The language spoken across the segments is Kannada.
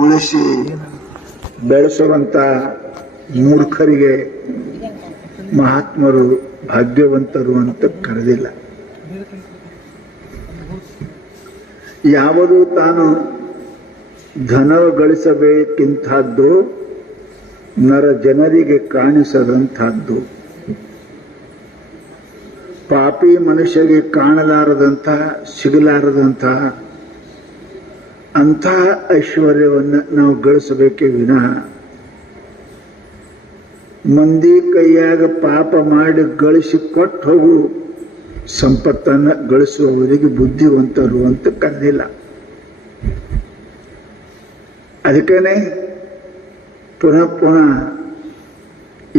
ಉಳಿಸಿ ಬೆಳೆಸುವಂತ ಮೂರ್ಖರಿಗೆ ಮಹಾತ್ಮರು ಭಾಗ್ಯವಂತರು ಅಂತ ಕರೆದಿಲ್ಲ. ಯಾವುದು ತಾನು ಧನ ಗಳಿಸಬೇಕಿಂತಹದ್ದು ನರ ಜನರಿಗೆ ಕಾಣಿಸದಂತಹದ್ದು, ಪಾಪಿ ಮನುಷ್ಯರಿಗೆ ಕಾಣಲಾರದಂತಹ ಸಿಗಲಾರದಂತಹ ಅಂತಹ ಐಶ್ವರ್ಯವನ್ನು ನಾವು ಗಳಿಸಬೇಕೇ ವಿನಃ ಮಂದಿ ಕೈಯಾಗ ಪಾಪ ಮಾಡಿ ಗಳಿಸಿ ಕೊಟ್ಟು ಹೋಗು ಸಂಪತ್ತನ್ನು ಗಳಿಸುವವರಿಗೆ ಬುದ್ಧಿವಂತರು ಅಂತ ಕರೆದಿಲ್ಲ. ಅದಕ್ಕೇನೆ ಪುನಃ ಪುನಃ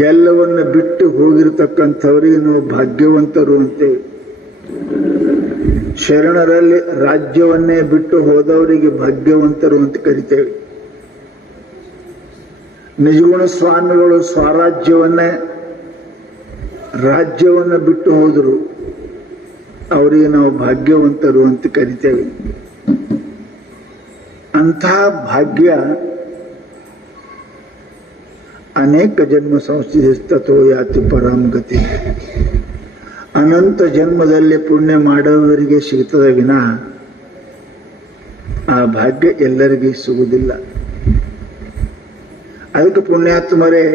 ಎಲ್ಲವನ್ನ ಬಿಟ್ಟು ಹೋಗಿರತಕ್ಕಂಥವರಿಗೆ ನಾವು ಭಾಗ್ಯವಂತರು ಅಂತೇವೆ. ಶರಣರಲ್ಲಿ ರಾಜ್ಯವನ್ನೇ ಬಿಟ್ಟು ಹೋದವರಿಗೆ ಭಾಗ್ಯವಂತರು ಅಂತ ಕರಿತೇವೆ. ನಿಜಗುಣ ಸ್ವಾಮಿಗಳು ರಾಜ್ಯವನ್ನು ಬಿಟ್ಟು ಹೋದರು, ಅವರಿಗೆ ನಾವು ಭಾಗ್ಯವಂತರು ಅಂತ ಕರಿತೇವೆ. ಅಂತಹ ಭಾಗ್ಯ ಅನೇಕ ಜನ್ಮ ಸಂಸ್ಥಿತೋ ಯಾತಿ ಪರಾಮಗತಿ, ಅನಂತ ಜನ್ಮದಲ್ಲಿ ಪುಣ್ಯ ಮಾಡುವವರಿಗೆ ಸಿಗುತ್ತದೆ ವಿನಃ ಆ ಭಾಗ್ಯ ಎಲ್ಲರಿಗೂ ಸಿಗುವುದಿಲ್ಲ. ಅದಕ್ಕೆ ಪುಣ್ಯಾತ್ಮರೇ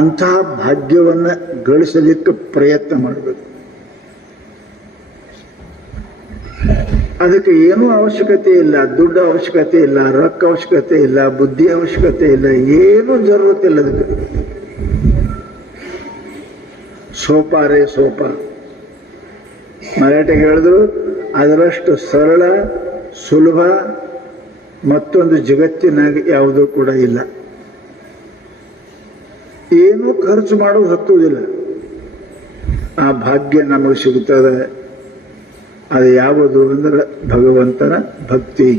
ಅಂತಹ ಭಾಗ್ಯವನ್ನು ಗಳಿಸಲಿಕ್ಕೆ ಪ್ರಯತ್ನ ಮಾಡಬೇಕು. ಅದಕ್ಕೆ ಏನೂ ಅವಶ್ಯಕತೆ ಇಲ್ಲ, ದುಡ್ಡು ಅವಶ್ಯಕತೆ ಇಲ್ಲ, ರೊಕ್ಕ ಅವಶ್ಯಕತೆ ಇಲ್ಲ, ಬುದ್ಧಿ ಅವಶ್ಯಕತೆ ಇಲ್ಲ, ಏನೂ ಜरूरत ಇಲ್ಲ. ಅದಕ್ಕೆ ಸೋಪಾರೇ ಸೋಪ ಮರಾಠಿಗೆ ಹೇಳಿದ್ರು, ಅದರಷ್ಟು ಸರಳ ಸುಲಭ ಮತ್ತೊಂದು ಜಗತ್ತಿನಾಗ ಯಾವುದೂ ಕೂಡ ಇಲ್ಲ. ಏನೂ ಖರ್ಚು ಮಾಡೋದು ಹತ್ತುವುದಿಲ್ಲ, ಆ ಭಾಗ್ಯ ನಮಗೆ ಸಿಗುತ್ತದೆ. ಅದು ಯಾವುದು ಅಂದ್ರೆ ಭಗವಂತನ ಭಕ್ತಿ,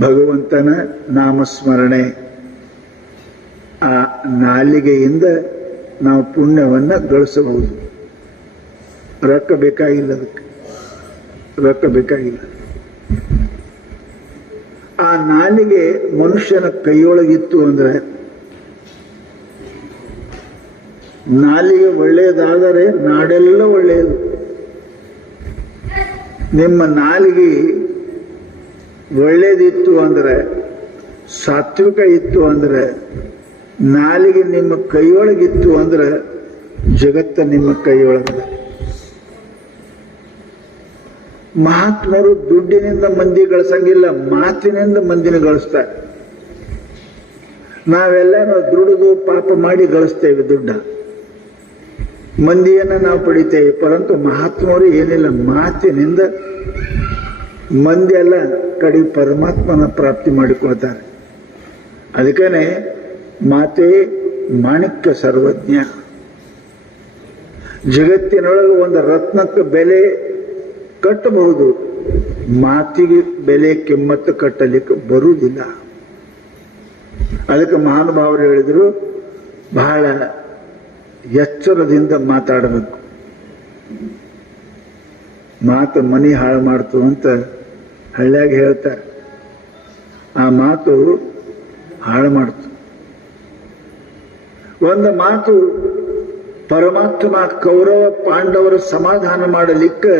ಭಗವಂತನ ನಾಮಸ್ಮರಣೆ. ಆ ನಾಲಿಗೆಯಿಂದ ನಾವು ಪುಣ್ಯವನ್ನು ಗಳಿಸಬಹುದು. ರೊಕ್ಕ ಬೇಕಾಗಿಲ್ಲ, ಅದಕ್ಕೆ ರೊಕ್ಕ ಬೇಕಾಗಿಲ್ಲ. ಆ ನಾಲಿಗೆ ಮನುಷ್ಯನ ಕೈಯೊಳಗಿತ್ತು ಅಂದ್ರೆ, ನಾಲಿಗೆ ಒಳ್ಳೆಯದಾದರೆ ನಾಡೆಲ್ಲ ಒಳ್ಳೆಯದು. ನಿಮ್ಮ ನಾಲಿಗೆ ಒಳ್ಳೇದಿತ್ತು ಅಂದ್ರೆ, ಸಾತ್ವಿಕ ಇತ್ತು ಅಂದ್ರೆ, ನಾಲಿಗೆ ನಿಮ್ಮ ಕೈಯೊಳಗಿತ್ತು ಅಂದ್ರೆ ಜಗತ್ತ ನಿಮ್ಮ ಕೈಯೊಳಗಿದೆ. ಮಹಾತ್ಮರು ದುಡ್ಡಿನಿಂದ ಮಂದಿ ಗಳಿಸಂಗಿಲ್ಲ, ಮಾತಿನಿಂದ ಮಂದಿನ ಗಳಿಸ್ತಾರೆ. ನಾವೆಲ್ಲ ದುಡಿದು ಪಾಪ ಮಾಡಿ ಗಳಿಸ್ತೇವೆ ದುಡ್ಡ, ಮಂದಿಯನ್ನ ನಾವು ಪಡಿತೇವೆ. ಪರಂತು ಮಹಾತ್ಮರು ಏನಿಲ್ಲ, ಮಾತಿನಿಂದ ಮಂದಿ ಎಲ್ಲ ಕಡೆ ಪರಮಾತ್ಮನ ಪ್ರಾಪ್ತಿ ಮಾಡಿಕೊಳ್ತಾರೆ. ಅದಕ್ಕೇನೆ ಮಾತೇ ಮಾಣಿಕ್ಯ ಸರ್ವಜ್ಞ. ಜಗತ್ತಿನೊಳಗೆ ಒಂದು ರತ್ನಕ್ಕೆ ಬೆಲೆ ಕಟ್ಟಬಹುದು, ಮಾತಿಗೆ ಬೆಲೆ ಕಿಮ್ಮತ್ತು ಕಟ್ಟಲಿಕ್ಕೆ ಬರುವುದಿಲ್ಲ. ಅದಕ್ಕೆ ಮಹಾನುಭಾವರು ಹೇಳಿದ್ರು, ಬಹಳ ಎಚ್ಚರದಿಂದ ಮಾತಾಡಬೇಕು. ಮಾತು ಮನಿ ಹಾಳು ಮಾಡ್ತು ಅಂತ ಹಳ್ಳಿಯಾಗ ಹೇಳ್ತಾರೆ. ಆ ಮಾತು ಹಾಳು ಮಾಡ್ತು. ಒಂದು ಮಾತು ಪರಮಾತ್ಮ ಕೌರವ ಪಾಂಡವರ ಸಮಾಧಾನ ಮಾಡಲಿಕ್ಕೆ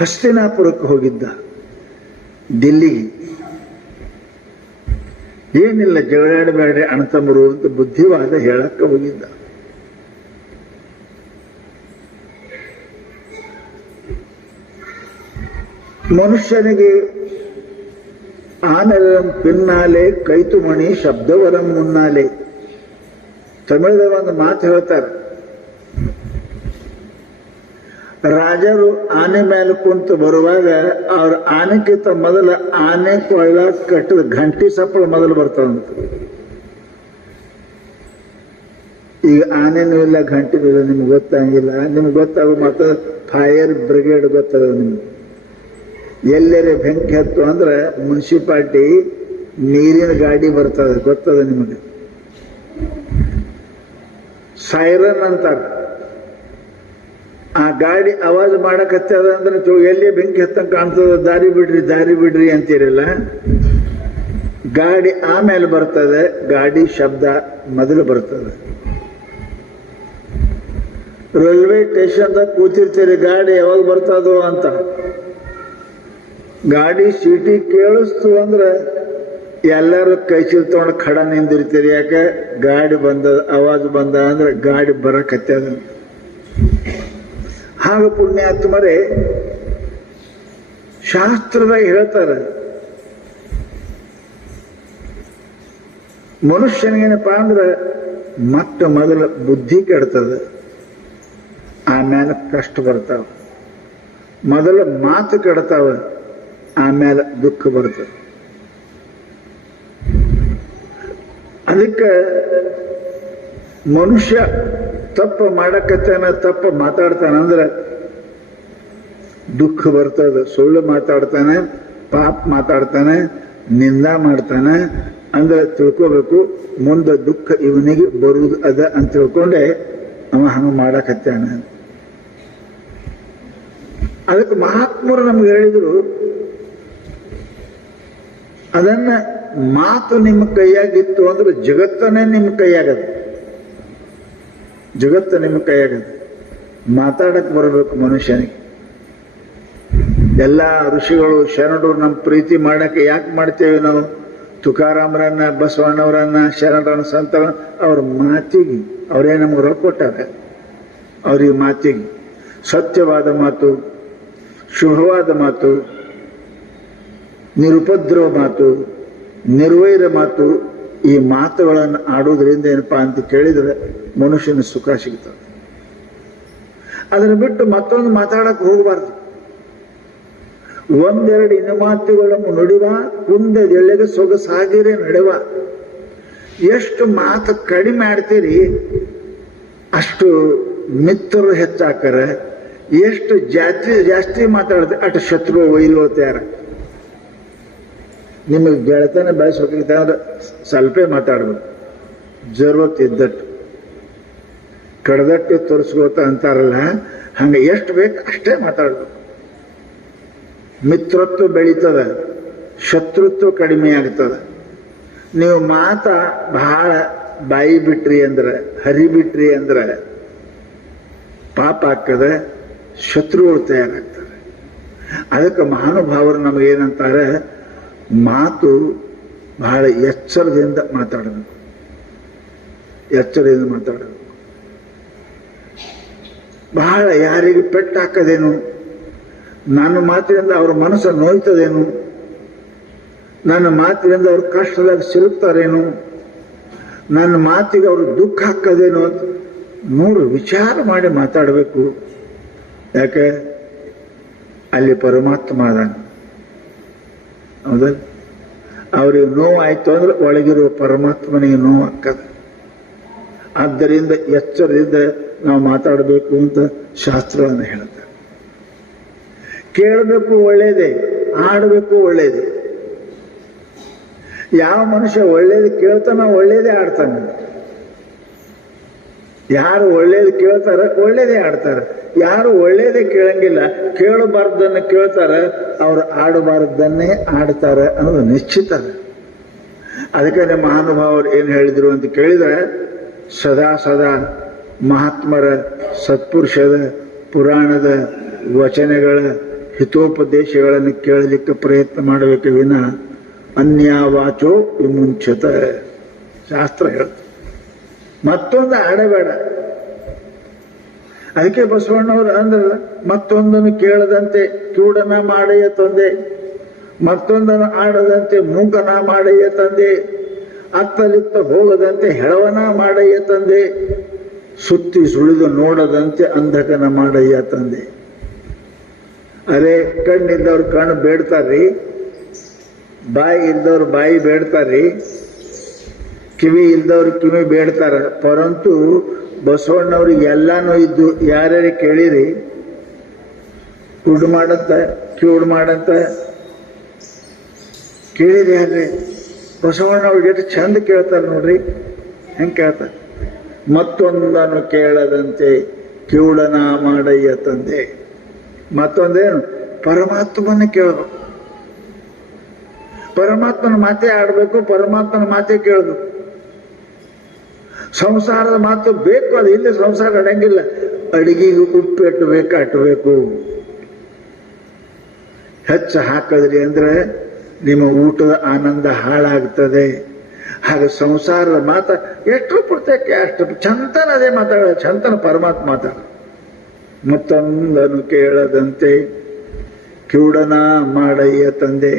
ಹಸ್ತಿನಾಪುರಕ್ಕೆ ಹೋಗಿದ್ದ, ದಿಲ್ಲಿಗೆ. ಏನಿಲ್ಲ, ಜಗಳಾಡಬೇಡ್ರಿ ಅಣ್ಣತಮ್ಮರು ಅಂತ ಬುದ್ಧಿವಾದ ಹೇಳಕ್ಕೆ ಹೋಗಿದ್ದ. ಮನುಷ್ಯನಿಗೆ ಆನೆರಂ ಪಿನ್ನಾಲೆ ಕೈತುಮಣಿ ಶಬ್ದವರಂ ಮುನ್ನಾಲೆ. ತಮಿಳದ ಒಂದು ಮಾತು ಹೇಳ್ತಾರೆ, ರಾಜರು ಆನೆ ಮೇಲೆ ಕುಂತು ಬರುವಾಗ ಅವ್ರ ಆನೆಕ್ಕಿಂತ ಮೊದಲ ಆನೆ ಕೊಳ್ಳ ಕಟ್ಟಿದ ಗಂಟಿ ಸಪ್ಪಳ ಮೊದಲು ಬರ್ತಾವಂತ. ಈಗ ಆನೆನೂ ಇಲ್ಲ, ಗಂಟಿನೂ ಇಲ್ಲ, ನಿಮ್ಗೆ ಗೊತ್ತಾಗಿಲ್ಲ. ನಿಮ್ಗೆ ಗೊತ್ತಾಗೋ ಮಾತ್ರ ಫೈರ್ ಬ್ರಿಗೇಡ್ ಗೊತ್ತಾಗ. ನಿಮ್ಗೆ ಎಲ್ಲರೇ ಬೆಂಕಿ ಹತ್ತು ಅಂದ್ರೆ ಮುನ್ಸಿಪಾಲ್ಟಿ ನೀರಿನ ಗಾಡಿ ಬರ್ತದೆ, ಗೊತ್ತದ ನಿಮಗೆ. ಸೈರನ್ ಅಂತಾರೆ. ಆ ಗಾಡಿ ಆವಾಜ್ ಮಾಡಕತ್ತದ ಅಂದ್ರೆ ಎಲ್ಲಿ ಬೆಂಕಿ ಹತ್ತಂಗ್ ಕಾಣ್ತದ, ದಾರಿ ಬಿಡ್ರಿ ಅಂತೀರಲ್ಲ. ಗಾಡಿ ಆಮೇಲೆ ಬರ್ತದೆ, ಗಾಡಿ ಶಬ್ದ ಮೊದಲು ಬರ್ತದೆ. ರೈಲ್ವೆ ಸ್ಟೇಷನ್ದಾಗ ಕೂತಿರ್ತೀರಿ, ಗಾಡಿ ಯಾವಾಗ ಬರ್ತದೋ ಅಂತ. ಗಾಡಿ ಸೀಟಿ ಕೇಳಿಸ್ತು ಅಂದ್ರೆ ಎಲ್ಲರೂ ಕೈ ಚೀಲ ತಗೊಂಡು ಖಡ ನಿಂದಿರ್ತೀರಿ. ಯಾಕೆ? ಗಾಡಿ ಬಂದ, ಆವಾಜ್ ಬಂದ ಅಂದ್ರೆ ಗಾಡಿ ಬರಕತ್ತದ. ಹಾಗೆ ಪುಣ್ಯಾತ್ಮರೇ ಶಾಸ್ತ್ರದಾಗ ಹೇಳ್ತಾರೆ, ಮನುಷ್ಯನಿಗೇನಪ್ಪ ಅಂದ್ರೆ ಮೊದಲ ಬುದ್ಧಿ ಕೆಡ್ತದೆ, ಆಮೇಲೆ ಕಷ್ಟ ಬರ್ತಾವ. ಮೊದಲ ಮಾತು ಕೆಡ್ತಾವ, ಆಮೇಲೆ ದುಃಖ ಬರ್ತದೆ. ಅದಕ್ಕೆ ಮನುಷ್ಯ ತಪ್ಪು ಮಾಡಕತ್ತಾನ, ತಪ್ಪು ಮಾತಾಡ್ತಾನಂದ್ರೆ ದುಃಖ ಬರ್ತದೆ. ಸುಳ್ಳು ಮಾತಾಡ್ತಾನೆ, ಪಾಪ ಮಾತಾಡ್ತಾನೆ, ನಿಂದ ಮಾಡ್ತಾನೆ ಅಂದ್ರೆ ತಿಳ್ಕೋಬೇಕು, ಮುಂದೆ ದುಃಖ ಇವನಿಗೆ ಬರುವುದು ಅದ ಅಂತ ತಿಳ್ಕೊಂಡೆ ಅವ ಹಂಗ ಮಾಡಕತ್ತಾನ. ಅದಕ್ಕೆ ಮಹಾತ್ಮರು ನಮ್ಗೆ ಹೇಳಿದ್ರು, ಅದನ್ನ ಮಾತು ನಿಮ್ಮ ಕೈಯಾಗಿತ್ತು ಅಂದ್ರೆ ಜಗತ್ತನೇ ನಿಮ್ಮ ಕೈಯಾಗದ. ಜಗತ್ತು ನಿಮ್ಮ ಕೈಯಾಗದ. ಮಾತಾಡಕ್ ಬರಬೇಕು ಮನುಷ್ಯನಿಗೆ. ಎಲ್ಲ ಋಷಿಗಳು ಶರಣರು ನಮ್ಮ ಪ್ರೀತಿ ಮಾಡಕ್ಕೆ ಯಾಕೆ ಮಾಡ್ತೇವೆ ನಾವು? ತುಕಾರಾಮರನ್ನ, ಬಸವಣ್ಣವರನ್ನ, ಶರಣರನ್ನ, ಸಂತರ ಅವ್ರ ಮಾತಿಗೆ, ಅವರೇ ನಮ್ಗೆ ರೊಕ್ಕ ಕೊಟ್ಟಾಗ, ಅವ್ರಿಗೆ ಮಾತಿಗೆ ಸತ್ಯವಾದ ಮಾತು, ಶುಭವಾದ ಮಾತು, ನಿರುಪದ್ರವ ಮಾತು, ನಿರ್ವೈರ ಮಾತು, ಈ ಮಾತುಗಳನ್ನು ಆಡೋದ್ರಿಂದ ಏನಪ್ಪಾ ಅಂತ ಕೇಳಿದ್ರೆ ಮನುಷ್ಯನ ಸುಖ ಸಿಗ್ತದೆ. ಅದನ್ನು ಬಿಟ್ಟು ಮತ್ತೊಂದು ಮಾತಾಡಕ್ ಹೋಗಬಾರ್ದು. ಒಂದೆರಡು ಇನಮಾತುಗಳನ್ನು ನುಡಿವ, ಕುಂದೆದೆಳೆಗೆ ಸೊಗಸಾಗಿರೇ ನಡೆವ. ಎಷ್ಟು ಮಾತು ಕಡಿಮೆ ಆಡ್ತೀರಿ ಅಷ್ಟು ಮಿತ್ರರು ಹೆಚ್ಚಾಕರ. ಎಷ್ಟು ಜಾಸ್ತಿ ಮಾತಾಡ್ತೀರಿ ಅಷ್ಟು ಶತ್ರು ಒಯ್ಲು ತಯಾರ. ನಿಮಗೆ ಗೆಳತನ ಬೆಳೆಸ್ಬೇಕಂತ ಅಂದ್ರೆ ಸ್ವಲ್ಪ ಮಾತಾಡ್ಬೇಕು, ಜರುರತ್ ಇದ್ದಟ್ಟು. ಕಡದಟ್ಟು ತೋರಿಸ್ಕೋತ ಅಂತಾರಲ್ಲ, ಹಂಗೆ ಎಷ್ಟು ಬೇಕು ಅಷ್ಟೇ ಮಾತಾಡ್ಬೇಕು. ಮಿತ್ರತ್ವ ಬೆಳೀತದ, ಶತ್ರುತ್ವ ಕಡಿಮೆ ಆಗ್ತದ. ನೀವು ಬಹಳ ಬಾಯಿ ಬಿಟ್ರಿ ಅಂದ್ರೆ, ಹರಿಬಿಟ್ರಿ ಅಂದ್ರೆ ಪಾಪ ಆಗ್ತದೆ, ಶತ್ರುಗಳು ತಯಾರಾಗ್ತದೆ. ಅದಕ್ಕೆ ಮಹಾನುಭಾವರು ನಮಗೇನಂತಾರೆ, ಮಾತು ಬಹಳ ಎಚ್ಚರದಿಂದ ಮಾತಾಡಬೇಕು, ಎಚ್ಚರದಿಂದ ಮಾತಾಡಬೇಕು. ಬಹಳ ಯಾರಿಗೆ ಪೆಟ್ಟು ಹಾಕದೇನು, ನನ್ನ ಮಾತಿನಿಂದ ಅವ್ರ ಮನಸ್ಸು ನೋಯ್ತದೇನು, ನನ್ನ ಮಾತಿನಿಂದ ಅವ್ರ ಕಷ್ಟದಾಗ ಸಿಲುಕ್ತಾರೇನು, ನನ್ನ ಮಾತಿಗೆ ಅವರು ದುಃಖ ಹಾಕದೇನು ಅಂತ ವಿಚಾರ ಮಾಡಿ ಮಾತಾಡಬೇಕು. ಯಾಕೆ? ಅಲ್ಲಿ ಪರಮಾತ್ಮ ಅದಾನ. ಹೌದಲ್ಲ? ಅವ್ರಿಗೆ ನೋವು ಆಯ್ತು ಅಂದ್ರೆ ಒಳಗಿರುವ ಪರಮಾತ್ಮನಿಗೆ ನೋವು ಹಾಕದ. ಆದ್ದರಿಂದ ಎಚ್ಚರದಿಂದ ನಾವು ಮಾತಾಡಬೇಕು ಅಂತ ಶಾಸ್ತ್ರವನ್ನು ಹೇಳುತ್ತೆ. ಕೇಳಬೇಕು ಒಳ್ಳೇದೇ, ಆಡಬೇಕು ಒಳ್ಳೇದೇ. ಯಾವ ಮನುಷ್ಯ ಒಳ್ಳೇದು ಕೇಳ್ತಾನ ಒಳ್ಳೇದೇ ಆಡ್ತಾನೆ. ಯಾರು ಒಳ್ಳೇದು ಕೇಳ್ತಾರ ಒಳ್ಳೇದೇ ಆಡ್ತಾರೆ. ಯಾರು ಒಳ್ಳೇದೇ ಕೇಳಂಗಿಲ್ಲ, ಕೇಳಬಾರ್ದನ್ನ ಕೇಳ್ತಾರೆ, ಅವ್ರು ಆಡಬಾರ್ದನ್ನೇ ಆಡ್ತಾರೆ ಅನ್ನೋದು ನಿಶ್ಚಿತ. ಅದಕ್ಕೆ ನಮ್ಮ ಮಹಾನುಭಾವರು ಏನು ಹೇಳಿದ್ರು ಅಂತ ಕೇಳಿದ್ರೆ, ಸದಾ ಮಹಾತ್ಮರ, ಸತ್ಪುರುಷದ, ಪುರಾಣದ ವಚನಗಳ ಹಿತೋಪದೇಶಗಳನ್ನು ಕೇಳಲಿಕ್ಕೆ ಪ್ರಯತ್ನ ಮಾಡಬೇಕು ವಿನ ಅನ್ಯಾವಾಚೋ ವಿಮುಂಚತ. ಶಾಸ್ತ್ರ ಹೇಳ್ತಾರೆ ಮತ್ತೊಂದು ಆಡಬೇಡ. ಅದಕ್ಕೆ ಬಸವಣ್ಣವರು ಅಂದ್ರಲ್ಲ, ಮತ್ತೊಂದನ್ನು ಕೇಳದಂತೆ ಕಿವುಡನ ಮಾಡಯ್ಯ ತಂದೆ, ಮತ್ತೊಂದನ್ನು ಆಡದಂತೆ ಮೂಕನ ಮಾಡಯ್ಯ ತಂದೆ, ಅತ್ತಲಿತ್ತ ಹೋಗದಂತೆ ಹೆಳವನ ಮಾಡಯ್ಯ ತಂದೆ, ಸುತ್ತಿ ಸುಳಿದು ನೋಡದಂತೆ ಅಂಧಕನ ಮಾಡಯ್ಯ ತಂದೆ. ಅರೆ, ಕಣ್ಣಿದ್ದವ್ರು ಕಣ್ಣು ಬೇಡ್ತಾರ್ರಿ, ಬಾಯಿ ಇದ್ದವ್ರು ಬಾಯಿ ಬೇಡ್ತಾರ್ರಿ, ಕಿವಿ ಇಲ್ದವ್ರು ಕಿವಿ ಬೇಡ್ತಾರ. ಪರಂತು ಬಸವಣ್ಣವ್ರಿಗೆ ಎಲ್ಲಾನು ಇದ್ದು ಯಾರ್ಯಾರು ಕೇಳಿರಿ, ಕುಡ್ ಮಾಡಂತ ಕಿವುಡ್ ಮಾಡಂತ ಕೇಳಿರಿ ಯಾರ್ರಿ? ಬಸವಣ್ಣವ್ರಿಗೆ ಎಷ್ಟು ಚಂದ ಕೇಳ್ತಾರೆ ನೋಡ್ರಿ, ಹೆಂಗ್ ಕೇಳ್ತಾರೆ. ಮತ್ತೊಂದನ್ನು ಕೇಳದಂತೆ ಕಿವುಡನ ಮಾಡಯ್ಯ ತಂದೆ. ಮತ್ತೊಂದೇನು, ಪರಮಾತ್ಮನ ಕೇಳಬೇಕು, ಪರಮಾತ್ಮನ ಮಾತೇ ಆಡಬೇಕು, ಪರಮಾತ್ಮನ ಮಾತೇ ಕೇಳಬೇಕು. ಸಂಸಾರದ ಮಾತು ಬೇಕು, ಅದು ಇಲ್ಲೇ ಸಂಸಾರ ಅಡಂಗಿಲ್ಲ. ಅಡಿಗೆಗೆ ಉಪ್ಪು ಅಟ್ಟಬೇಕು. ಹೆಚ್ಚು ಹಾಕಿದ್ರಿ ಅಂದ್ರೆ ನಿಮ್ಮ ಊಟದ ಆನಂದ ಹಾಳಾಗ್ತದೆ. ಹಾಗೆ ಸಂಸಾರದ ಮಾತ ಎಷ್ಟು ಪ್ರತ್ಯೇಕ ಅಷ್ಟು ಚಂತನ ಅದೇ ಮಾತಾಡ, ಚಂತನ ಪರಮಾತ್ಮ ಮಾತಾಡ. ಮತ್ತೊಂದನು ಕೇಳದಂತೆ ಕಿವುಡನ ಮಾಡಯ್ಯ ತಂದೆ.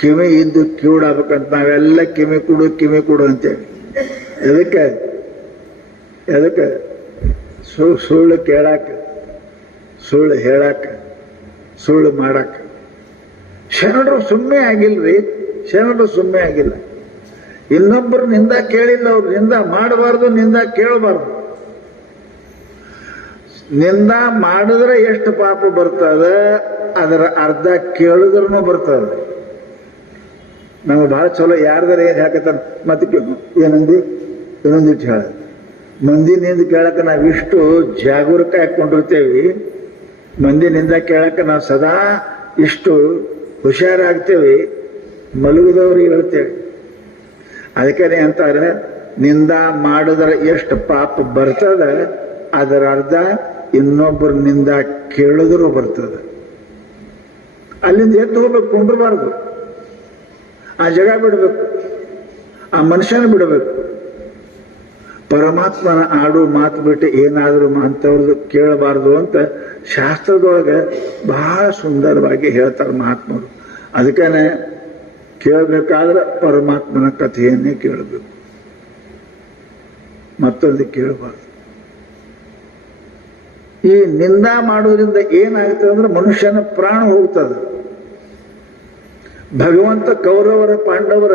ಕಿವಿ ಇದ್ದು ಕಿವುಡಾಗಬೇಕಂತ ನಾವೆಲ್ಲ ಕಿವಿ ಕೊಡು ಅಂತೇಳಿ. ಎದಕ್ಕೆ ಸುಳ್ಳು ಕೇಳಾಕ, ಸುಳ್ಳು ಹೇಳಾಕ, ಸುಳ್ಳು ಮಾಡಾಕ. ಶರಣರು ಸುಮ್ಮನೆ ಆಗಿಲ್ರಿ, ಶರಣರು ಸುಮ್ಮನೆ ಆಗಿಲ್ಲ. ಇನ್ನೊಬ್ಬರು ನಿಂದ ಕೇಳಿಲ್ಲ, ಅವ್ರು ನಿಂದ ಮಾಡಬಾರ್ದು, ನಿಂದ ಕೇಳಬಾರ್ದು. ನಿಂದ ಮಾಡಿದ್ರೆ ಎಷ್ಟು ಪಾಪ ಬರ್ತದ, ಅದರ ಅರ್ಧ ಕೇಳಿದ್ರೂ ಬರ್ತದ. ನಮ್ಗೆ ಬಹಳ ಚಲೋ ಯಾರ್ದಾರ ಏನ್ ಹಾಕತ್ತಾನ ಮತ್ತೆ ಏನಂದಿ ಇನ್ನೊಂದಿಟ್ಟು ಹೇಳ. ಮಂದಿನಿಂದ ಕೇಳಕ ನಾವಿಷ್ಟು ಜಾಗರೂಕ ಹಾಕೊಂಡಿರ್ತೇವಿ, ಮಂದಿನಿಂದ ಕೇಳಕ ನಾವು ಸದಾ ಇಷ್ಟು ಹುಷಾರಾಗ್ತೇವೆ, ಮಲಗಿದವ್ರಿಗೆ ಹೇಳ್ತೇವೆ. ಅದಕ್ಕೆ ಅಂತಾರೆ, ನಿಂದ ಮಾಡಿದ್ರೆ ಎಷ್ಟು ಪಾಪ ಬರ್ತದ, ಅದರ ಅರ್ಧ ಇನ್ನೊಬ್ಬರ ನಿಂದ ಕೇಳಿದ್ರು ಬರ್ತದ. ಅಲ್ಲಿಂದ ಎದ್ದು ಹೋಗ್ಬೇಕು, ಕುಂಡ್ರಬಾರ್ದು. ಆ ಜಾಗ ಬಿಡಬೇಕು, ಆ ಮನುಷ್ಯನ ಬಿಡಬೇಕು. ಪರಮಾತ್ಮನ ಆಡು ಮಾತು ಬಿಟ್ಟು ಏನಾದರೂ ಅಂಥವ್ರದ್ದು ಕೇಳಬಾರ್ದು ಅಂತ ಶಾಸ್ತ್ರದೊಳಗೆ ಬಹಳ ಸುಂದರವಾಗಿ ಹೇಳ್ತಾರೆ ಮಹಾತ್ಮರು. ಅದಕ್ಕೇ ಕೇಳಬೇಕಾದ್ರೆ ಪರಮಾತ್ಮನ ಕಥೆಯನ್ನೇ ಕೇಳಬೇಕು, ಮತ್ತೊಂದು ಕೇಳಬಾರ್ದು. ಈ ನಿಂದ ಮಾಡೋದ್ರಿಂದ ಏನಾಗ್ತದೆ ಅಂದ್ರೆ ಮನುಷ್ಯನ ಪ್ರಾಣ ಹೋಗ್ತದೆ. ಭಗವಂತ ಕೌರವರ ಪಾಂಡವರ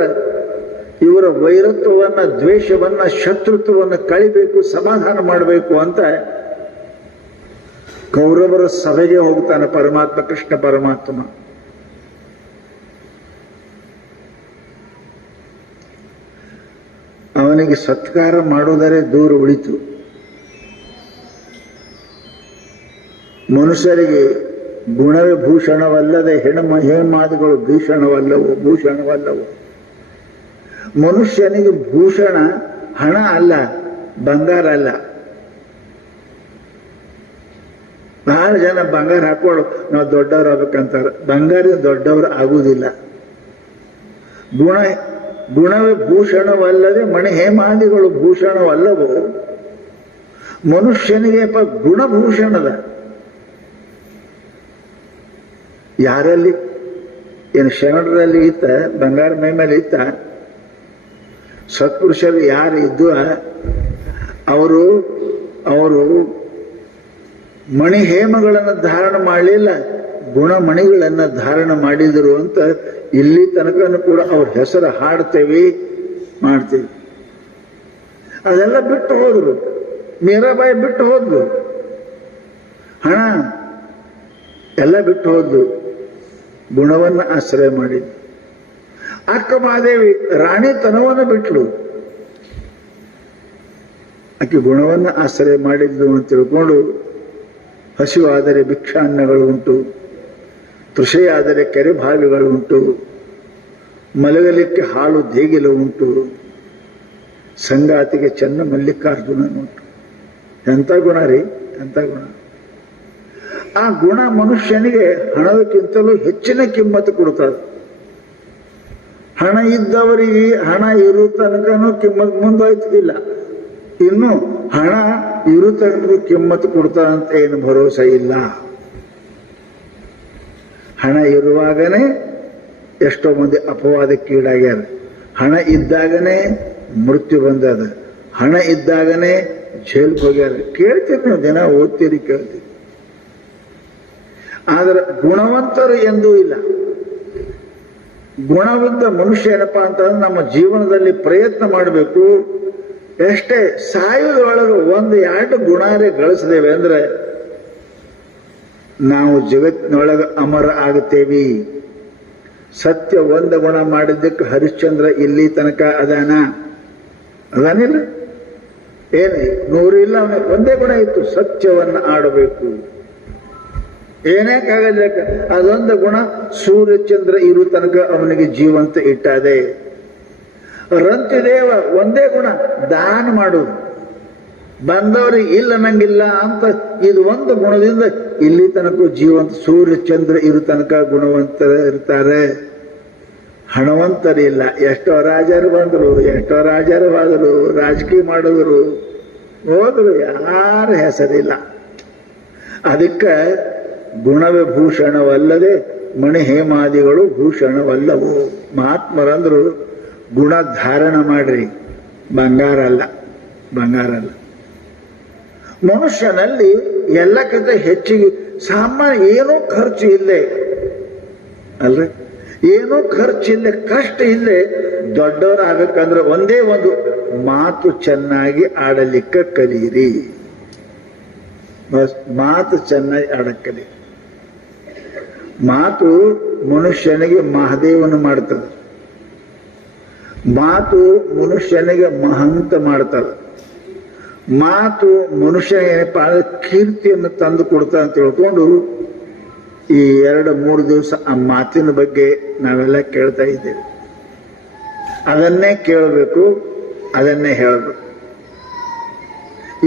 ಇವರ ವೈರತ್ವವನ್ನ, ದ್ವೇಷವನ್ನ, ಶತ್ರುತ್ವವನ್ನು ಕಳಿಬೇಕು, ಸಮಾಧಾನ ಮಾಡಬೇಕು ಅಂತ ಕೌರವರ ಸಭೆಗೆ ಹೋಗ್ತಾನೆ ಪರಮಾತ್ಮ, ಕೃಷ್ಣ ಪರಮಾತ್ಮ. ಅವನಿಗೆ ಸತ್ಕಾರ ಮಾಡುವುದರೇ ದೂರ ಉಳಿತು. ಮನುಷ್ಯರಿಗೆ ಗುಣವೇ ಭೂಷಣವಲ್ಲದೆ ಹೇಮಾದಿಗಳು ಭೂಷಣವಲ್ಲವು. ಮನುಷ್ಯನಿಗೆ ಭೂಷಣ ಹಣ ಅಲ್ಲ, ಬಂಗಾರ ಅಲ್ಲ. ಬಹಳ ಜನ ಬಂಗಾರ ಹಾಕೊಳ್ಳು ನಾವು ದೊಡ್ಡವ್ರು ಆಗ್ಬೇಕಂತಾರೆ. ಬಂಗಾರ ದೊಡ್ಡವರು ಆಗುವುದಿಲ್ಲ. ಗುಣವೇ ಭೂಷಣವಲ್ಲದೆ ಹೇಮಾದಿಗಳು ಭೂಷಣವಲ್ಲವು. ಮನುಷ್ಯನಿಗೆ ಗುಣಭೂಷಣದ. ಯಾರಲ್ಲಿ ಏನು ಶರಣರಲ್ಲಿ ಇತ್ತ, ಬಂಗಾರ ಮೈ ಮೇಲೆ ಇತ್ತ, ಸತ್ಪುರುಷರು ಯಾರು ಇದ್ದ ಅವರು ಮಣಿಹೇಮಗಳನ್ನು ಧಾರಣ ಮಾಡಲಿಲ್ಲ, ಗುಣಮಣಿಗಳನ್ನು ಧಾರಣ ಮಾಡಿದರು ಅಂತ ಇಲ್ಲಿ ತನಕನೂ ಕೂಡ ಅವ್ರ ಹೆಸರು ಹಾಡ್ತೇವೆ, ಮಾಡ್ತೇವೆ. ಅದೆಲ್ಲ ಬಿಟ್ಟು ಹೋದ್ರು. ಮೀರಾಬಾಯಿ ಬಿಟ್ಟು ಹೋದ್ಲು, ಹಣ ಎಲ್ಲ ಬಿಟ್ಟು ಹೋದ್ಲು, ಗುಣವನ್ನು ಆಶ್ರಯ ಮಾಡಿದ್ಲು. ಅಕ್ಕ ಮಹಾದೇವಿ ರಾಣಿತನವನ್ನು ಬಿಟ್ಲು, ಆಕೆ ಗುಣವನ್ನು ಆಶ್ರಯ ಮಾಡಿದ್ಲು ಅಂತ ತಿಳ್ಕೊಂಡು ಹಸಿವಾದರೆ ಭಿಕ್ಷಾನ್ನಗಳು ಉಂಟು, ತೃಷೆಯಾದರೆ ಕೆರೆ ಬಾವಿಗಳು ಉಂಟು, ಮಲಗಲಿಕ್ಕೆ ಹಾಲು ದೇಗಿಲು ಉಂಟು, ಸಂಗಾತಿಗೆ ಚೆನ್ನ ಮಲ್ಲಿಕಾರ್ಜುನ ಉಂಟು. ಎಂಥ ಗುಣ ರೀ, ಎಂಥ ಗುಣ. ಆ ಗುಣ ಮನುಷ್ಯನಿಗೆ ಹಣದಕ್ಕಿಂತಲೂ ಹೆಚ್ಚಿನ ಕಿಮ್ಮತ್ತು ಕೊಡ್ತದೆ. ಹಣ ಇದ್ದವರಿಗೆ ಹಣ ಇರೋ ತನಕನೂ ಕಿಮ್ಮತ್ತು ಮುಂದಾಯ್ತಿಲ್ಲ, ಇನ್ನು ಹಣ ಇರೋ ತನಕ ಕಿಮ್ಮತ್ತು ಕೊಡ್ತಾರಂತ ಏನು ಭರೋಸೆ ಇಲ್ಲ. ಹಣ ಇರುವಾಗನೇ ಎಷ್ಟೋ ಮಂದಿ ಅಪವಾದಕ್ಕೀಡಾಗ್ಯಾರ. ಹಣ ಇದ್ದಾಗನೇ ಮೃತ್ಯು ಬಂದದ, ಹಣ ಇದ್ದಾಗನೇ ಜೈಲ್ಗೆ ಹೋಗ್ಯಾರ. ಕೇಳ್ತೀರಿ ನೀವು, ದಿನ ಓದ್ತೀರಿ, ಕೇಳ್ತೀರಿ. ಆದರೆ ಗುಣವಂತರು ಎಂದೂ ಇಲ್ಲ. ಗುಣವಿದ್ದ ಮನುಷ್ಯ ಏನಪ್ಪಾ ಅಂತಂದ್ರೆ ನಮ್ಮ ಜೀವನದಲ್ಲಿ ಪ್ರಯತ್ನ ಮಾಡಬೇಕು. ಎಷ್ಟೇ ಸಾಯುವುದರೊಳಗೆ 1-2 ಗುಣಾರೇ ಗಳಿಸಿದೇವೆ ಅಂದ್ರೆ ನಾವು ಜಗತ್ತಿನೊಳಗೆ ಅಮರ ಆಗುತ್ತೇವೆ. ಸತ್ಯ 1 ಗುಣ ಮಾಡಿದ್ದಕ್ಕೆ ಹರಿಶ್ಚಂದ್ರ ಇಲ್ಲಿ ತನಕ ಅದಾನಿಲ್ಲ. ಏನು 100 ಇಲ್ಲ, ಅವನಿಗೆ ಒಂದೇ ಗುಣ ಇತ್ತು, ಸತ್ಯವನ್ನು ಆಡಬೇಕು. ಏನಕ್ಕಾಗಲ್ಲ, ಅದೊಂದು ಗುಣ ಸೂರ್ಯಚಂದ್ರ ಇರು ತನಕ ಅವನಿಗೆ ಜೀವಂತ ಇಟ್ಟದೆ. ರಂತಿದೇವ ಒಂದೇ ಗುಣ, ದಾನ ಮಾಡುವುದು, ಬಂದವರಿಗೆ ಇಲ್ಲ ನಂಗಿಲ್ಲ ಅಂತ. ಇದು ಒಂದು ಗುಣದಿಂದ ಇಲ್ಲಿ ತನಕ ಜೀವಂತ, ಸೂರ್ಯಚಂದ್ರ ಇರು ತನಕ ಗುಣವಂತರ ಇರ್ತಾರೆ, ಹಣವಂತರಿಲ್ಲ. ಎಷ್ಟೋ ರಾಜರು ಬಂದರು, ಎಷ್ಟೋ ರಾಜರು ಹೋದರು, ರಾಜಕೀಯ ಮಾಡಿದ್ರು ಹೋದ್ರು, ಯಾರ ಹೆಸರಿಲ್ಲ. ಅದಕ್ಕೆ ಗುಣವಿಭೂಷಣವಲ್ಲದೆ ಮಣಿ ಹೇಮಾದಿಗಳು ಭೂಷಣವಲ್ಲವು. ಮಹಾತ್ಮರಂದ್ರು ಗುಣ ಧಾರಣ ಮಾಡ್ರಿ, ಬಂಗಾರ ಅಲ್ಲ, ಬಂಗಾರ ಅಲ್ಲ. ಮನುಷ್ಯನಲ್ಲಿ ಎಲ್ಲಕ್ಕಿಂತ ಹೆಚ್ಚಿಗೆ ಸಾಮಾನ್ಯ ಏನೂ ಖರ್ಚು ಇಲ್ಲೇ ಅಲ್ರಿ, ಏನೂ ಖರ್ಚಿಲ್ಲದೆ, ಕಷ್ಟ ಇಲ್ಲದೆ ದೊಡ್ಡವರಾಗಬೇಕಂದ್ರೆ ಒಂದೇ ಒಂದು, ಮಾತು ಚೆನ್ನಾಗಿ ಆಡಲಿಕ್ಕೆ ಕಲಿಯಿರಿ. ಮಾತು ಚೆನ್ನಾಗಿ ಆಡಕ್ಕಲಿ. ಮಾತು ಮನುಷ್ಯನಿಗೆ ಮಹಾದೇವನ ಮಾಡ್ತದೆ, ಮಾತು ಮನುಷ್ಯನಿಗೆ ಮಹಂತ ಮಾಡ್ತದೆ, ಮಾತು ಮನುಷ್ಯ ಏನಪ್ಪಾ ಅಂದ್ರೆ ಕೀರ್ತಿಯನ್ನು ತಂದು ಕೊಡ್ತಾ ಅಂತ ತಿಳ್ಕೊಂಡು ಈ 2-3 ದಿವಸ ಆ ಮಾತಿನ ಬಗ್ಗೆ ನಾವೆಲ್ಲ ಕೇಳ್ತಾ ಇದ್ದೇವೆ. ಅದನ್ನೇ ಕೇಳಬೇಕು, ಅದನ್ನೇ ಹೇಳಬೇಕು.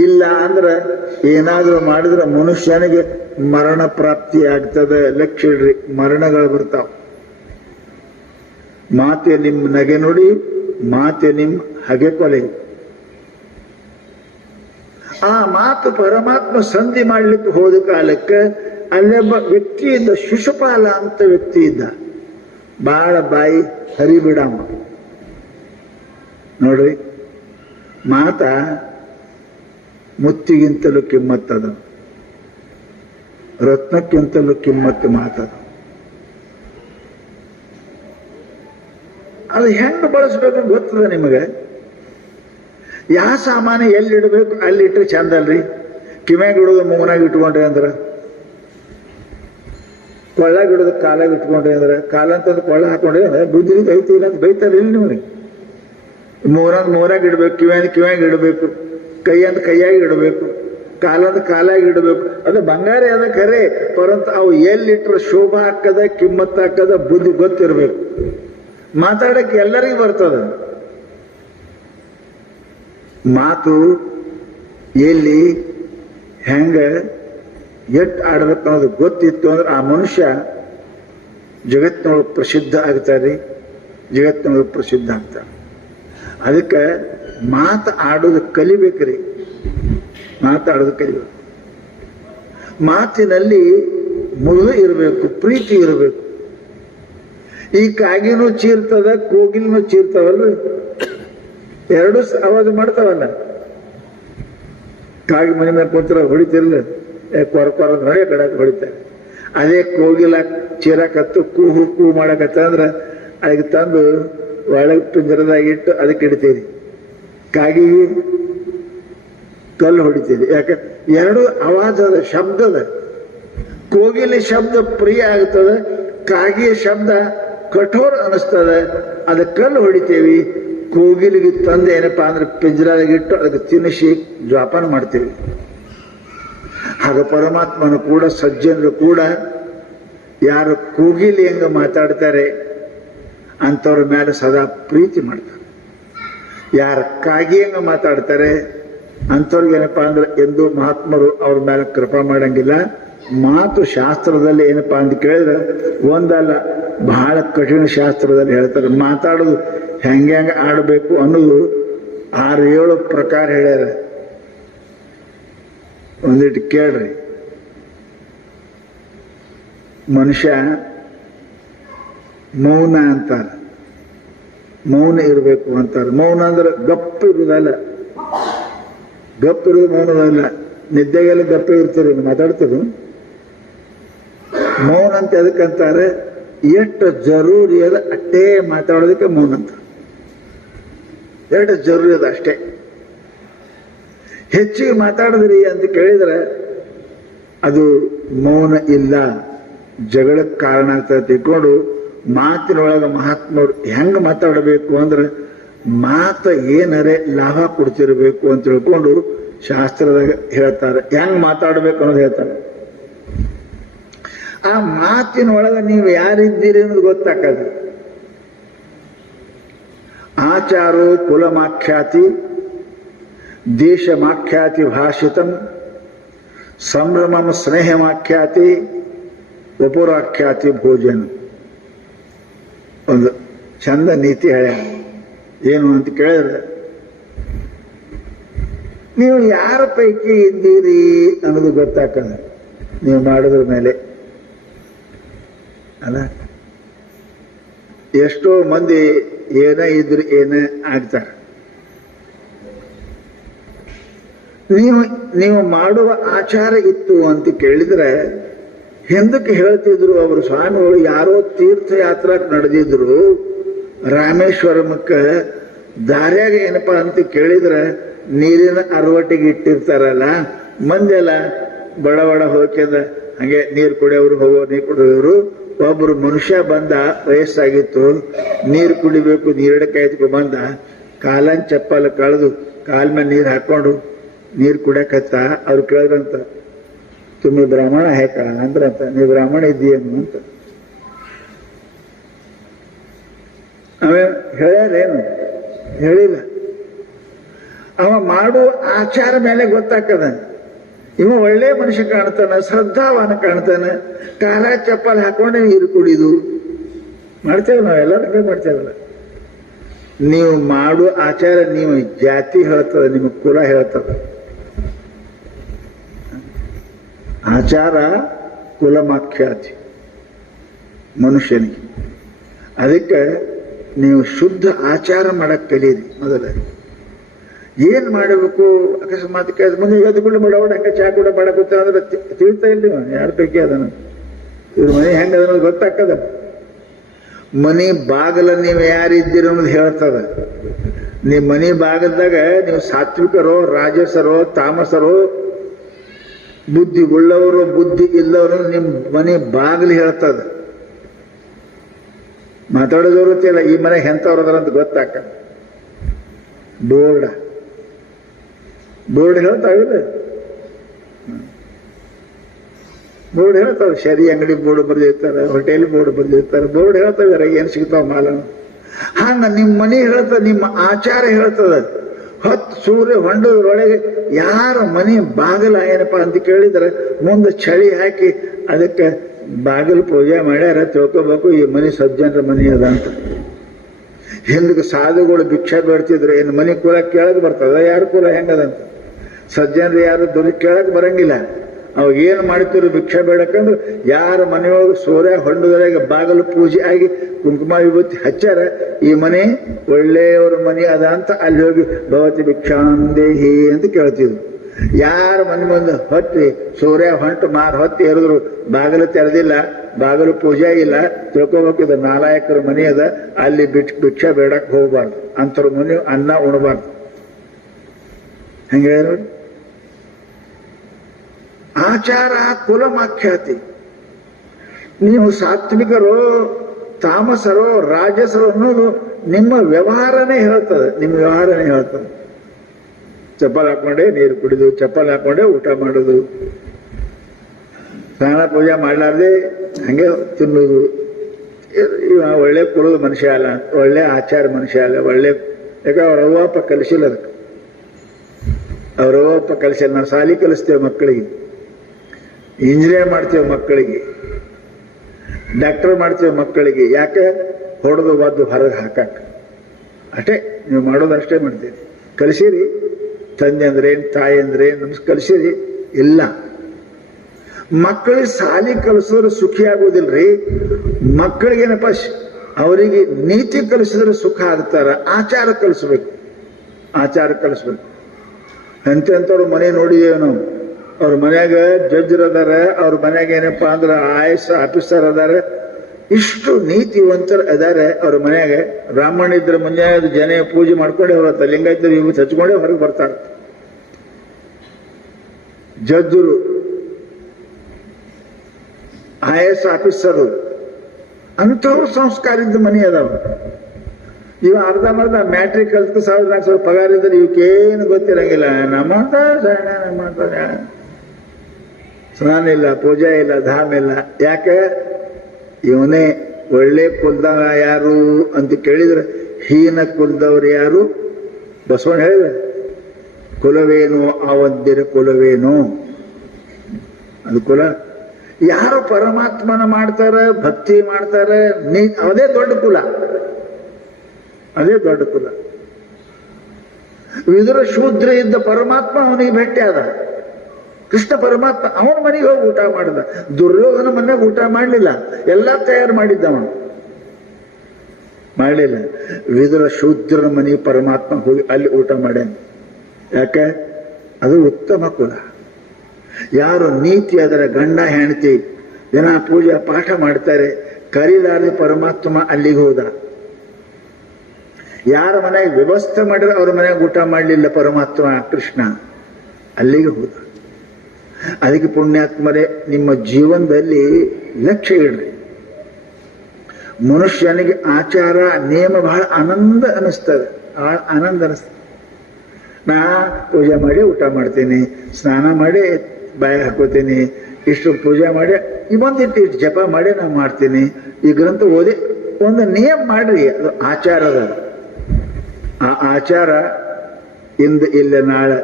ಇಲ್ಲ ಅಂದ್ರೆ ಏನಾದರೂ ಮಾಡಿದ್ರೆ ಮನುಷ್ಯನಿಗೆ ಮರಣ ಪ್ರಾಪ್ತಿ ಆಗ್ತದೆ. ಲಕ್ಷಿಡ್ರಿ, ಮರಣಗಳು ಬರ್ತಾವ. ಮಾತೆ ನಿಮ್ಮ ನಗೆ ನುಡಿ, ಮಾತೆ ನಿಮ್ಮ ಹಗೆ ಕೊಲೆ. ಆ ಮಾತು ಪರಮಾತ್ಮ ಸಂಧಿ ಮಾಡ್ಲಿಕ್ಕೆ ಹೋದ ಕಾಲಕ್ಕೆ ಅಲ್ಲೊಬ್ಬ ವ್ಯಕ್ತಿ ಇದ್ದ, ಶಿಶುಪಾಲ ಅಂತ ವ್ಯಕ್ತಿ ಇದ್ದ, ಬಾಳ ಬಾಯಿ ಹರಿಬಿಡಮ್ಮ. ನೋಡ್ರಿ, ಮಾತ ಮುತ್ತಿಗಿಂತಲೂ ಕಿಮ್ಮತ್ತದ, ರತ್ನಕ್ಕಿಂತಲೂ ಕಿಮ್ಮತ್ತು ಮಾತದ. ಅದು ಹೆಂಗ್ ಬಳಸ್ಬೇಕು ಗೊತ್ತದ ನಿಮಗೆ? ಯಾವ ಸಾಮಾನು ಎಲ್ಲಿ ಇಡಬೇಕು ಅಲ್ಲಿ ಇಟ್ಟರೆ ಚಂದ ಅಲ್ರಿ. ಕಿವ್ಯಾಗ ಇಡೋದು ಮೂನಾಗ ಇಟ್ಕೊಂಡ್ರಿ ಅಂದ್ರೆ, ಕೊಳ್ಳಾಗ ಇಡೋದು ಕಾಲಾಗ ಇಟ್ಕೊಂಡ್ರಿ ಅಂದ್ರೆ, ಕಾಲ ಅಂತಂದ್ರೆ ಕೊಳ್ಳ ಹಾಕೊಂಡ್ರಿ ಅಂದ್ರೆ ಬುದ್ಧಿ ಐತಿ ಇಲ್ಲ ಅಂತ ಬೈತಾರ ಇಲ್ಲಿ ನಿಮಗೆ. ಮೂರಾಗ ಇಡಬೇಕು, ಕಿವ್ಯಾಗ ಇಡಬೇಕು, ಕೈ ಅಂತ ಕೈಯಾಗಿ ಇಡಬೇಕು, ಕಾಲಂದ ಕಾಲಾಗಿ ಇಡಬೇಕು. ಅದು ಬಂಗಾರ ಅದ ಖರೆ, ಪರಂತ ಅವು ಎಲ್ಲಿಟ್ರೆ ಶೋಭಾ ಹಾಕದ, ಕಿಮ್ಮತ್ ಹಾಕದ ಬುದ್ಧಿ ಗೊತ್ತಿರ್ಬೇಕು. ಮಾತಾಡಕ್ಕೆ ಎಲ್ಲರಿಗೂ ಬರ್ತದ. ಮಾತು ಎಲ್ಲಿ ಹೆಂಗ ಎಟ್ಟು ಆಡ್ಬೇಕು ಅನ್ನೋದು ಗೊತ್ತಿತ್ತು ಅಂದ್ರೆ ಆ ಮನುಷ್ಯ ಜಗತ್ತಿನೊಳಗೆ ಪ್ರಸಿದ್ಧ ಆಗ್ತಾರೆ, ಜಗತ್ತಿನೊಳಗೆ ಪ್ರಸಿದ್ಧ ಆಗ್ತಾರೆ. ಅದಕ್ಕೆ ಮಾತು ಆಡೋದು ಕಲಿಬೇಕ್ರಿ, ಮಾತಾಡೋದು ಕಲಿಬೇಕು. ಮಾತಿನಲ್ಲಿ ಮೃದು ಇರಬೇಕು, ಪ್ರೀತಿ ಇರಬೇಕು. ಈ ಕಾಗಿನೂ ಚೀರ್ತದ, ಕೋಗಿಲ್ನೂ ಚೀರ್ತಾವಲ್ರಿ, ಎರಡು ಆವಾಜು ಮಾಡ್ತಾವಲ್ಲ. ಕಾಗಿ ಮನೆ ಮೇಲೆ ಕುಂತರ ಹೊಡಿತಿರ್ಲ, ಕೊರ ನಡೆಯ ಕಡೆ ಹೊಡಿತಾರೆ. ಅದೇ ಕೋಗಿಲ ಚೀರಾಕತ್ತು ಕೂಹು ಕೂ ಮಾಡಕತ್ತ ಅಂದ್ರೆ ಅದಕ್ಕೆ ತಂದು ಒಳಗೆ ಪಿಂಜರದಾಗಿಟ್ಟು ಅದಕ್ಕೆ ಇಡ್ತೀರಿ. ಕಾಗಿ ಕಲ್ಲು ಹೊಡಿತೀರಿ. ಯಾಕೆ? ಎರಡು ಆವಾಜದ ಶಬ್ದದ. ಕೋಗಿಲಿ ಶಬ್ದ ಪ್ರಿಯ ಆಗ್ತದೆ, ಕಾಗಿಯ ಶಬ್ದ ಕಠೋರ ಅನಿಸ್ತದೆ. ಅದಕ್ಕೆ ಕಲ್ಲು ಹೊಡಿತೀವಿ. ಕೋಗಿಲಿಗೆ ತಂದು ಏನಪ್ಪಾ ಅಂದ್ರೆ ಪಿಂಜರದಾಗಿಟ್ಟು ಅದಕ್ಕೆ ತಿನ್ನಿಸಿ ಜೋಪಾನ ಮಾಡ್ತೀವಿ. ಹಾಗೆ ಪರಮಾತ್ಮನು ಕೂಡ, ಸಜ್ಜನರು ಕೂಡ ಯಾರು ಕೋಗಿಲಿ ಹೆಂಗ ಮಾತಾಡ್ತಾರೆ ಅಂಥವ್ರ ಮೇಲೆ ಸದಾ ಪ್ರೀತಿ ಮಾಡ್ತಾರೆ. ಯಾರು ಕಾಗಿ ಹೆಂಗ ಮಾತಾಡ್ತಾರೆ ಅಂಥವ್ರಿಗೆ ಏನಪ್ಪಾ ಅಂದ್ರೆ ಎಂದು ಮಹಾತ್ಮರು ಅವ್ರ ಮೇಲೆ ಕೃಪಾ ಮಾಡಂಗಿಲ್ಲ. ಮಾತು ಶಾಸ್ತ್ರದಲ್ಲಿ ಏನಪ್ಪಾ ಅಂತ ಕೇಳಿದ್ರೆ ಒಂದಲ್ಲ, ಬಹಳ ಕಠಿಣ ಶಾಸ್ತ್ರದಲ್ಲಿ ಹೇಳ್ತಾರೆ. ಮಾತಾಡೋದು ಹೆಂಗೆ ಆಡಬೇಕು ಅನ್ನೋದು 6-7 ಪ್ರಕಾರ ಹೇಳ್ಯಾರ. ಒಂದಿಟ್ಟು ಕೇಳ್ರಿ. ಮನುಷ್ಯ ಮೌನ ಅಂತಾರ, ಮೌನ ಇರಬೇಕು ಅಂತಾರ. ಮೌನ ಅಂದ್ರೆ ಗಪ್ಪ ಇರುವುದಲ್ಲ, ಗಪ್ಪ ಇರುವುದು ಮೌನದಲ್ಲ. ನಿದ್ದೆಗೆಲ್ಲ ಗಪ್ಪ ಇರ್ತೀರಿ, ಮಾತಾಡ್ತೀರಿ. ಮೌನ ಅಂತ ಎದಕ್ಕಂತಾರೆ? ಎಷ್ಟು ಜರೂರಿ ಅದ ಅಷ್ಟೇ ಮಾತಾಡೋದಕ್ಕೆ ಮೌನ ಅಂತ. ಎಷ್ಟು ಜರೂರಿ ಅದ ಅಷ್ಟೇ. ಹೆಚ್ಚಿಗೆ ಮಾತಾಡಿದ್ರಿ ಅಂತ ಕೇಳಿದ್ರೆ ಅದು ಮೌನ ಇಲ್ಲ, ಜಗಳಕ್ಕೆ ಕಾರಣ ಆಗ್ತದೆ ತಿಳ್ಕೊಂಡು ಮಾತಿನೊಳಗೆ ಮಹಾತ್ಮರು ಹೆಂಗೆ ಮಾತಾಡಬೇಕು ಅಂದ್ರೆ ಮಾತ ಏನರೆ ಲಾಭ ಕೊಡ್ತಿರ್ಬೇಕು ಅಂತ ತಿಳ್ಕೊಂಡು ಶಾಸ್ತ್ರದಾಗ ಹೇಳ್ತಾರೆ. ಹೆಂಗ್ ಮಾತಾಡ್ಬೇಕು ಅನ್ನೋದು ಹೇಳ್ತಾರೆ. ಆ ಮಾತಿನ ಒಳಗೆ ನೀವು ಯಾರಿದ್ದೀರಿ ಅನ್ನೋದು ಗೊತ್ತಾಗದು. ಆಚಾರೋ ಕುಲಮಾಖ್ಯಾತಿ ದೇಶಮಾಖ್ಯಾತಿ ಭಾಷಿತಂ ಸಂಭ್ರಮಂ ಸ್ನೇಹಮಾಖ್ಯಾತಿ ವಪುರಾಖ್ಯಾತಿ ಭೋಜನ. ಒಂದು ಚಂದ ನೀತಿ ಹೇಳ್ಯ. ಏನು ಅಂತ ಕೇಳಿದ್ರೆ, ನೀವು ಯಾರ ಪೈಕಿ ಇದ್ದೀರಿ ಅನ್ನೋದು ಗೊತ್ತಾಗ್ತದೆ ನೀವು ಮಾಡೋದ್ರ ಮೇಲೆ ಅಲ್ಲ. ಎಷ್ಟೋ ಮಂದಿ ಏನೇ ಇದ್ರು ಏನೇ ಆಗ್ತಾರೆ. ನೀವು ಮಾಡುವ ಆಚಾರ ಇತ್ತು ಅಂತ ಕೇಳಿದ್ರೆ ಹಿಂದಕ್ಕೆ ಹೇಳ್ತಿದ್ರು ಅವರು ಸ್ವಾಮಿಗಳು. ಯಾರೋ ತೀರ್ಥಯಾತ್ರಾಕ್ ನಡೆದಿದ್ರು ರಾಮೇಶ್ವರಮಕ್ಕ. ದಾರ್ಯಾಗ ಏನಪ್ಪಾ ಅಂತ ಕೇಳಿದ್ರೆ ನೀರಿನ ಅರವಟ್ಟಿಗೆ ಇಟ್ಟಿರ್ತಾರಲ್ಲ, ಮಂದೆಲ್ಲ ಬಡ ಬಡ ಹೋಗ್ಯದ ಹಂಗೆ ನೀರು ಕುಡಿಯೋರು ಹೋಗೋ ನೀರು ಕುಡಿಯೋರು. ಒಬ್ರು ಮನುಷ್ಯ ಬಂದ, ವಯಸ್ಸಾಗಿತ್ತು, ನೀರು ಕುಡಿಬೇಕು, ನೀರಡ ಕಾಯ್ದುಕೊಂಡು ಬಂದ. ಕಾಲನ್ ಚಪ್ಪಲ್ ಕಳೆದು ಕಾಲ ಮೇಲೆ ನೀರು ಹಾಕೊಂಡು ನೀರು ಕುಡಿಯಕತ್ತ. ಅವ್ರು ಕೇಳಿದ್ರಂತ, तुम्ही ब्राह्मण आहे का ಅಂದ್ರಂತ. ನೀವು ಬ್ರಾಹ್ಮಣ ಇದ್ದೀಯೇನು ಅಂತ. ಅವ ಹೇಳ್ಯಾರೇನು? ಹೇಳಿಲ್ಲ. ಅವ ಮಾಡುವ ಆಚಾರ ಮೇಲೆ ಗೊತ್ತಾಗ್ತದ. ಇವ ಒಳ್ಳೆ ಮನುಷ್ಯ ಕಾಣ್ತಾನ, ಶ್ರದ್ಧಾವಾನ ಕಾಣ್ತಾನ. ಕಾಲ ಚಪ್ಪಲ್ ಹಾಕೊಂಡೆ ನೀರು ಕುಡಿದು ಮಾಡ್ತೇವೆ ನಾವೆಲ್ಲರೂ ಮಾಡ್ತೇವಲ್ಲ. ನೀವು ಮಾಡುವ ಆಚಾರ ನೀವು ಜಾತಿ ಹೇಳ್ತದ, ನಿಮ್ಮ ಕುಲ ಹೇಳ್ತದ. ಆಚಾರ ಕುಲಮಾಖ್ಯಾತಿ ಮನುಷ್ಯನಿಗೆ. ಅದಕ್ಕೆ ನೀವು ಶುದ್ಧ ಆಚಾರ ಮಾಡಕ್ ಕಲೀರಿ. ಮೊದಲ ಏನ್ ಮಾಡಬೇಕು? ಅಕಸ್ಮಾತ್ ಮುಂದೆ ಎದ್ದುಕೊಂಡು ಬಡವಡ ಹಂಗ ಚಾ ಕೂಡ ಮಾಡಕೂತ ಅಂದ್ರೆ ತಿಳಿತಾ ಇಲ್ಲ ಯಾರ ಪೈಕಿ ಅದನ್ನ. ಇವ್ರ ಮನೆ ಹೆಂಗ ಅದನ್ನೋದು ಗೊತ್ತಾಗ್ತದ. ಮನಿ ಬಾಗಲ ನೀವು ಯಾರಿದ್ದೀರ ಅನ್ನೋದು ಹೇಳ್ತದ. ನಿಮ್ಮ ಮನಿ ಬಾಗಲ್ದಾಗ ನೀವು ಸಾತ್ವಿಕರೋ ರಾಜಸರೋ ತಾಮಸರೋ, ಬುದ್ಧಿ ಉಳ್ಳವರು ಬುದ್ಧಿ ಇಲ್ಲವರು ನಿಮ್ಮ ಮನೆ ಬಾಗಿಲು ಹೇಳ್ತದ. ಮಾತಾಡೋದವ್ರು ಗೊತ್ತಿಲ್ಲ ಈ ಮನೆಗೆ ಎಂಥವ್ರದಾರ ಅಂತ ಗೊತ್ತಾಕ. Board ಹೇಳ್ತಾವಿಲ್ಲ, board ಹೇಳ್ತಾವೆ. ಶರಿ ಅಂಗಡಿ ಬೋರ್ಡ್ ಬರ್ದಿರ್ತಾರೆ, ಹೋಟೆಲ್ ಬೋರ್ಡ್ ಬರ್ದಿರ್ತಾರೆ. ಬೋರ್ಡ್ ಹೇಳ್ತಾವೆ ಏನ್ ಸಿಗ್ತಾವ ಮಾಲ. ಹಂಗ ನಿಮ್ಮ ಮನೆ ಹೇಳ್ತದ, ನಿಮ್ಮ ಆಚಾರ ಹೇಳ್ತದ. ಹೊತ್ತು ಸೂರ್ಯ ಹೊಂಡದ್ರೊಳಗೆ ಯಾರ ಮನೆ ಬಾಗಿಲ ಏನಪ್ಪಾ ಅಂತ ಕೇಳಿದ್ರೆ ಮುಂದೆ ಚಳಿ ಹಾಕಿ ಅದಕ್ಕೆ ಬಾಗಿಲು ಪೂಜೆ ಮಾಡ್ಯಾರ ತಿಳ್ಕೋಬೇಕು ಈ ಮನೆ ಸಜ್ಜನರ ಮನೆ ಅದ ಅಂತ. ಹಿಂದಕ್ಕೆ ಸಾಧುಗಳು ಭಿಕ್ಷಾ ಬೇಡ್ತಿದ್ರು. ಏನು ಮನೆ ಕುಲ ಕೇಳಕ್ ಬರ್ತದ? ಯಾರ ಕುಲ ಹೆಂಗದಂತ? ಸಜ್ಜನರು ಯಾರು ದುಡ್ಡು ಕೇಳಕ್ ಬರಂಗಿಲ್ಲ. ಅವಾಗ ಏನು ಮಾಡ್ತಿದ್ರು? ಭಿಕ್ಷಾ ಬೇಡಕೊಂಡು ಯಾರ ಮನೆಯೊಳಗೆ ಸೂರ್ಯ ಹೊಂಡದೊಳಗೆ ಬಾಗಿಲು ಪೂಜೆ ಆಗಿ ಕುಂಕುಮ ವಿಭೂತಿ ಹಚ್ಚಾರ, ಈ ಮನೆ ಒಳ್ಳೆಯವರ ಮನೆ ಅದ ಅಂತ ಅಲ್ಲಿ ಹೋಗಿ ಭವತಿ ಭಿಕ್ಷಾಂದೇಹಿ ಅಂತ ಕೇಳ್ತಿದ್ರು. ಯಾರ ಮನೆ ಮುಂದೆ ಹೊತ್ತಿ ಸೂರ್ಯ ಹೊಂಟು ಮಾರ್ ಹೊತ್ತಿ ಎರಿದ್ರು, ಬಾಗಿಲು ತೆರೆದಿಲ್ಲ, ಬಾಗಿಲು ಪೂಜೆ ಇಲ್ಲ, ತಿಳ್ಕೋಬೇಕು ಇದು ನಾಲಾಯಕರ ಮನೆ ಅದ, ಅಲ್ಲಿ ಭಿಕ್ಷಾ ಬೇಡಕ್ ಹೋಗ್ಬಾರ್ದು, ಅಂತರ ಮನೆ ಅನ್ನ ಉಣಬಾರ್ದು. ಹಂಗೆ ನೋಡಿ ಆಚಾರ ಕುಲಮಾಖ್ಯಾತಿ. ನೀವು ಸಾತ್ವಿಕರೋ ತಾಮಸರೋ ರಾಜಸರೋ ಅನ್ನೋದು ನಿಮ್ಮ ವ್ಯವಹಾರನೇ ಹೇಳ್ತದೆ. ನಿಮ್ಮ ವ್ಯವಹಾರನೇ ಹೇಳ್ತದೆ. ಚಪ್ಪಲ್ ಹಾಕೊಂಡೆ ನೀರು ಕುಡಿದು, ಚಪ್ಪಲ್ ಹಾಕೊಂಡೆ ಊಟ ಮಾಡೋದು, ಸ್ನಾನ ಪೂಜೆ ಮಾಡ್ಲಾರ್ದೆ ಹಂಗೆ ತಿನ್ನೋದು. ಒಳ್ಳೆ ಕುಲದ ಮನುಷ್ಯ ಅಲ್ಲ, ಒಳ್ಳೆ ಆಚಾರ ಮನುಷ್ಯ ಅಲ್ಲ. ಒಳ್ಳೆ ಯಾಕೆ ಅವ್ರ ಅವ್ವಪ್ಪ ಕಲಿಸಿಲ್ಲ. ಅದಕ್ಕೆ ಅವ್ರ ಅವ್ವಪ್ಪ ಕಲಿಸಿಲ್ಲ. ನಾವು ಸಾಲಿ ಕಲಿಸ್ತೇವೆ ಮಕ್ಕಳಿಗೆ, ಇಂಜಿನಿಯರ್ ಮಾಡ್ತೇವೆ ಮಕ್ಕಳಿಗೆ, ಡಾಕ್ಟರ್ ಮಾಡ್ತೇವೆ ಮಕ್ಕಳಿಗೆ. ಯಾಕೆ? ಹೊಡೆದು ಒದ್ದು ಹೊರಗೆ ಹಾಕಕ್. ಅಷ್ಟೇ ನೀವು ಮಾಡೋದು, ಅಷ್ಟೇ ಮಾಡ್ತೀರಿ. ಕಲಿಸಿರಿ. ತಂದೆ ಅಂದ್ರೇನು, ತಾಯಿ ಅಂದ್ರೇನು ನಮ್ಗೆ ಕಲಿಸಿರಿ. ಇಲ್ಲ, ಮಕ್ಕಳಿಗೆ ಸಾಲಿ ಕಲಿಸಿದ್ರೆ ಸುಖಿ ಆಗೋದಿಲ್ರಿ. ಮಕ್ಕಳಿಗೇನಪ್ಪ, ಅವರಿಗೆ ನೀತಿ ಕಲಿಸಿದ್ರೆ ಸುಖ ಆಗ್ತಾರ. ಆಚಾರ ಕಲಿಸ್ಬೇಕು, ಆಚಾರ ಕಲಿಸ್ಬೇಕು. ಎಂತೆಂಥವ್ರು ಮನೆ ನೋಡಿದೇವೆ ನಾವು. ಅವ್ರ ಮನ್ಯಾಗ ಜಡ್ಜರ್ ಅದಾರ, ಅವ್ರ ಮನ್ಯಾಗ ಏನಪ್ಪಾ ಅಂದ್ರೆ IAS ಆಫೀಸರ್ ಅದಾರ, ಇಷ್ಟು ನೀತಿವಂತರು ಅದಾರೆ ಅವ್ರ ಮನ್ಯಾಗ. ಬ್ರಾಹ್ಮಣ ಇದ್ರೆ ಮುಂಜಾನೆ ಜನ ಪೂಜೆ ಮಾಡ್ಕೊಂಡೇ ಹೋಗ್ತಾರೆ, ಲಿಂಗಾಯತ ಇವು ಹಚ್ಕೊಂಡೇ ಹೊರಗೆ ಬರ್ತಾರೆ. ಜಡ್ಜರು, IAS ಆಫೀಸರು, ಅಂಥವ್ರು ಸಂಸ್ಕಾರಿದ್ದ ಮನೆ ಅದಾವ. ಇವ ಅರ್ಧಂಬರ್ಧ ಮ್ಯಾಟ್ರಿಕ್ ಕಲ್ತು 1,400 ಪಗಾರ ಇದ್ರೆ ಇವಕ್ಕೇನು ಗೊತ್ತಿರಂಗಿಲ್ಲ. ನಮ್ಮಂತ ಸ್ನಾನ ಇಲ್ಲ, ಪೂಜೆ ಇಲ್ಲ, ಧಾಮ ಇಲ್ಲ. ಯಾಕೆ? ಇವನೇ ಒಳ್ಳೆ ಕುಲದವ ಯಾರು ಅಂತ ಕೇಳಿದ್ರೆ ಹೀನ ಕುಲದವ್ರು ಯಾರು? ಬಸವಣ್ಣ ಹೇಳಿದ್ರೆ ಕುಲವೇನು ಅವಂದಿರ ಕುಲವೇನು? ಅದು ಕುಲ. ಯಾರು ಪರಮಾತ್ಮನ ಮಾಡ್ತಾರೆ, ಭಕ್ತಿ ಮಾಡ್ತಾರೆ, ಅದೇ ದೊಡ್ಡ ಕುಲ, ಅದೇ ದೊಡ್ಡ ಕುಲ. ವಿದುರ ಶೂದ್ರ ಇದ್ದ ಪರಮಾತ್ಮ ಅವನಿಗೆ ಭೇಟಿ ಆದ. ಕೃಷ್ಣ ಪರಮಾತ್ಮ ಅವನ ಮನೆಗೆ ಹೋಗಿ ಊಟ ಮಾಡಿದ. ದುರ್ಯೋಧನ ಮನೆಗೆ ಊಟ ಮಾಡಲಿಲ್ಲ, ಎಲ್ಲ ತಯಾರು ಮಾಡಿದ್ದ ಅವನು, ಮಾಡಲಿಲ್ಲ. ವಿದುರ ಶೂದ್ರನ ಮನೆಗೆ ಪರಮಾತ್ಮ ಹೋಗಿ ಅಲ್ಲಿ ಊಟ ಮಾಡ್ಯಾನ. ಯಾಕೆ? ಅದು ಉತ್ತಮ ಕುಲ. ಯಾರು ನೀತಿ ಅದರ ಗಂಡ ಹೆಂಡತಿ ಜನ ಪೂಜೆ ಪಾಠ ಮಾಡ್ತಾರೆ, ಕರಿಲಾರ್ದೆ ಪರಮಾತ್ಮ ಅಲ್ಲಿಗೆ ಹೋದ. ಯಾರ ಮನೆಗೆ ವ್ಯವಸ್ಥೆ ಮಾಡಿದ್ರೆ ಅವ್ರ ಮನೆಗೆ ಊಟ ಮಾಡಲಿಲ್ಲ ಪರಮಾತ್ಮ ಕೃಷ್ಣ, ಅಲ್ಲಿಗೆ ಹೋದ. ಅದಕ್ಕೆ ಪುಣ್ಯಾತ್ಮರೇ, ನಿಮ್ಮ ಜೀವನದಲ್ಲಿ ಲಕ್ಷ್ಯ ಇಡ್ರಿ. ಮನುಷ್ಯನಿಗೆ ಆಚಾರ ನಿಯಮ ಬಹಳ ಆನಂದ ಅನಿಸ್ತದೆ, ಆನಂದ ಅನಿಸ್ತದೆ. ನಾ ಪೂಜೆ ಮಾಡಿ ಊಟ ಮಾಡ್ತೀನಿ, ಸ್ನಾನ ಮಾಡಿ ಬಾಯ ಹಾಕೋತೀನಿ, ಇಷ್ಟು ಪೂಜೆ ಮಾಡಿ ಇಷ್ಟು ಜಪ ಮಾಡಿ ನಾನು ಮಾಡ್ತೀನಿ, ಈ ಗ್ರಂಥ ಓದಿ ಒಂದು ನಿಯಮ ಮಾಡ್ರಿ. ಅದು ಆಚಾರದ. ಆ ಆಚಾರ ಇಂದ ಇಲ್ಲ ನಾಳೆ,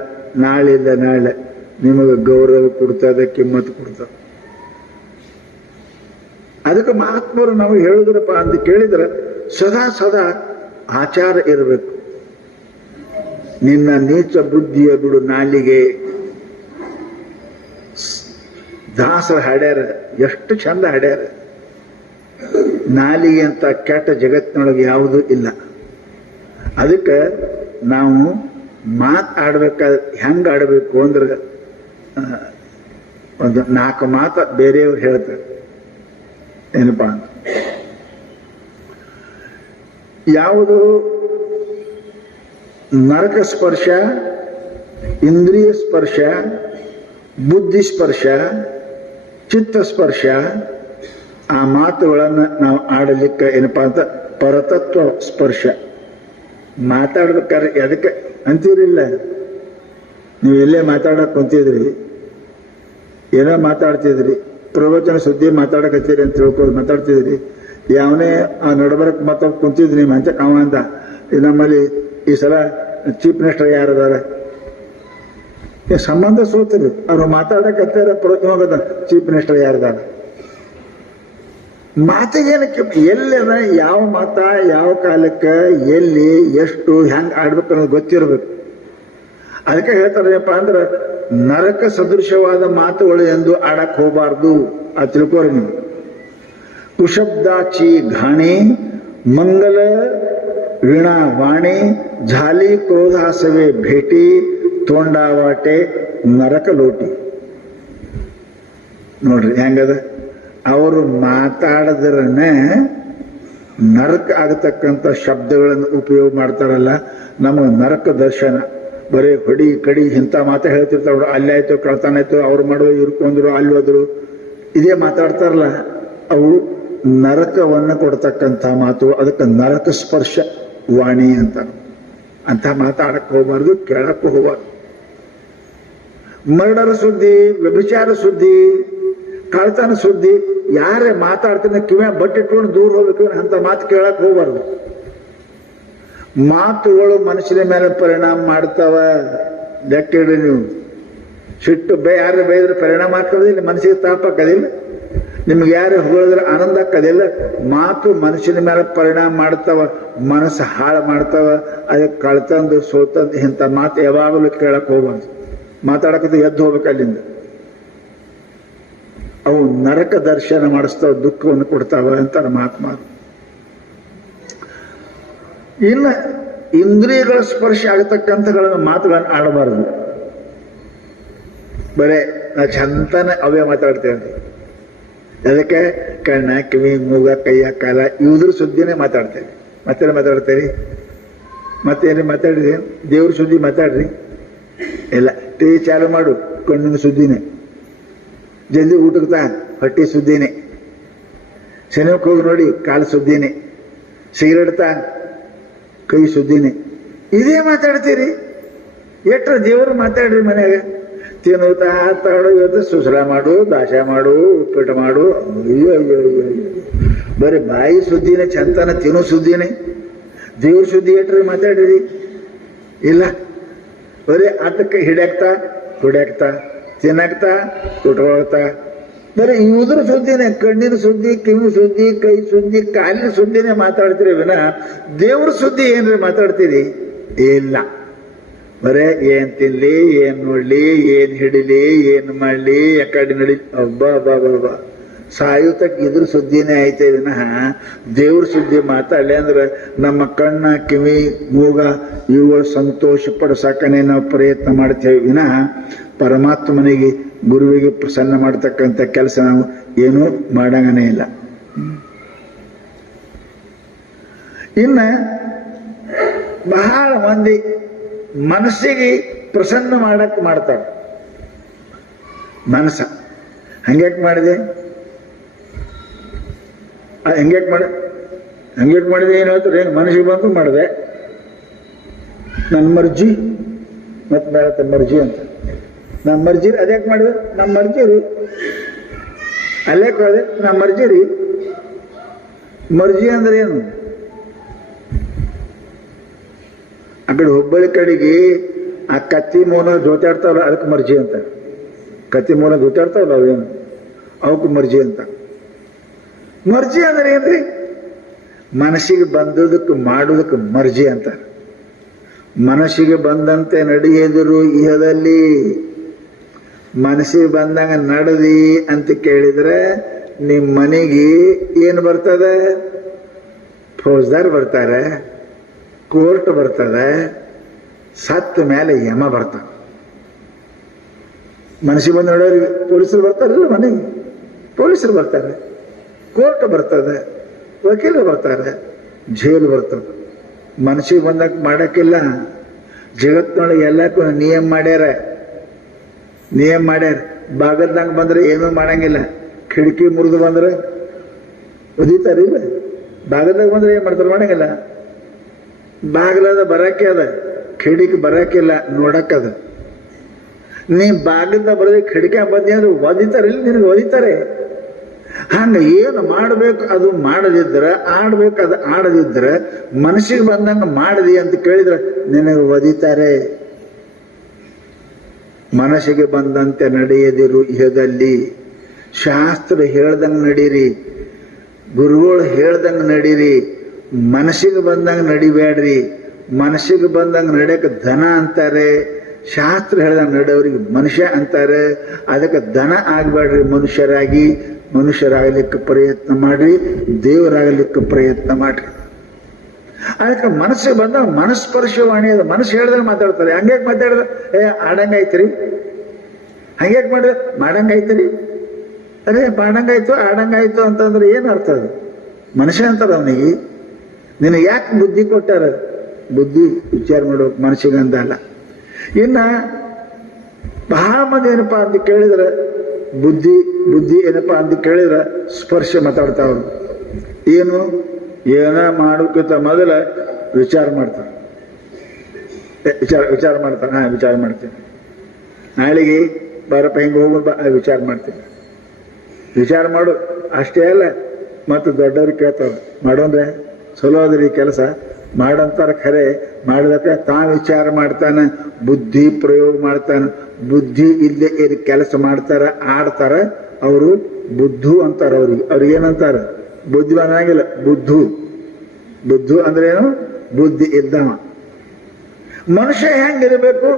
ನಾಳಿಂದ ನಾಳೆ ನಿಮಗೆ ಗೌರವ ಕೊಡ್ತದೆ, ಕಿಮ್ಮತ್ತು ಕೊಡ್ತದೆ. ಅದಕ್ಕೆ ಮಹಾತ್ಮರು ನಾವು ಹೇಳಿದ್ರಪ್ಪ ಅಂತ ಕೇಳಿದ್ರೆ ಸದಾ ಸದಾ ಆಚಾರ ಇರಬೇಕು. ನಿನ್ನ ನೀಚ ಬುದ್ಧಿಯ ಬಿಡು ನಾಲಿಗೆ. ದಾಸರ ಹಾಡ್ಯಾರ, ಎಷ್ಟು ಚಂದ ಹಾಡ್ಯಾರ. ನಾಲಿಗೆ ಅಂತ ಕೆಟ್ಟ ಜಗತ್ತಿನೊಳಗೆ ಯಾವುದೂ ಇಲ್ಲ. ಅದಕ್ಕೆ ನಾವು ಮಾತಾಡ್ಬೇಕಾದ್ರೆ ಹೆಂಗೆ ಆಡಬೇಕು ಅಂದ್ರೆ ಒಂದು 4 ಮಾತು ಬೇರೆಯವ್ರು ಹೇಳ್ತಾರೆ. ಏನಪ್ಪಾ ಅಂತ, ಯಾವುದು ನರಕ ಸ್ಪರ್ಶ, ಇಂದ್ರಿಯ ಸ್ಪರ್ಶ, ಬುದ್ಧಿ ಸ್ಪರ್ಶ, ಚಿತ್ತ ಸ್ಪರ್ಶ, ಆ ಮಾತುಗಳನ್ನು ನಾವು ಆಡಲಿಕ್ಕೆ ಏನಪ್ಪಾ ಅಂತ ಪರತತ್ವ ಸ್ಪರ್ಶ. ಮಾತಾಡ್ಬೇಕಾದ್ರೆ ಅದಕ್ಕೆ ಅಂತೀರಿಲ್ಲ, ನೀವು ಎಲ್ಲೇ ಮಾತಾಡಕ್ ಕುಂತಿದ್ರಿ, ಏನೋ ಮಾತಾಡ್ತಿದ್ರಿ, ಪ್ರವಚನ ಸುದ್ದಿ ಮಾತಾಡಕತ್ತೀರಿ ಅಂತ ತಿಳ್ಕೊಂಡು ಮಾತಾಡ್ತಿದ್ರಿ, ಯಾವನೇ ಆ ನಡಬರಕ್ ಮಾತಾಡ್ ಕುಂತಿದ್ರಿ ಮಂಚ ಕಾವ ಅಂತ. ನಮ್ಮಲ್ಲಿ ಈ ಸಲ ಚೀಫ್ ಮಿನಿಸ್ಟರ್ ಯಾರದಾರ ಸಂಬಂಧ ಸೋತಿರಿ, ಅವ್ರು ಮಾತಾಡಕತ್ತಾರ, ಪ್ರವಚನ ಹೋಗದ ಚೀಫ್ ಮಿನಿಸ್ಟರ್ ಯಾರದಾರ. ಮಾತಿಗೇನಕ್ಕೆ ಎಲ್ಲೆಲ್ಲ ಯಾವ ಮಾತ ಯಾವ ಕಾಲಕ್ಕೆ ಎಲ್ಲಿ ಎಷ್ಟು ಹೆಂಗ್ ಆಡ್ಬೇಕು ಅನ್ನೋದು ಗೊತ್ತಿರ್ಬೇಕು. ಅದಕ್ಕೆ ಹೇಳ್ತಾರಪ್ಪ ಅಂದ್ರೆ ನರಕ ಸದೃಶವಾದ ಮಾತುಗಳು ಎಂದು ಆಡಕ್ ಹೋಗಬಾರ್ದು. ಅದು ತಿಳ್ಕೋರಿ ನೀವು. ಕುಶಬ್ದಾಚಿ ಘಾಣಿ ಮಂಗಲ ವೀಣಾ ವಾಣಿ ಝಾಲಿ ಕ್ರೋಧಾಸವೆ ಭೇಟಿ ತೋಂಡಾವಾಟೆ ನರಕ ಲೋಟಿ. ನೋಡ್ರಿ ಹೆಂಗದ. ಅವರು ಮಾತಾಡದ್ರನ್ನೇ ನರಕ ಆಗತಕ್ಕಂಥ ಶಬ್ದಗಳನ್ನು ಉಪಯೋಗ ಮಾಡ್ತಾರಲ್ಲ, ನಮಗೆ ನರಕ ದರ್ಶನ. ಬರೀ ಹೊಡಿ ಕಡಿ ಇಂಥ ಮಾತಾ ಹೇಳ್ತಿರ್ತಾವ. ಅಲ್ಲಾಯ್ತು, ಕಳ್ತಾನಾಯ್ತು, ಅವ್ರು ಮಾಡುವ ಇರ್ಕೊಂಡ್ರು, ಅಲ್ಲಿ ಹೋದ್ರು, ಇದೇ ಮಾತಾಡ್ತಾರಲ್ಲ, ಅವು ನರಕವನ್ನು ಕೊಡ್ತಕ್ಕಂಥ ಮಾತು. ಅದಕ್ಕೆ ನರಕ ಸ್ಪರ್ಶ ವಾಣಿ ಅಂತ. ಅಂಥ ಮಾತಾಡಕ್ಕೆ ಹೋಗ್ಬಾರ್ದು, ಕೇಳಕ್ಕೂ ಹೋಗ್ಬಾರ್ದು. ಮರ್ಡರ ಸುದ್ದಿ, ವ್ಯಭಿಚಾರ ಸುದ್ದಿ, ಕಳ್ತನ ಸುದ್ದಿ, ಯಾರೇ ಮಾತಾಡ್ತಾನೆ ಕಿವ್ಯಾ ಬಟ್ಟಿಟ್ಕೊಂಡು ದೂರ ಹೋಗ್ಬೇಕು. ಅಂತ ಮಾತು ಕೇಳಕ್ ಹೋಗ್ಬಾರ್ದು. ಮಾತುಗಳು ಮನುಷ್ಯನ ಮೇಲೆ ಪರಿಣಾಮ ಮಾಡ್ತಾವ. ಲೆಕ್ಕಿಡ್ರಿ ನೀವು. ಸಿಟ್ಟು ಯಾರು ಬೈದ್ರೆ ಪರಿಣಾಮ ಆಗ್ತದಿಲ್ಲ, ಮನಸ್ಸಿಗೆ ತಾಪ ಹಾಕೋದಿಲ್ಲ. ನಿಮ್ಗೆ ಯಾರು ಹೊಗಳಿದ್ರೆ ಆನಂದ ಹಾಕೋದಿಲ್ಲ. ಮಾತು ಮನುಷ್ಯನ ಮೇಲೆ ಪರಿಣಾಮ ಮಾಡ್ತಾವ, ಮನಸ್ಸು ಹಾಳು ಮಾಡ್ತಾವ. ಅದಕ್ಕೆ ಕಳ್ತಂದು ಸೋತಂದು ಇಂಥ ಮಾತು ಯಾವಾಗಲೂ ಕೇಳಕ್ ಹೋಗ್ಬಾರ್ದು. ಮಾತಾಡಕ್ಕೆ ಎದ್ದು ಹೋಗ್ಬೇಕು ಅಲ್ಲಿಂದ. ಅವು ನರಕ ದರ್ಶನ ಮಾಡಿಸ್ತಾವ, ದುಃಖವನ್ನು ಕೊಡ್ತಾವ ಅಂತಾರೆ ಮಹಾತ್ಮ. ಇನ್ನು ಇಂದ್ರಿಯಗಳ ಸ್ಪರ್ಶ ಆಗತಕ್ಕಂಥಗಳನ್ನು ಮಾತುಗಳನ್ನು ಆಡಬಾರದು. ಬರೇ ನಾ ಚಂತನ ಅವೇ ಮಾತಾಡ್ತೇವೆ. ಅದಕ್ಕೆ ಕಣ್ಣ, ಕಿವಿ, ಮೂಗ, ಕೈಯ, ಕಾಲ ಇವ್ರ ಸುದ್ದಿನೇ ಮಾತಾಡ್ತೇವೆ. ಮತ್ತೇನು ಮಾತಾಡ್ತೇರಿ? ಮತ್ತೇನು ಮಾತಾಡ್ರಿ? ದೇವ್ರ ಸುದ್ದಿ ಮಾತಾಡ್ರಿ. ಇಲ್ಲ, ಟಿವಿ ಚಾಲು ಮಾಡು, ಕಣ್ಣಿನ ಸುದ್ದಿನೇ. ಜಲ್ದಿ ಊಟಕ್ಕೆ ತಾ, ಹೊಟ್ಟೆ ಸುದ್ದಿನೇ. ಸಿನಿಮಾಕ್ಕೆ ಹೋಗಿ ನೋಡಿ, ಕಾಲು ಸುದ್ದಿನೇ. ಸಿಗರೇಟ್ ತಾ, ಕೈ ಸುದ್ದಿನೇ. ಇದೇ ಮಾತಾಡ್ತೀರಿ. ಎಟ್ರ ದೇವರು ಮಾತಾಡ್ರಿ ಮನ್ಯಾಗ. ತಿನ್ನುತ್ತಾ ತಾಡು, ಇವತ್ತು ಸುಸಲ ಮಾಡು, ದಾಶ ಮಾಡು, ಉಪ್ಪಿಟ್ಟು ಮಾಡು. ಅಯ್ಯೋ ಅಯ್ಯೋ ಅಯ್ಯೋ ಅಯ್ಯೋ, ಬರೀ ಬಾಯಿ ಸುದ್ದಿನೇ, ಚಂತನ ತಿನ್ನೋ ಸುದ್ದಿನೇ. ದೇವ್ರ ಸುದ್ದಿ ಎಟ್ರಿ ಮಾತಾಡ್ರಿ? ಇಲ್ಲ, ಬರೀ ಆಟಕ್ಕೆ ಹಿಡ್ಯಾಕ್ತಾ ಹುಡ್ಯಾಕ್ತಾ, ತಿನ್ನಾಕ್ತಾ ಉಟ್ಕೊಳ್ತಾ, ಬರೀ ಇವುದ್ರ ಸುದ್ದಿನೇ. ಕಣ್ಣಿನ ಸುದ್ದಿ, ಕಿವಿ ಸುದ್ದಿ, ಕೈ ಸುದ್ದಿ, ಕಾಲಿನ ಸುದ್ದಿನೇ ಮಾತಾಡ್ತೀರಿ ವಿನಃ ದೇವ್ರ ಸುದ್ದಿ ಏನ್ರಿ ಮಾತಾಡ್ತೀರಿ? ಇಲ್ಲ. ಬರೇ ಏನ್ ತಿನ್ಲಿ, ಏನ್ ನೋಡ್ಲಿ, ಏನ್ ಹಿಡಿಲಿ, ಏನ್ ಮಾಡ್ಲಿ, ಯಾಕಡೆ ನಡಿ, ಅಬ್ಬಾ ಬಾ ಬಾ ಸಾಯುತಕ್ಕೆ ಇದ್ರ ಸುದ್ದಿನೇ ಐತೆ ವಿನಃ ದೇವ್ರ ಸುದ್ದಿ ಮಾತಾಡಲಿ ಅಂದ್ರೆ ನಮ್ಮ ಕಣ್ಣ, ಕಿವಿ, ಮೂಗ ಇವುಗಳು ಸಂತೋಷ ಪಡಿಸಾಕನೆ ನಾವು ಪ್ರಯತ್ನ ಮಾಡ್ತೇವೆ ವಿನಃ ಪರಮಾತ್ಮನಿಗೆ, ಗುರುವಿಗೆ ಪ್ರಸನ್ನ ಮಾಡ್ತಕ್ಕಂಥ ಕೆಲಸ ನಾವು ಏನೂ ಮಾಡಂಗನೇ ಇಲ್ಲ. ಇನ್ನ ಬಹಳ ಮಂದಿ ಮನಸ್ಸಿಗೆ ಪ್ರಸನ್ನ ಮಾಡಕ್ ಮಾಡ್ತಾರೆ. ಮನಸ್ಸ ಹಂಗ್ಯಾಕ್ ಮಾಡಿದೆ, ಹಂಗ್ಯಾಕ್ ಮಾಡಿದೆ ಏನು ಹೇಳ್ತಾರೆ? ಏನು ಮನಸ್ಸಿಗೆ ಬಂದು ಮಾಡಿದೆ, ನನ್ನ ಮರ್ಜಿ ಮತ್ತೆ ಬೇಡ ಮರ್ಜಿ ಅಂತ. ನಮ್ಮ ಮರ್ಜಿ ಅದ್ಯಾಕೆ ಮಾಡಿದೆ? ನಮ್ಮ ಮರ್ಜಿ ರೀ. ಅಲ್ಲೇಕ್ ಹೋದೆ? ನಮ್ಮ ಮರ್ಜಿ ರೀ. ಮರ್ಜಿ ಅಂದ್ರೆ ಏನು? ಆ ಕಡೆ ಹುಬ್ಬಳ್ಳಿ ಕಡೆಗೆ ಆ ಕತ್ತಿ ಮೂನ ಜೋತಾಡ್ತಾವಲ್ಲ, ಅದಕ್ಕೆ ಮರ್ಜಿ ಅಂತ. ಕತ್ತಿ ಮೂನ ಜೋತಾಡ್ತಾವಲ್ಲ ಅವೇನು, ಅವಕ್ಕೆ ಮರ್ಜಿ ಅಂತ. ಮರ್ಜಿ ಅಂದ್ರೆ ಏನ್ರಿ? ಮನಸ್ಸಿಗೆ ಬಂದದಕ್ಕೆ ಮಾಡುವುದಕ್ಕೆ ಮರ್ಜಿ ಅಂತ. ಮನಸ್ಸಿಗೆ ಬಂದಂತೆ ನಡೆಯದಿರು ಇಹದಲ್ಲಿ. ಮನಸ್ಸಿಗೆ ಬಂದಂಗ ನಡೆದಿ ಅಂತ ಕೇಳಿದ್ರೆ ನಿಮ್ಮ ಮನೆಗೆ ಏನು ಬರ್ತದೆ? ಫೌಜ್ದಾರ್ ಬರ್ತಾರೆ, ಕೋರ್ಟ್ ಬರ್ತದೆ, ಸತ್ತ ಮೇಲೆ ಯಮ ಬರ್ತಾನೆ. ಮನಸ್ಸಿಗೆ ಬಂದು ನೋಡೋರಿಗೆ ಪೊಲೀಸರು ಬರ್ತಾರಲ್ಲ, ಮನೆಗೆ ಪೊಲೀಸರು ಬರ್ತಾರೆ, ಕೋರ್ಟ್ ಬರ್ತದೆ, ವಕೀಲರು ಬರ್ತಾರೆ, ಜೈಲು ಬರ್ತದೆ. ಮನಸ್ಸಿಗೆ ಬಂದಾಗ ಮಾಡಕ್ಕಿಲ್ಲ. ಜಗತ್ತಿನೊಳಗೆ ಎಲ್ಲಕ್ಕೂ ನಿಯಮ ಮಾಡ್ಯಾರ. ಬಾಗಲ್ದಂಗ ಬಂದ್ರೆ ಏನೂ ಮಾಡಂಗಿಲ್ಲ. ಕಿಟಕಿ ಮುರಿದು ಬಂದ್ರೆ ಒದಿತಾರಿಲ್ಲ. ಬಾಗಲ್ದಾಗ ಬಂದ್ರೆ ಏನ್ ಮಾಡ್ತಾರೆ? ಮಾಡಂಗಿಲ್ಲ. ಬಾಗಿಲದ ಬರಾಕೆ ಅದ, ಕಿಡಿಕಿ ಬರಾಕಿಲ್ಲ, ನೋಡಕ್ಕದ. ನೀ ಬಾಗಿಲ್ದ ಬರದೆ ಕಿಡಿಕ ಬಂದಿ ಅಂದ್ರೆ ಒದಿತಾರಿಲ್ಲ, ನಿನಗೆ ಒದಿತಾರೆ. ಹಂಗ ಏನು ಮಾಡಬೇಕು ಅದು ಮಾಡದಿದ್ರೆ, ಆಡ್ಬೇಕು ಅದು ಆಡದಿದ್ರೆ, ಮನಸ್ಸಿಗೆ ಬಂದಂಗ ಮಾಡದಿ ಅಂತ ಕೇಳಿದ್ರೆ ನಿನಗೆ ಒದಿತಾರೆ. ಮನಸ್ಸಿಗೆ ಬಂದಂತೆ ನಡೆಯದಿರು ಇಹದಲ್ಲಿ. ಶಾಸ್ತ್ರ ಹೇಳ್ದಂಗ ನಡೀರಿ, ಗುರುಗಳು ಹೇಳ್ದಂಗ ನಡೀರಿ. ಮನಸ್ಸಿಗೆ ಬಂದಂಗ ನಡಿಬೇಡ್ರಿ. ಮನಸ್ಸಿಗೆ ಬಂದಂಗ ನಡೆಯಕ್ಕೆ ದನ ಅಂತಾರೆ. ಶಾಸ್ತ್ರ ಹೇಳ್ದಂಗ ನಡೆಯೋರಿಗೆ ಮನುಷ್ಯ ಅಂತಾರೆ. ಅದಕ್ಕೆ ದನ ಆಗ್ಬೇಡ್ರಿ. ಮನುಷ್ಯರಾಗಲಿಕ್ಕೆ ಪ್ರಯತ್ನ ಮಾಡ್ರಿ, ದೇವರಾಗಲಿಕ್ಕೆ ಪ್ರಯತ್ನ ಮಾಡ್ರಿ. ಅದಕ್ಕೆ ಮನಸ್ಸಿಗೆ ಬಂದಾಗ ಮನಸ್ಪರ್ಶವಾಣಿ ಅದು. ಮನಸ್ಸು ಹೇಳ್ದಾಗ ಮಾತಾಡ್ತಾರೆ. ಹಂಗ್ಯಾಕೆ ಮಾತಾಡಿದ್ರೆ ಆಡಂಗಾಯ್ತ್ರಿ, ಹಂಗ್ಯಾಕೆ ಮಾಡಿದ್ರೆ ಮಾಡಂಗಾಯ್ತರಿ. ಅದೇ ಪಾಡಂಗಾಯ್ತು ಆಡಂಗಾಯ್ತು ಅಂತಂದ್ರೆ ಏನು ಅರ್ಥ? ಅದು ಮನುಷ್ಯ ಅಂತಾರ ಅವನಿಗೆ. ನಿನಗೆ ಯಾಕೆ ಬುದ್ಧಿ ಕೊಟ್ಟಾರ? ಬುದ್ಧಿ ವಿಚಾರ ಮಾಡೋ ಮನಸ್ಸಿಗೆ ಅಂತಲ್ಲ. ಇನ್ನ ಬಹಳ ಮಂದಿ ಏನಪ್ಪಾ ಅಂತ ಕೇಳಿದ್ರೆ ಬುದ್ಧಿ ಏನಪ್ಪಾ ಅಂತ ಕೇಳಿದ್ರೆ ಸ್ಪರ್ಶ ಮಾತಾಡ್ತಾವ್ರು. ಏನು ಏನ ಮಾಡೋಕ್ಕಿಂತ ಮೊದಲ ವಿಚಾರ ಮಾಡ್ತಾರೆ. ವಿಚಾರ ಮಾಡ್ತಾರೆ. ವಿಚಾರ ಮಾಡ್ತೀನಿ, ನಾಳೆಗೆ ಬಾರಪ್ಪ ಹಿಂಗೆ ಹೋಗೋದು ವಿಚಾರ ಮಾಡ್ತೀನಿ. ವಿಚಾರ ಮಾಡು ಅಷ್ಟೇ ಅಲ್ಲ, ಮತ್ತು ದೊಡ್ಡವ್ರಿಗೆ ಕೇಳ್ತಾರೆ, ಮಾಡೋಂದ್ರೆ ಚಲೋ ಅದ್ರಿ ಕೆಲಸ ಮಾಡಂತಾರ. ಖರೆ ಮಾಡಿದಕ್ಕೆ ತಾ ವಿಚಾರ ಮಾಡ್ತಾನೆ, ಬುದ್ಧಿ ಪ್ರಯೋಗ ಮಾಡ್ತಾನೆ. ಬುದ್ಧಿ ಇಲ್ಲದೆ ಇದು ಕೆಲಸ ಮಾಡ್ತಾರ, ಆಡ್ತಾರ, ಅವರು ಬುದ್ಧು ಅಂತಾರ. ಅವ್ರಿಗೆ ಏನಂತಾರ? ಬುದ್ಧಿವಾನ ಆಗಿಲ್ಲ, ಬುದ್ಧು ಅಂದ್ರೇನು? ಬುದ್ಧಿ ಇದ್ದವ. ಮನುಷ್ಯ ಹೆಂಗಿರಬೇಕು?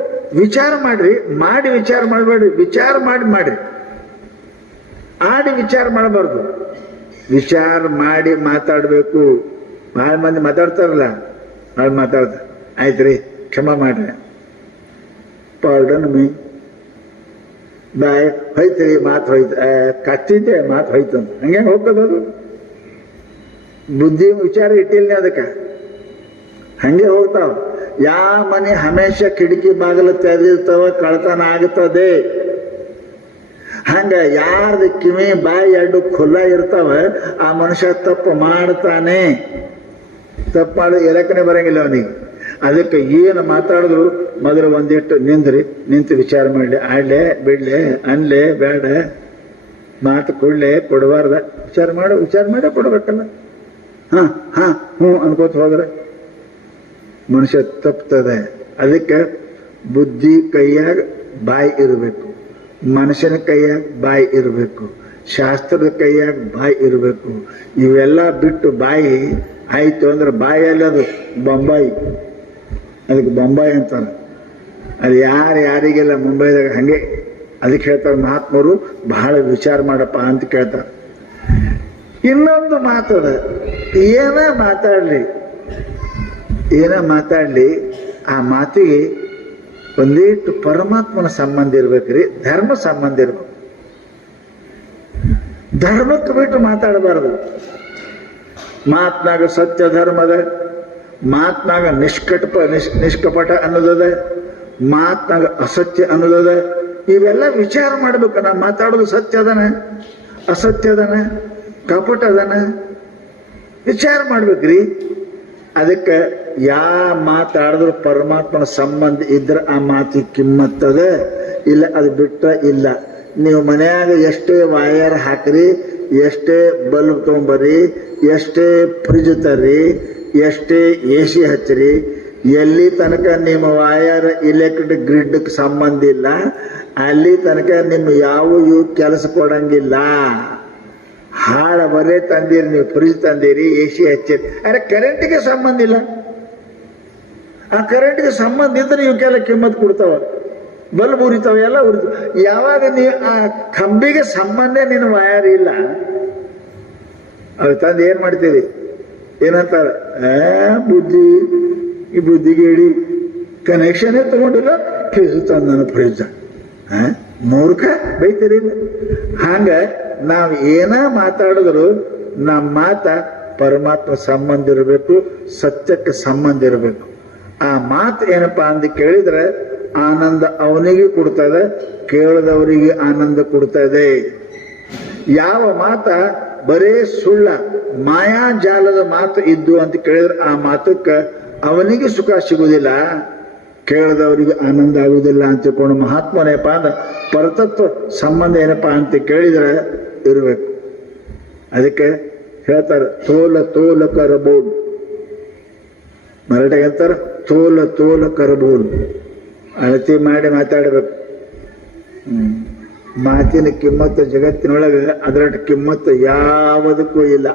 ವಿಚಾರ ಮಾಡ್ರಿ, ಮಾಡಿ ವಿಚಾರ ಮಾಡಬೇಡ್ರಿ. ವಿಚಾರ ಮಾಡ್ರಿ, ಆಡಿ ವಿಚಾರ ಮಾಡಬಾರ್ದು. ವಿಚಾರ ಮಾಡಿ ಮಾತಾಡಬೇಕು. ಭಾಳ ಮಂದಿ ಮಾತಾಡ್ತಾರಲ್ಲ, ಭಾಳ ಮಾತಾಡ್ತಾರೆ. ಆಯ್ತ್ರಿ, ಕ್ಷಮ ಮಾಡ್ರಿ, ಪಾರ್ಡನ್ ಮೀ, ಬಾಯ್ ಹೋಯ್ತ್ರಿ, ಮಾತು ಹೋಯ್ತು, ಕತ್ತಿದ್ದೆ ಮಾತು ಹೋಯ್ತು. ಹಂಗೆ ಹೋಗ್ತದದು. ಬುದ್ಧಿ ವಿಚಾರ ಇಟ್ಟಿಲ್ಲ ಅದಕ್ಕೆ, ಹಂಗೆ ಹೋಗ್ತಾವ. ಯಾವ ಮನೆ ಹಮೇಶ ಕಿಟಕಿ ಬಾಗಿಲು ತೆರೆದಿರ್ತಾವ, ಕಳ್ತನ ಆಗ್ತದೆ. ಹಂಗ ಯಾರ್ದು ಕಿವಿ ಬಾಯಿ ಎರಡು ಖುಲ್ಲ ಇರ್ತಾವ, ಆ ಮನುಷ್ಯ ತಪ್ಪು ಮಾಡ್ತಾನೆ. ತಪ್ಪು ಮಾಡೋದು ಎಲಕ್ಕನೆ ಬರಂಗಿಲ್ಲ ಅವನಿಗೆ. ಅದಕ್ಕೆ ಏನು ಮಾತಾಡಿದ್ರು ಮೊದಲು ಒಂದಿಟ್ಟು ನಿಂತು ವಿಚಾರ ಮಾಡಲಿ, ಆಡ್ಲೆ ಬಿಡ್ಲೆ, ಅನ್ಲೆ ಬೇಡ, ಮಾತು ಕೊಡ್ಲೆ ಕೊಡಬಾರ್ದ, ವಿಚಾರ ಮಾಡೇ ಕೊಡ್ಬೇಕಲ್ಲ. ಹ್ಞೂ ಅನ್ಕೋತ ಹೋದ್ರೆ ಮನುಷ್ಯ ತಪ್ತದೆ. ಅದಕ್ಕೆ ಬುದ್ಧಿ ಕೈಯಾಗ ಬಾಯಿ ಇರಬೇಕು, ಮನುಷ್ಯನ ಕೈಯಾಗ ಬಾಯಿ ಇರಬೇಕು, ಶಾಸ್ತ್ರದ ಕೈಯಾಗ ಬಾಯಿ ಇರಬೇಕು. ಇವೆಲ್ಲ ಬಿಟ್ಟು ಬಾಯಿ ಆಯ್ತು ಅಂದ್ರೆ ಬಾಯಲ್ಲಿ ಅದು ಬೊಂಬಾಯಿ, ಅದಕ್ಕೆ ಬೊಂಬಾಯಿ ಅಂತಾರೆ. ಅದು ಯಾರಿಗೆಲ್ಲ ಮುಂಬೈದಾಗ ಹಂಗೆ. ಅದಕ್ಕೆ ಹೇಳ್ತಾರೆ ಮಹಾತ್ಮರು, ಬಹಳ ವಿಚಾರ ಮಾಡಪ್ಪ ಅಂತ ಕೇಳ್ತಾರೆ. ಇನ್ನೊಂದು ಮಾತದ, ಏನ ಮಾತಾಡ್ಲಿ ಆ ಮಾತಿಗೆ ಒಂದಿಟ್ಟು ಪರಮಾತ್ಮನ ಸಂಬಂಧ ಇರ್ಬೇಕ್ರಿ, ಧರ್ಮ ಸಂಬಂಧ ಇರ್ಬೇಕು. ಧರ್ಮಕ್ಕೆ ಬಿಟ್ಟು ಮಾತಾಡಬಾರದು. ಮಾತ್ನಾಗ ಸತ್ಯ ಧರ್ಮದ, ಮಾತ್ನಾಗ ನಿಷ್ಕಪಟ ಅನ್ನೋದದ, ಮಾತ್ನಾಗ ಅಸತ್ಯ ಅನ್ನೋದದ. ಇವೆಲ್ಲ ವಿಚಾರ ಮಾಡ್ಬೇಕು. ನಾ ಮಾತಾಡೋದು ಸತ್ಯ ಅದನ, ಅಸತ್ಯ ಅದನ, ಕಪಟ ಅದನ, ವಿಚಾರ ಮಾಡ್ಬೇಕ್ರಿ. ಅದಕ್ಕೆ ಮಾತಾಡಿದ್ರು ಪರಮಾತ್ಮನ ಸಂಬಂಧ ಇದ್ರೆ ಆ ಮಾತಿಗೆ ಕಿಮ್ಮತ್ತದ, ಇಲ್ಲ ಅದು ಬಿಟ್ಟ ಇಲ್ಲ. ನೀವು ಮನ್ಯಾಗ ಎಷ್ಟೇ ವಾಯರ್ ಹಾಕ್ರಿ, ಎಷ್ಟೇ ಬಲ್ಬ್ ತೊಗೊಂಬರ್ರಿ, ಎಷ್ಟೇ ಫ್ರಿಜ್ ತರ್ರಿ, ಎಷ್ಟೇ AC ಹಚ್ಚ್ರಿ, ಎಲ್ಲಿ ತನಕ ನಿಮ್ಮ ವಾಯರ್ ಇಲೆಕ್ಟ್ರಿಕ್ ಗ್ರಿಡ್ಗೆ ಸಂಬಂಧ ಇಲ್ಲ ಅಲ್ಲಿ ತನಕ ನಿಮ್ಮ ಇವು ಕೆಲಸ ಕೊಡಂಗಿಲ್ಲ. ಹಾಳ ಬರೇ ತಂದಿರಿ, ನೀವು ಫ್ರಿಜ್ ತಂದಿರಿ, AC ಹಚ್ಚಿರಿ, ಅರೆ ಕರೆಂಟಿಗೆ ಸಂಬಂಧ ಇಲ್ಲ. ಆ ಕರೆಂಟ್ಗೆ ಸಂಬಂಧ ಇದ್ರೆ ಇವಕ್ಕೆಲ್ಲ ಕಿಮ್ಮತ್ ಕೊಡ್ತಾವ, ಬಲ್ಬ್ ಉರಿತಾವ, ಎಲ್ಲ ಉರಿತಾವ. ಯಾವಾಗ ನೀವು ಆ ಕಂಬಿಗೆ ಸಂಬಂಧ ನಿನ್ನ ವಾಯರ್ ಇಲ್ಲ, ಅದು ತಂದು ಏನ್ ಮಾಡ್ತೀರಿ? ಏನಂತಾರ, ಈ ಬುದ್ಧಿಗೆ ಹೇಳಿ ಕನೆಕ್ಷನೇ ತಗೊಂಡಿಲ್ಲ, ಫ್ರಿಜ್ ತಂದ ಫ್ರಿಜ್. ಮೂರ್ಖ ಬೈತೀರಿಲ್ಲ. ಹಂಗ ನಾವ್ ಏನ ಮಾತಾಡಿದ್ರು ನಮ್ಮ ಮಾತ ಪರಮಾತ್ಮ ಸಂಬಂಧ ಇರಬೇಕು, ಸತ್ಯಕ್ಕೆ ಸಂಬಂಧ ಇರಬೇಕು. ಆ ಮಾತು ಏನಪ್ಪಾ ಅಂತ ಕೇಳಿದ್ರೆ ಆನಂದ ಅವನಿಗೆ ಕೊಡ್ತದೆ, ಕೇಳಿದವರಿಗೆ ಆನಂದ ಕೊಡ್ತದೆ. ಯಾವ ಮಾತ ಬರೇ ಸುಳ್ಳ ಮಾಯಾಜಾಲದ ಮಾತು ಇದ್ದು ಅಂತ ಕೇಳಿದ್ರೆ ಆ ಮಾತಕ್ಕೆ ಅವನಿಗೆ ಸುಖ ಸಿಗುವುದಿಲ್ಲ, ಕೇಳಿದವರಿಗೆ ಆನಂದ ಆಗುವುದಿಲ್ಲ ಅಂತ ತಿಳ್ಕೊಂಡು ಮಹಾತ್ಮನೇಪ ಅಂದ್ರೆ ಪರತತ್ವ ಸಂಬಂಧ ಏನಪ್ಪಾ ಅಂತ ಕೇಳಿದ್ರೆ ಇರಬೇಕು. ಅದಕ್ಕೆ ಹೇಳ್ತಾರೆ ತೋಲ ಕರಬಹುದು, ಮರಾಠಿಗೆ ಅಂತಾರೆ ತೋಲ ಕರಬಹುದು. ಅಳತಿ ಮಾಡಿ ಮಾತಾಡಬೇಕು. ಮಾತಿನ ಕಿಮ್ಮತ್ತು ಜಗತ್ತಿನೊಳಗೆ ಅದರಟ್ಟು ಕಿಮ್ಮತ್ತು ಯಾವುದಕ್ಕೂ ಇಲ್ಲ,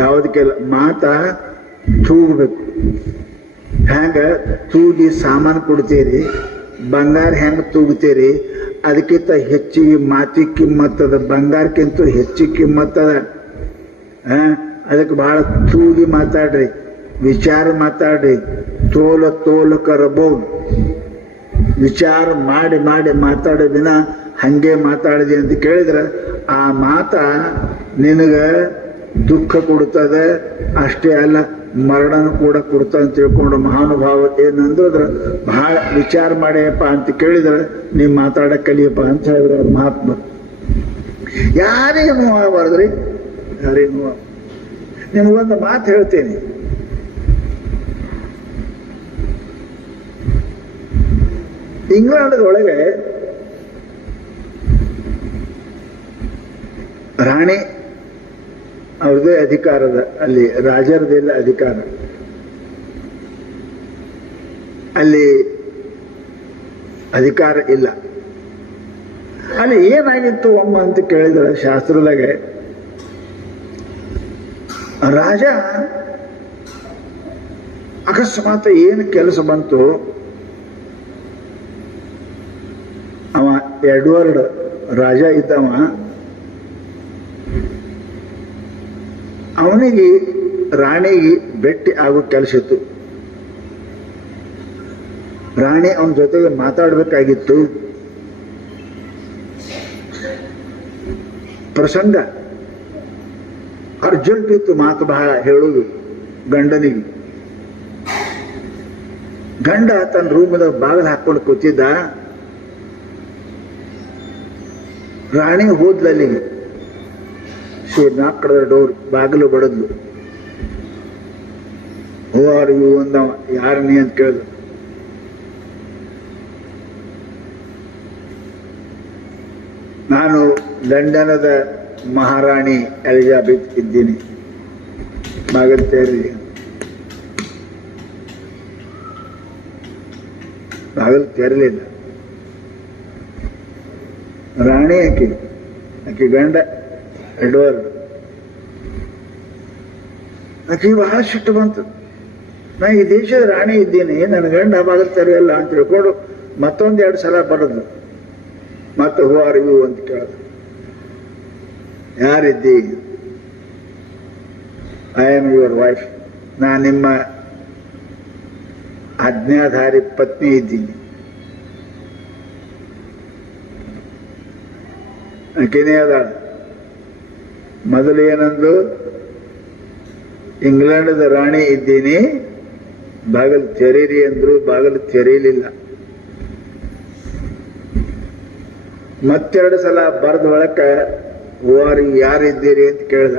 ಯಾವುದಕ್ಕಿಲ್ಲ. ಮಾತ ತೂಗಬೇಕು. ಹ್ಯಾಂಗ ತೂಗಿ ಸಾಮಾನು ಕೊಡ್ತೀರಿ, ಬಂಗಾರ ಹೆಂಗ ತೂಗ್ತೀರಿ, ಅದಕ್ಕಿಂತ ಹೆಚ್ಚಿಗೆ ಮಾತಿ ಕಿಮ್ಮತ್ತದ, ಬಂಗಾರಕ್ಕಿಂತ ಹೆಚ್ಚಿಗೆ ಕಿಮ್ಮತ್ತದ. ಅದಕ್ಕೆ ಬಹಳ ತೂಗಿ ಮಾತಾಡ್ರಿ, ವಿಚಾರ ಮಾತಾಡ್ರಿ. ತೋಲ ಕರಬಹುದು. ವಿಚಾರ ಮಾಡಿ ಮಾತಾಡೋ ದಿನ ಹಂಗೆ ಮಾತಾಡಿದೆ ಅಂತ ಕೇಳಿದ್ರೆ ಆ ಮಾತ ನಿನಗ ದುಃಖ ಕೊಡ್ತದೆ, ಅಷ್ಟೇ ಅಲ್ಲ ಮರಣನ ಕೂಡ ಕೊಡ್ತದೆ ಅಂತ ತಿಳ್ಕೊಂಡು ಮಹಾನುಭಾವ ಏನಂದ್ರೆ ಬಹಳ ವಿಚಾರ ಮಾಡ್ಯಪ್ಪ ಅಂತ ಕೇಳಿದ್ರೆ ನೀವು ಮಾತಾಡಕ್ ಕಲಿಯಪ್ಪ ಅಂತ ಹೇಳಿದ್ರು ಅವ್ರ ಮಹಾತ್ಮ. ಯಾರಿಗೆ ನೋವಾಗಬಾರ್ದ್ರಿ, ಯಾರಿಗೆ ನೋವು. ನಿಮಗೊಂದು ಮಾತು ಹೇಳ್ತೇನೆ. ಇಂಗ್ಲೆಂಡ್ದೊಳಗೆ ರಾಣಿ ಅವ್ರದ್ದೇ ಅಧಿಕಾರದ, ಅಲ್ಲಿ ರಾಜರದೆಲ್ಲ ಅಧಿಕಾರ. ಅಲ್ಲಿ ಅಧಿಕಾರ ಇಲ್ಲ. ಅಲ್ಲಿ ಏನಾಗಿತ್ತು ಒಮ್ಮ ಅಂತ ಕೇಳಿದ್ರೆ ಶಾಸ್ತ್ರದಾಗೆ ರಾಜ ಅಕಸ್ಮಾತ್ ಏನು ಕೆಲಸ ಬಂತು, ಅವ ಎಡ್ವರ್ಡ್ ರಾಜ ಇದ್ದವ, ಅವನಿಗೆ ರಾಣಿಗೆ ಭೇಟಿ ಆಗೋ ಕೆಲಸ ಇತ್ತು. ರಾಣಿ ಅವನ ಜೊತೆಗೆ ಮಾತಾಡಬೇಕಾಗಿತ್ತು. ಪ್ರಸಂಗ ಅರ್ಜೆಂಟ್ ಇತ್ತು, ಮಾತು ಬಹಳ ಹೇಳುವುದು ಗಂಡನಿಗೆ. ಗಂಡ ತನ್ನ ರೂಮದ ಬಾಗಿಲು ಹಾಕೊಂಡು ಕೂತಿದ್ದ. ರಾಣಿ ಹೋದ್ಲಲ್ಲಿಗೆ, ನಾಕ್ ಕಡೆದ ಡೋರ್ ಬಾಗಿಲು ಬಡದ್ಲು. Who are you ಅಂದವ. ಯಾರು ನೀ ಅಂತ ಕೇಳಿದ. ನಾನು ಲಂಡನದ ಮಹಾರಾಣಿ ಎಲಿಜಾಬೆತ್ ಇದ್ದೀನಿ. ಬಾಗಿಲು ತೆರೀರಿ. ಬಾಗಿಲು ತೆರಲಿಲ್ಲ. ರಾಣಿ ಆಕೆ ಗಂಡ ಎಡ್ವರ್ಡ್. ಆಕೆ ಬಹಳ ಸಿಟ್ಟು ಬಂತು. ನಾ ಈ ದೇಶದ ರಾಣಿ ಇದ್ದೀನಿ, ನನ್ನ ಗಂಡ ಬಾಗಿಲು ತೆರೆಯಲ್ಲ ಅಂತ ತಿಳ್ಕೊಂಡು ಮತ್ತೊಂದೆರಡು ಸಲ ಬರೋದು. ಮತ್ತೆ ಹೂ ಆರ್ ಯು ಅಂತ ಕೇಳಿದ. ಯಾರಿದ್ದಿ? I am your wife. ನಾ ನಿಮ್ಮ ಆಜ್ಞಾಧಾರಿ ಪತ್ನಿ ಇದ್ದೀನಿ. ಆಕೆನೇ ಅದಾಳ. ಮೊದಲು ಏನಂದು? ಇಂಗ್ಲೆಂಡದ ರಾಣಿ ಇದ್ದೀನಿ, ಬಾಗಿಲು ತೆರೀರಿ ಅಂದ್ರು, ಬಾಗಿಲು ತೆರೀಲಿಲ್ಲ. ಮತ್ತೆರಡು ಸಲ ಬರೆದ ಒಳಕ ಯಾರಿದ್ದೀರಿ ಅಂತ ಕೇಳಿದ.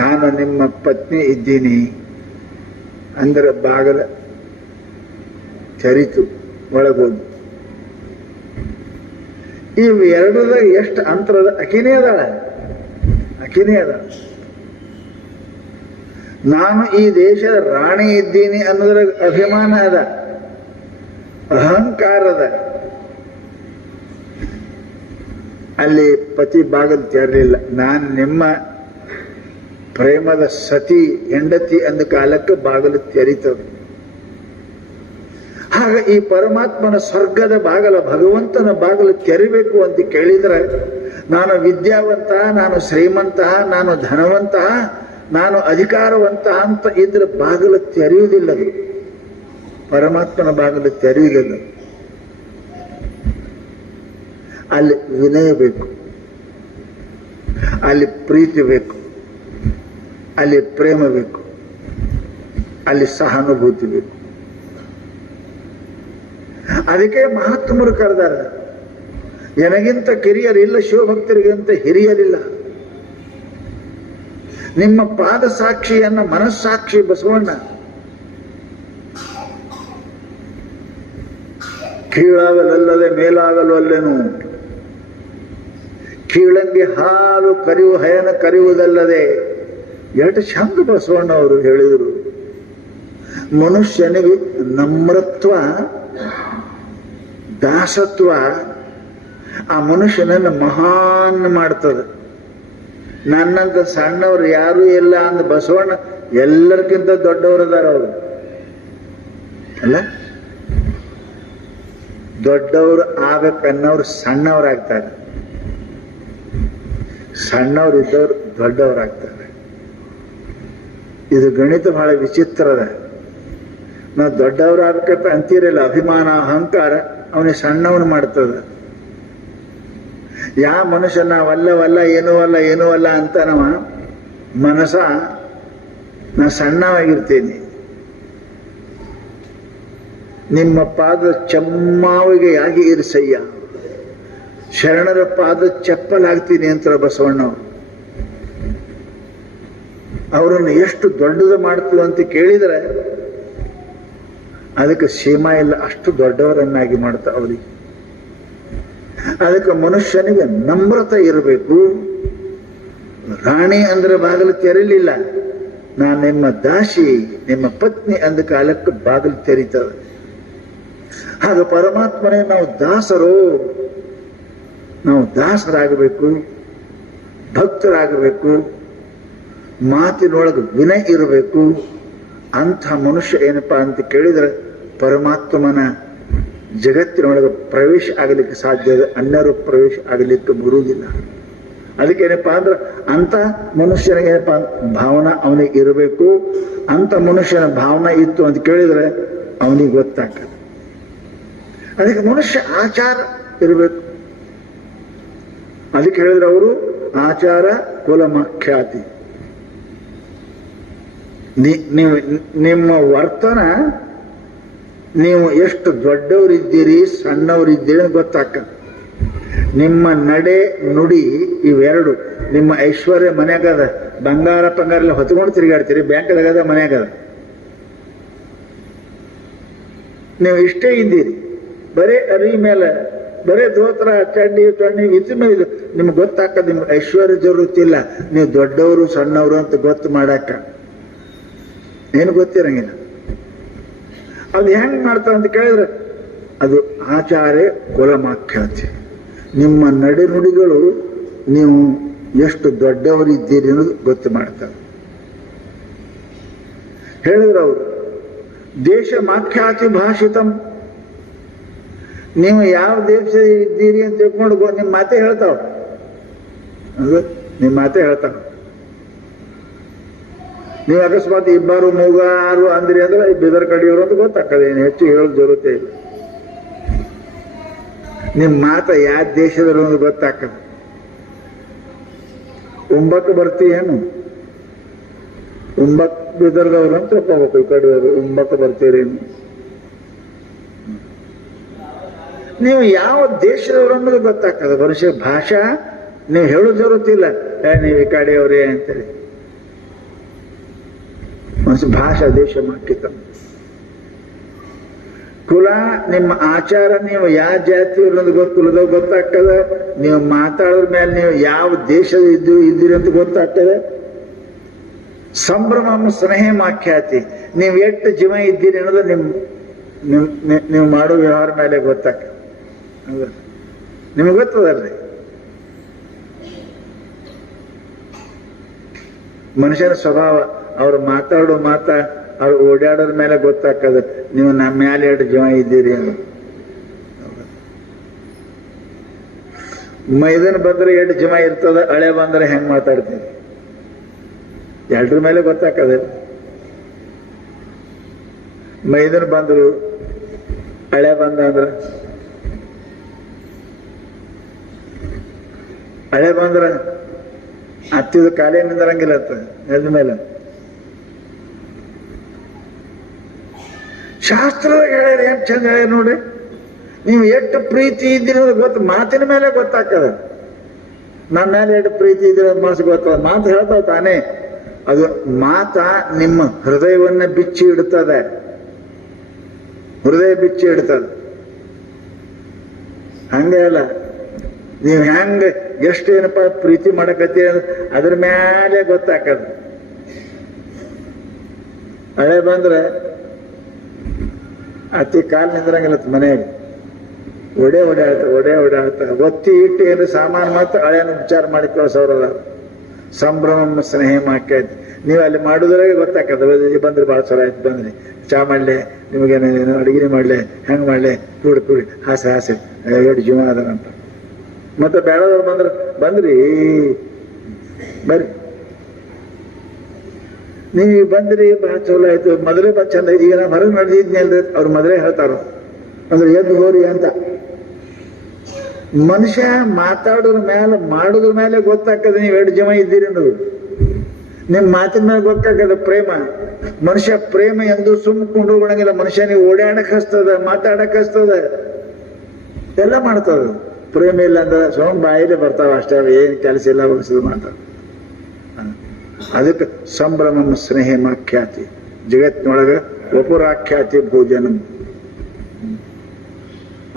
ನಾನು ನಿಮ್ಮ ಪತ್ನಿ ಇದ್ದೀನಿ ಅಂದ್ರೆ ಬಾಗಿಲ ತೆರೀತು, ಒಳಗೋದು. ಇವು ಎರಡದ ಎಷ್ಟು ಅಂತರದ? ಅಕಿನೇ ಅದಾಳ. ನಾನು ಈ ದೇಶದ ರಾಣಿ ಇದ್ದೀನಿ ಅನ್ನೋದ್ರ ಅಭಿಮಾನ ಅದ, ಅಹಂಕಾರದ. ಅಲ್ಲಿ ಪತಿ ಬಾಗಿಲು ತೆರಲಿಲ್ಲ. ನಾನು ನಿಮ್ಮ ಪ್ರೇಮದ ಸತಿ ಹೆಂಡತಿ ಅಂದ ಕಾಲಕ್ಕೆ ಬಾಗಿಲು ತೆರೀತದೆ. ಆಗ ಈ ಪರಮಾತ್ಮನ ಸ್ವರ್ಗದ ಬಾಗಿಲು, ಭಗವಂತನ ಬಾಗಿಲು ತೆರಿಬೇಕು ಅಂತ ಕೇಳಿದ್ರೆ, ನಾನು ವಿದ್ಯಾವಂತ, ನಾನು ಶ್ರೀಮಂತ, ನಾನು ಧನವಂತ, ನಾನು ಅಧಿಕಾರವಂತ ಅಂತ ಇದ್ರೆ ಬಾಗಿಲು ತೆರೆಯುವುದಿಲ್ಲ. ಪರಮಾತ್ಮನ ಬಾಗಿಲು ತೆರೆಯುವುದಿಲ್ಲ. ಅಲ್ಲಿ ವಿನಯ ಬೇಕು, ಅಲ್ಲಿ ಪ್ರೀತಿ ಬೇಕು, ಅಲ್ಲಿ ಪ್ರೇಮ ಬೇಕು, ಅಲ್ಲಿ ಸಹಾನುಭೂತಿ ಬೇಕು. ಅದಕ್ಕೆ ಮಹಾತ್ಮರು ಕರೆದಾರ, ನನಗಿಂತ ಕಿರಿಯರಿಲ್ಲ, ಶಿವಭಕ್ತರಿಗಿಂತ ಹಿರಿಯರಿಲ್ಲ. ನಿಮ್ಮ ಪಾದ ಸಾಕ್ಷಿಯನ್ನ ಮನಸ್ಸಾಕ್ಷಿ ಬಸವಣ್ಣ. ಕೀಳಾಗಲಲ್ಲದೆ ಮೇಲಾಗಲು ಅಲ್ಲೇನು, ಕೀಳಂಗೆ ಹಾಲು ಕರಿವು ಹಯನ ಕರಿಯುವುದಲ್ಲದೆ. ಎಷ್ಟು ಚಂದ ಬಸವಣ್ಣ ಅವರು ಹೇಳಿದರು. ಮನುಷ್ಯನಿಗೆ ನಮ್ರತ್ವ, ದಾಸತ್ವ ಆ ಮನುಷ್ಯನನ್ನು ಮಹಾನ್ ಮಾಡ್ತದೆ. ನನ್ನಂತ ಸಣ್ಣವ್ರು ಯಾರೂ ಇಲ್ಲ ಅಂದ ಬಸವಣ್ಣ ಎಲ್ಲರಿಗಿಂತ ದೊಡ್ಡವರದಾರ ಅವರು. ಅಲ್ಲ, ದೊಡ್ಡವರು ಆಗಬೇಕನ್ನೋರು ಸಣ್ಣವರಾಗ್ತಾರೆ, ಸಣ್ಣವ್ರು ಇದ್ದವ್ರು ದೊಡ್ಡವರಾಗ್ತಾರೆ. ಇದು ಗಣಿತ ಬಹಳ ವಿಚಿತ್ರದ. ನಾವು ದೊಡ್ಡವರಾಗಬೇಕಂತ ಅಂತೀರಲ್ಲ, ಅಭಿಮಾನ ಅಹಂಕಾರ ಅವನಿಗೆ ಸಣ್ಣವನು ಮಾಡ್ತದ. ಯಾವ ಮನುಷ್ಯ ನಾವಲ್ಲವಲ್ಲ, ಏನೂ ಅಲ್ಲ ಅಂತ ನಾವ ಮನಸ ನಾ ಸಣ್ಣವಾಗಿರ್ತೀನಿ. ನಿಮ್ಮ ಪಾದ ಚಮ್ಮಾವಿಗೆ ಯಾಗಿ ಇರಿಸಯ್ಯ, ಶರಣರ ಪಾದ ಚಪ್ಪಲಾಗ್ತೀನಿ ಅಂತ ಬಸವಣ್ಣವರು. ಅವರನ್ನು ಎಷ್ಟು ದೊಡ್ಡದು ಮಾಡ್ತೀವಿ ಅಂತ ಕೇಳಿದರೆ ಅದಕ್ಕೆ ಸೀಮಾ ಇಲ್ಲ, ಅಷ್ಟು ದೊಡ್ಡವರನ್ನಾಗಿ ಮಾಡ್ತಾ ಅವರಿಗೆ. ಅದಕ್ಕೆ ಮನುಷ್ಯನಿಗೆ ನಮ್ರತೆ ಇರಬೇಕು. ರಾಣಿ ಅಂದ್ರೆ ಬಾಗಿಲು ತೆರೀಲಿಲ್ಲ. ನಾನು ನಿಮ್ಮ ದಾಸಿ, ನಿಮ್ಮ ಪತ್ನಿ ಅಂದ ಕಾಲಕ್ಕೆ ಬಾಗಿಲು ತೆರೀತದೆ. ಹಾಗೆ ಪರಮಾತ್ಮನೇ ನಾವು ದಾಸರು, ನಾವು ದಾಸರಾಗಬೇಕು, ಭಕ್ತರಾಗಬೇಕು, ಮಾತಿನೊಳಗೆ ವಿನಯ ಇರಬೇಕು. ಅಂಥ ಮನುಷ್ಯ ಏನಪ್ಪಾ ಅಂತ ಕೇಳಿದರೆ ಪರಮಾತ್ಮನ ಜಗತ್ತಿನೊಳಗೆ ಪ್ರವೇಶ ಆಗಲಿಕ್ಕೆ ಸಾಧ್ಯ ಇದೆ, ಅನ್ಯರು ಪ್ರವೇಶ ಆಗಲಿಕ್ಕೆ ಬರುವುದಿಲ್ಲ. ಅದಕ್ಕೇನಪ್ಪಾ ಅಂದ್ರೆ ಅಂಥ ಮನುಷ್ಯನಿಗೆ ಏನಪ್ಪಾ ಭಾವನಾ ಅವನಿಗೆ ಇರಬೇಕು. ಅಂಥ ಮನುಷ್ಯನ ಭಾವನಾ ಇತ್ತು ಅಂತ ಕೇಳಿದರೆ ಅವನಿಗೆ ಗೊತ್ತಾಗ್ತದೆ. ಅದಕ್ಕೆ ಮನುಷ್ಯ ಆಚಾರ ಇರಬೇಕು. ಅದಕ್ಕೆ ಹೇಳಿದ್ರೆ ಅವರು ಆಚಾರ ಕುಲಮಖ್ಯಾತಿ. ನಿಮ್ಮ ವರ್ತನ, ನೀವು ಎಷ್ಟು ದೊಡ್ಡವರಿದ್ದೀರಿ ಸಣ್ಣವರಿದ್ದೀರಿ ಅಂತ ಗೊತ್ತಾಗ್ತದೆ. ನಿಮ್ಮ ನಡೆ ನುಡಿ ಇವೆರಡು, ನಿಮ್ಮ ಐಶ್ವರ್ಯ ಮನೆಗದ ಬಂಗಾರ ಎಲ್ಲ ಹೊತ್ಕೊಂಡು ತಿರುಗಾಡ್ತೀರಿ, ಬ್ಯಾಂಕ್ದಾಗದ ಮನ್ಯಾಗದ. ನೀವು ಇಷ್ಟೇ ಇದ್ದೀರಿ, ಬರೇ ಅರಿ ಮೇಲೆ, ಬರೇ ಧೋತ್ರ ಚಡ್ಡಿ ಇದ್ರ ಮೇಲೆ ಇದು ನಿಮ್ಗೆ ಗೊತ್ತಾಕ. ನಿಮ್ಗೆ ಐಶ್ವರ್ಯ ಜರುರತಿ ಇಲ್ಲ, ನೀವು ದೊಡ್ಡವರು ಸಣ್ಣವರು ಅಂತ ಗೊತ್ತು ಮಾಡಾಕ ಏನು ಗೊತ್ತಿರಂಗಿಲ್ಲ. ಅದು ಹೆಂಗ್ ಮಾಡ್ತಾರ ಅಂತ ಕೇಳಿದ್ರೆ ಅದು ಆಚಾರ್ಯ ಕುಲಮಾಖ್ಯಾತಿ. ನಿಮ್ಮ ನಡೆನುಡಿಗಳು ನೀವು ಎಷ್ಟು ದೊಡ್ಡವರಿದ್ದೀರಿ ಅನ್ನೋದು ಗೊತ್ತು ಮಾಡ್ತಾರೆ. ಹೇಳಿದ್ರು ಅವರು, ದೇಶ ಮಾಖ್ಯಾತಿ ಭಾಷಿತಂ. ನೀವು ಯಾವ ದೇಶ ಇದ್ದೀರಿ ಅಂತ ತಿಳ್ಕೊಂಡು ನಿಮ್ಮ ಮಾತೆ ಹೇಳ್ತಾವ, ನಿಮ್ಮ ಮಾತೆ ಹೇಳ್ತಾವ. ನೀವು ಅಕಸ್ಮಾತ್ ಇಬ್ಬರು ಮೂಗಾರು ಅಂದ್ರಿ ಅಂದ್ರೆ ಬಿದರ್ ಕಡಿಯವರು ಅಂತ ಗೊತ್ತಾಗ್ತದೆ, ಏನು ಹೆಚ್ಚು ಹೇಳೋದು ಜರುರತೆ ಇಲ್ಲ. ನಿಮ್ಮ ಮಾತ ಯಾವ ದೇಶದವರು ಅಂತ ಗೊತ್ತಾಗ್ತದೆ. ಉಂಬಕ್ಕೆ ಬರ್ತೀಯೇನು, ಉಂಬಕ್ ಬಿದರ್ದವ್ರು ಅಂತ ತಿಳ್ಕೋಬೇಕು. ಈ ಕಡೆಯವರು ಉಂಬಕ್ಕೆ ಬರ್ತೀರೇನು, ನೀವು ಯಾವ ದೇಶದವರು ಅನ್ನೋದು ಗೊತ್ತಾಗ್ತದೆ. ವರ್ಷ ಭಾಷಾ ನೀವು ಹೇಳೋ ಜರುರತಿಲ್ಲ, ನೀವು ಈ ಕಡೆಯವರೇ ಅಂತೇಳಿ. ಭಾಷಾ ದೇಶ ಮಾಕಿತ. ಕುಲ ನಿಮ್ಮ ಆಚಾರ, ನೀವು ಯಾವ ಜಾತಿ ಅನ್ನೋದು ಕುಲದಾಗ ಗೊತ್ತಾಗ್ತದೆ. ನೀವು ಮಾತಾಡೋದ್ರ ಮೇಲೆ ನೀವು ಯಾವ ದೇಶದ ಇದ್ದೀರಿ ಅಂತ ಗೊತ್ತಾಗ್ತದೆ. ಸಂಭ್ರಮ ಸ್ನೇಹ ಮಾಖ್ಯಾತಿ, ನೀವು ಎಷ್ಟು ಜೀವ ಇದ್ದೀರಿ ಅನ್ನೋದು ನೀವು ಮಾಡೋ ವ್ಯವಹಾರ ಮೇಲೆ ಗೊತ್ತಾಗ್ತದೆ. ನಿಮಗೆ ಗೊತ್ತದಲ್ರಿ, ಮನುಷ್ಯನ ಸ್ವಭಾವ, ಅವ್ರು ಮಾತಾಡೋ ಅವ್ರು ಓಡಾಡೋದ್ರ ಮೇಲೆ ಗೊತ್ತಾಗ್ತದೆ ನೀವು ನಮ್ಮ ಮ್ಯಾಲೆ ಎರಡು ಜೀವ ಇದ್ದೀರಿ ಅನ್ನೋ. ಮೈದನ್ ಬಂದ್ರೆ ಎರಡು ಜೀವ ಇರ್ತದ, ಹಳೆ ಬಂದ್ರೆ ಹೆಂಗ್ ಮಾತಾಡ್ತೀವಿ, ಎರಡ್ರ ಮೇಲೆ ಗೊತ್ತಾಗ್ತದೆ. ಮೈದನ್ ಬಂದ್ರು ಹಳೆ ಬಂದ ಅಂದ್ರ, ಹಳೆ ಬಂದ್ರ ಹತ್ತಿದ ಕಾಲೇ ನಿಂದರಂಗಿಲ್ಲ ನೆಲದ ಮೇಲೆ. ಶಾಸ್ತ್ರದಾಗ ಹೇಳ್ಯಾರ, ಏನ್ ಚಂದ ಹೇಳ್ಯಾರ ನೋಡ್ರಿ. ನೀವು ಎಷ್ಟು ಪ್ರೀತಿ ಇದ್ದೀರಿ ಗೊತ್ತು, ಮಾತಿನ ಮೇಲೆ ಗೊತ್ತಾಗ್ತದೆ. ನನ್ನ ಮೇಲೆ ಎಷ್ಟು ಪ್ರೀತಿ ಇದ್ದೀರ ಮನಸ್ಸು ಗೊತ್ತದ. ಮಾತು ಹೇಳ್ತಾವ ತಾನೇ, ಅದು ಮಾತ ನಿಮ್ಮ ಹೃದಯವನ್ನ ಬಿಚ್ಚಿ ಇಡ್ತದೆ, ಹೃದಯ ಬಿಚ್ಚಿ ಇಡ್ತದೆ. ಹಂಗೆ ಅಲ್ಲ, ನೀವು ಹೆಂಗ ಎಷ್ಟು ಏನಪ್ಪ ಪ್ರೀತಿ ಮಾಡಕತ್ತೀರಿ ಅದ್ರ ಮೇಲೆ ಗೊತ್ತಾಕದ. ಹಳೆ ಬಂದ್ರೆ ಅತಿ ಕಾಲ್ ನಿಂದ್ರಂಗಿಲ್ಲ ಮನೆಯಾಗ, ಓಡಾಡ್ತ ಒತ್ತಿ ಇಟ್ಟು ಏನು ಸಾಮಾನು ಮಾತ್ರ ಹಳೆಯನ್ನು ವಿಚಾರ ಮಾಡಿ ಕಳ್ಸೋರಲ್ಲ. ಸಂಭ್ರಮ ಸ್ನೇಹ ಮಾಕೈತಿ. ನೀವು ಅಲ್ಲಿ ಮಾಡುದ್ರಾಗೆ ಗೊತ್ತಾಕದ. ಬಂದ್ರಿ ಭಾಳ ಚಲೋ ಆಯ್ತು, ಬಂದ್ರಿ ಚಾ ಮಾಡ್ಲೆ, ನಿಮಗೇನೇನು ಅಡಿಗೆ ಮಾಡ್ಲೆ, ಹೆಂಗ್ ಮಾಡ್ಲೆ, ಕೂಡಿ ಹಾಸೆ ಎರಡು ಜೀವ ಅದಂತ. ಮತ್ತೆ ಬೇಡದವ್ರು ಬಂದ್ರಿ ಬರ್ರಿ, ನೀವು ಬಂದ್ರಿ ಬಹಳ ಚಲೋ ಆಯ್ತು, ಮೊದಲೇ ಬಹಳ ಚಂದ ಆಯ್ತು. ಈಗ ನಾ ಹೊರಗೆ ನಡೆದಿದ್ನಲ್ರಿ, ಅವ್ರು ಮೊದಲೇ ಹೇಳ್ತಾರ ಅಂದ್ರೆ ಎದ್ದು ಹೋರಿ ಅಂತ. ಮನುಷ್ಯ ಮಾತಾಡೋದ್ರ ಮೇಲೆ ಮಾಡೋದ್ರ ಮೇಲೆ ಗೊತ್ತಾಗ್ತದೆ ನೀವು ಎರಡು ಜೀವ ಇದ್ದೀರಿ ಅನ್ನೋದು. ನಿಮ್ ಮಾತಿನ ಮೇಲೆ ಗೊತ್ತಾಗದ ಪ್ರೇಮ. ಮನುಷ್ಯ ಪ್ರೇಮ ಎಂದು ಸುಮ್ಕೊಂಡು ಹೋಗೋಣಂಗಿಲ್ಲ. ಮನುಷ್ಯ ನೀವು ಓಡಾಡಕ್ ಹಸ್ತದ, ಮಾತಾಡಕ್ ಹಸ್ತದ, ಎಲ್ಲ ಮಾಡ್ತದ. ಪ್ರೇಮ ಇಲ್ಲ ಅಂದ್ರೆ ಸೋಮ್ ಬಾಯಿಲೆ ಬರ್ತಾವ ಅಷ್ಟೇ, ಏನ್ ಕೆಲಸ ಇಲ್ಲ ಬಗ್ಸದು ಮಾತಾಡ. ಅದಕ್ಕೆ ಸಂಭ್ರಮ ಸ್ನೇಹ ಮಾಖ್ಯಾತಿ. ಜಗತ್ತಿನೊಳಗ ವಪುರಾಖ್ಯಾತಿ ಭೋಜನ.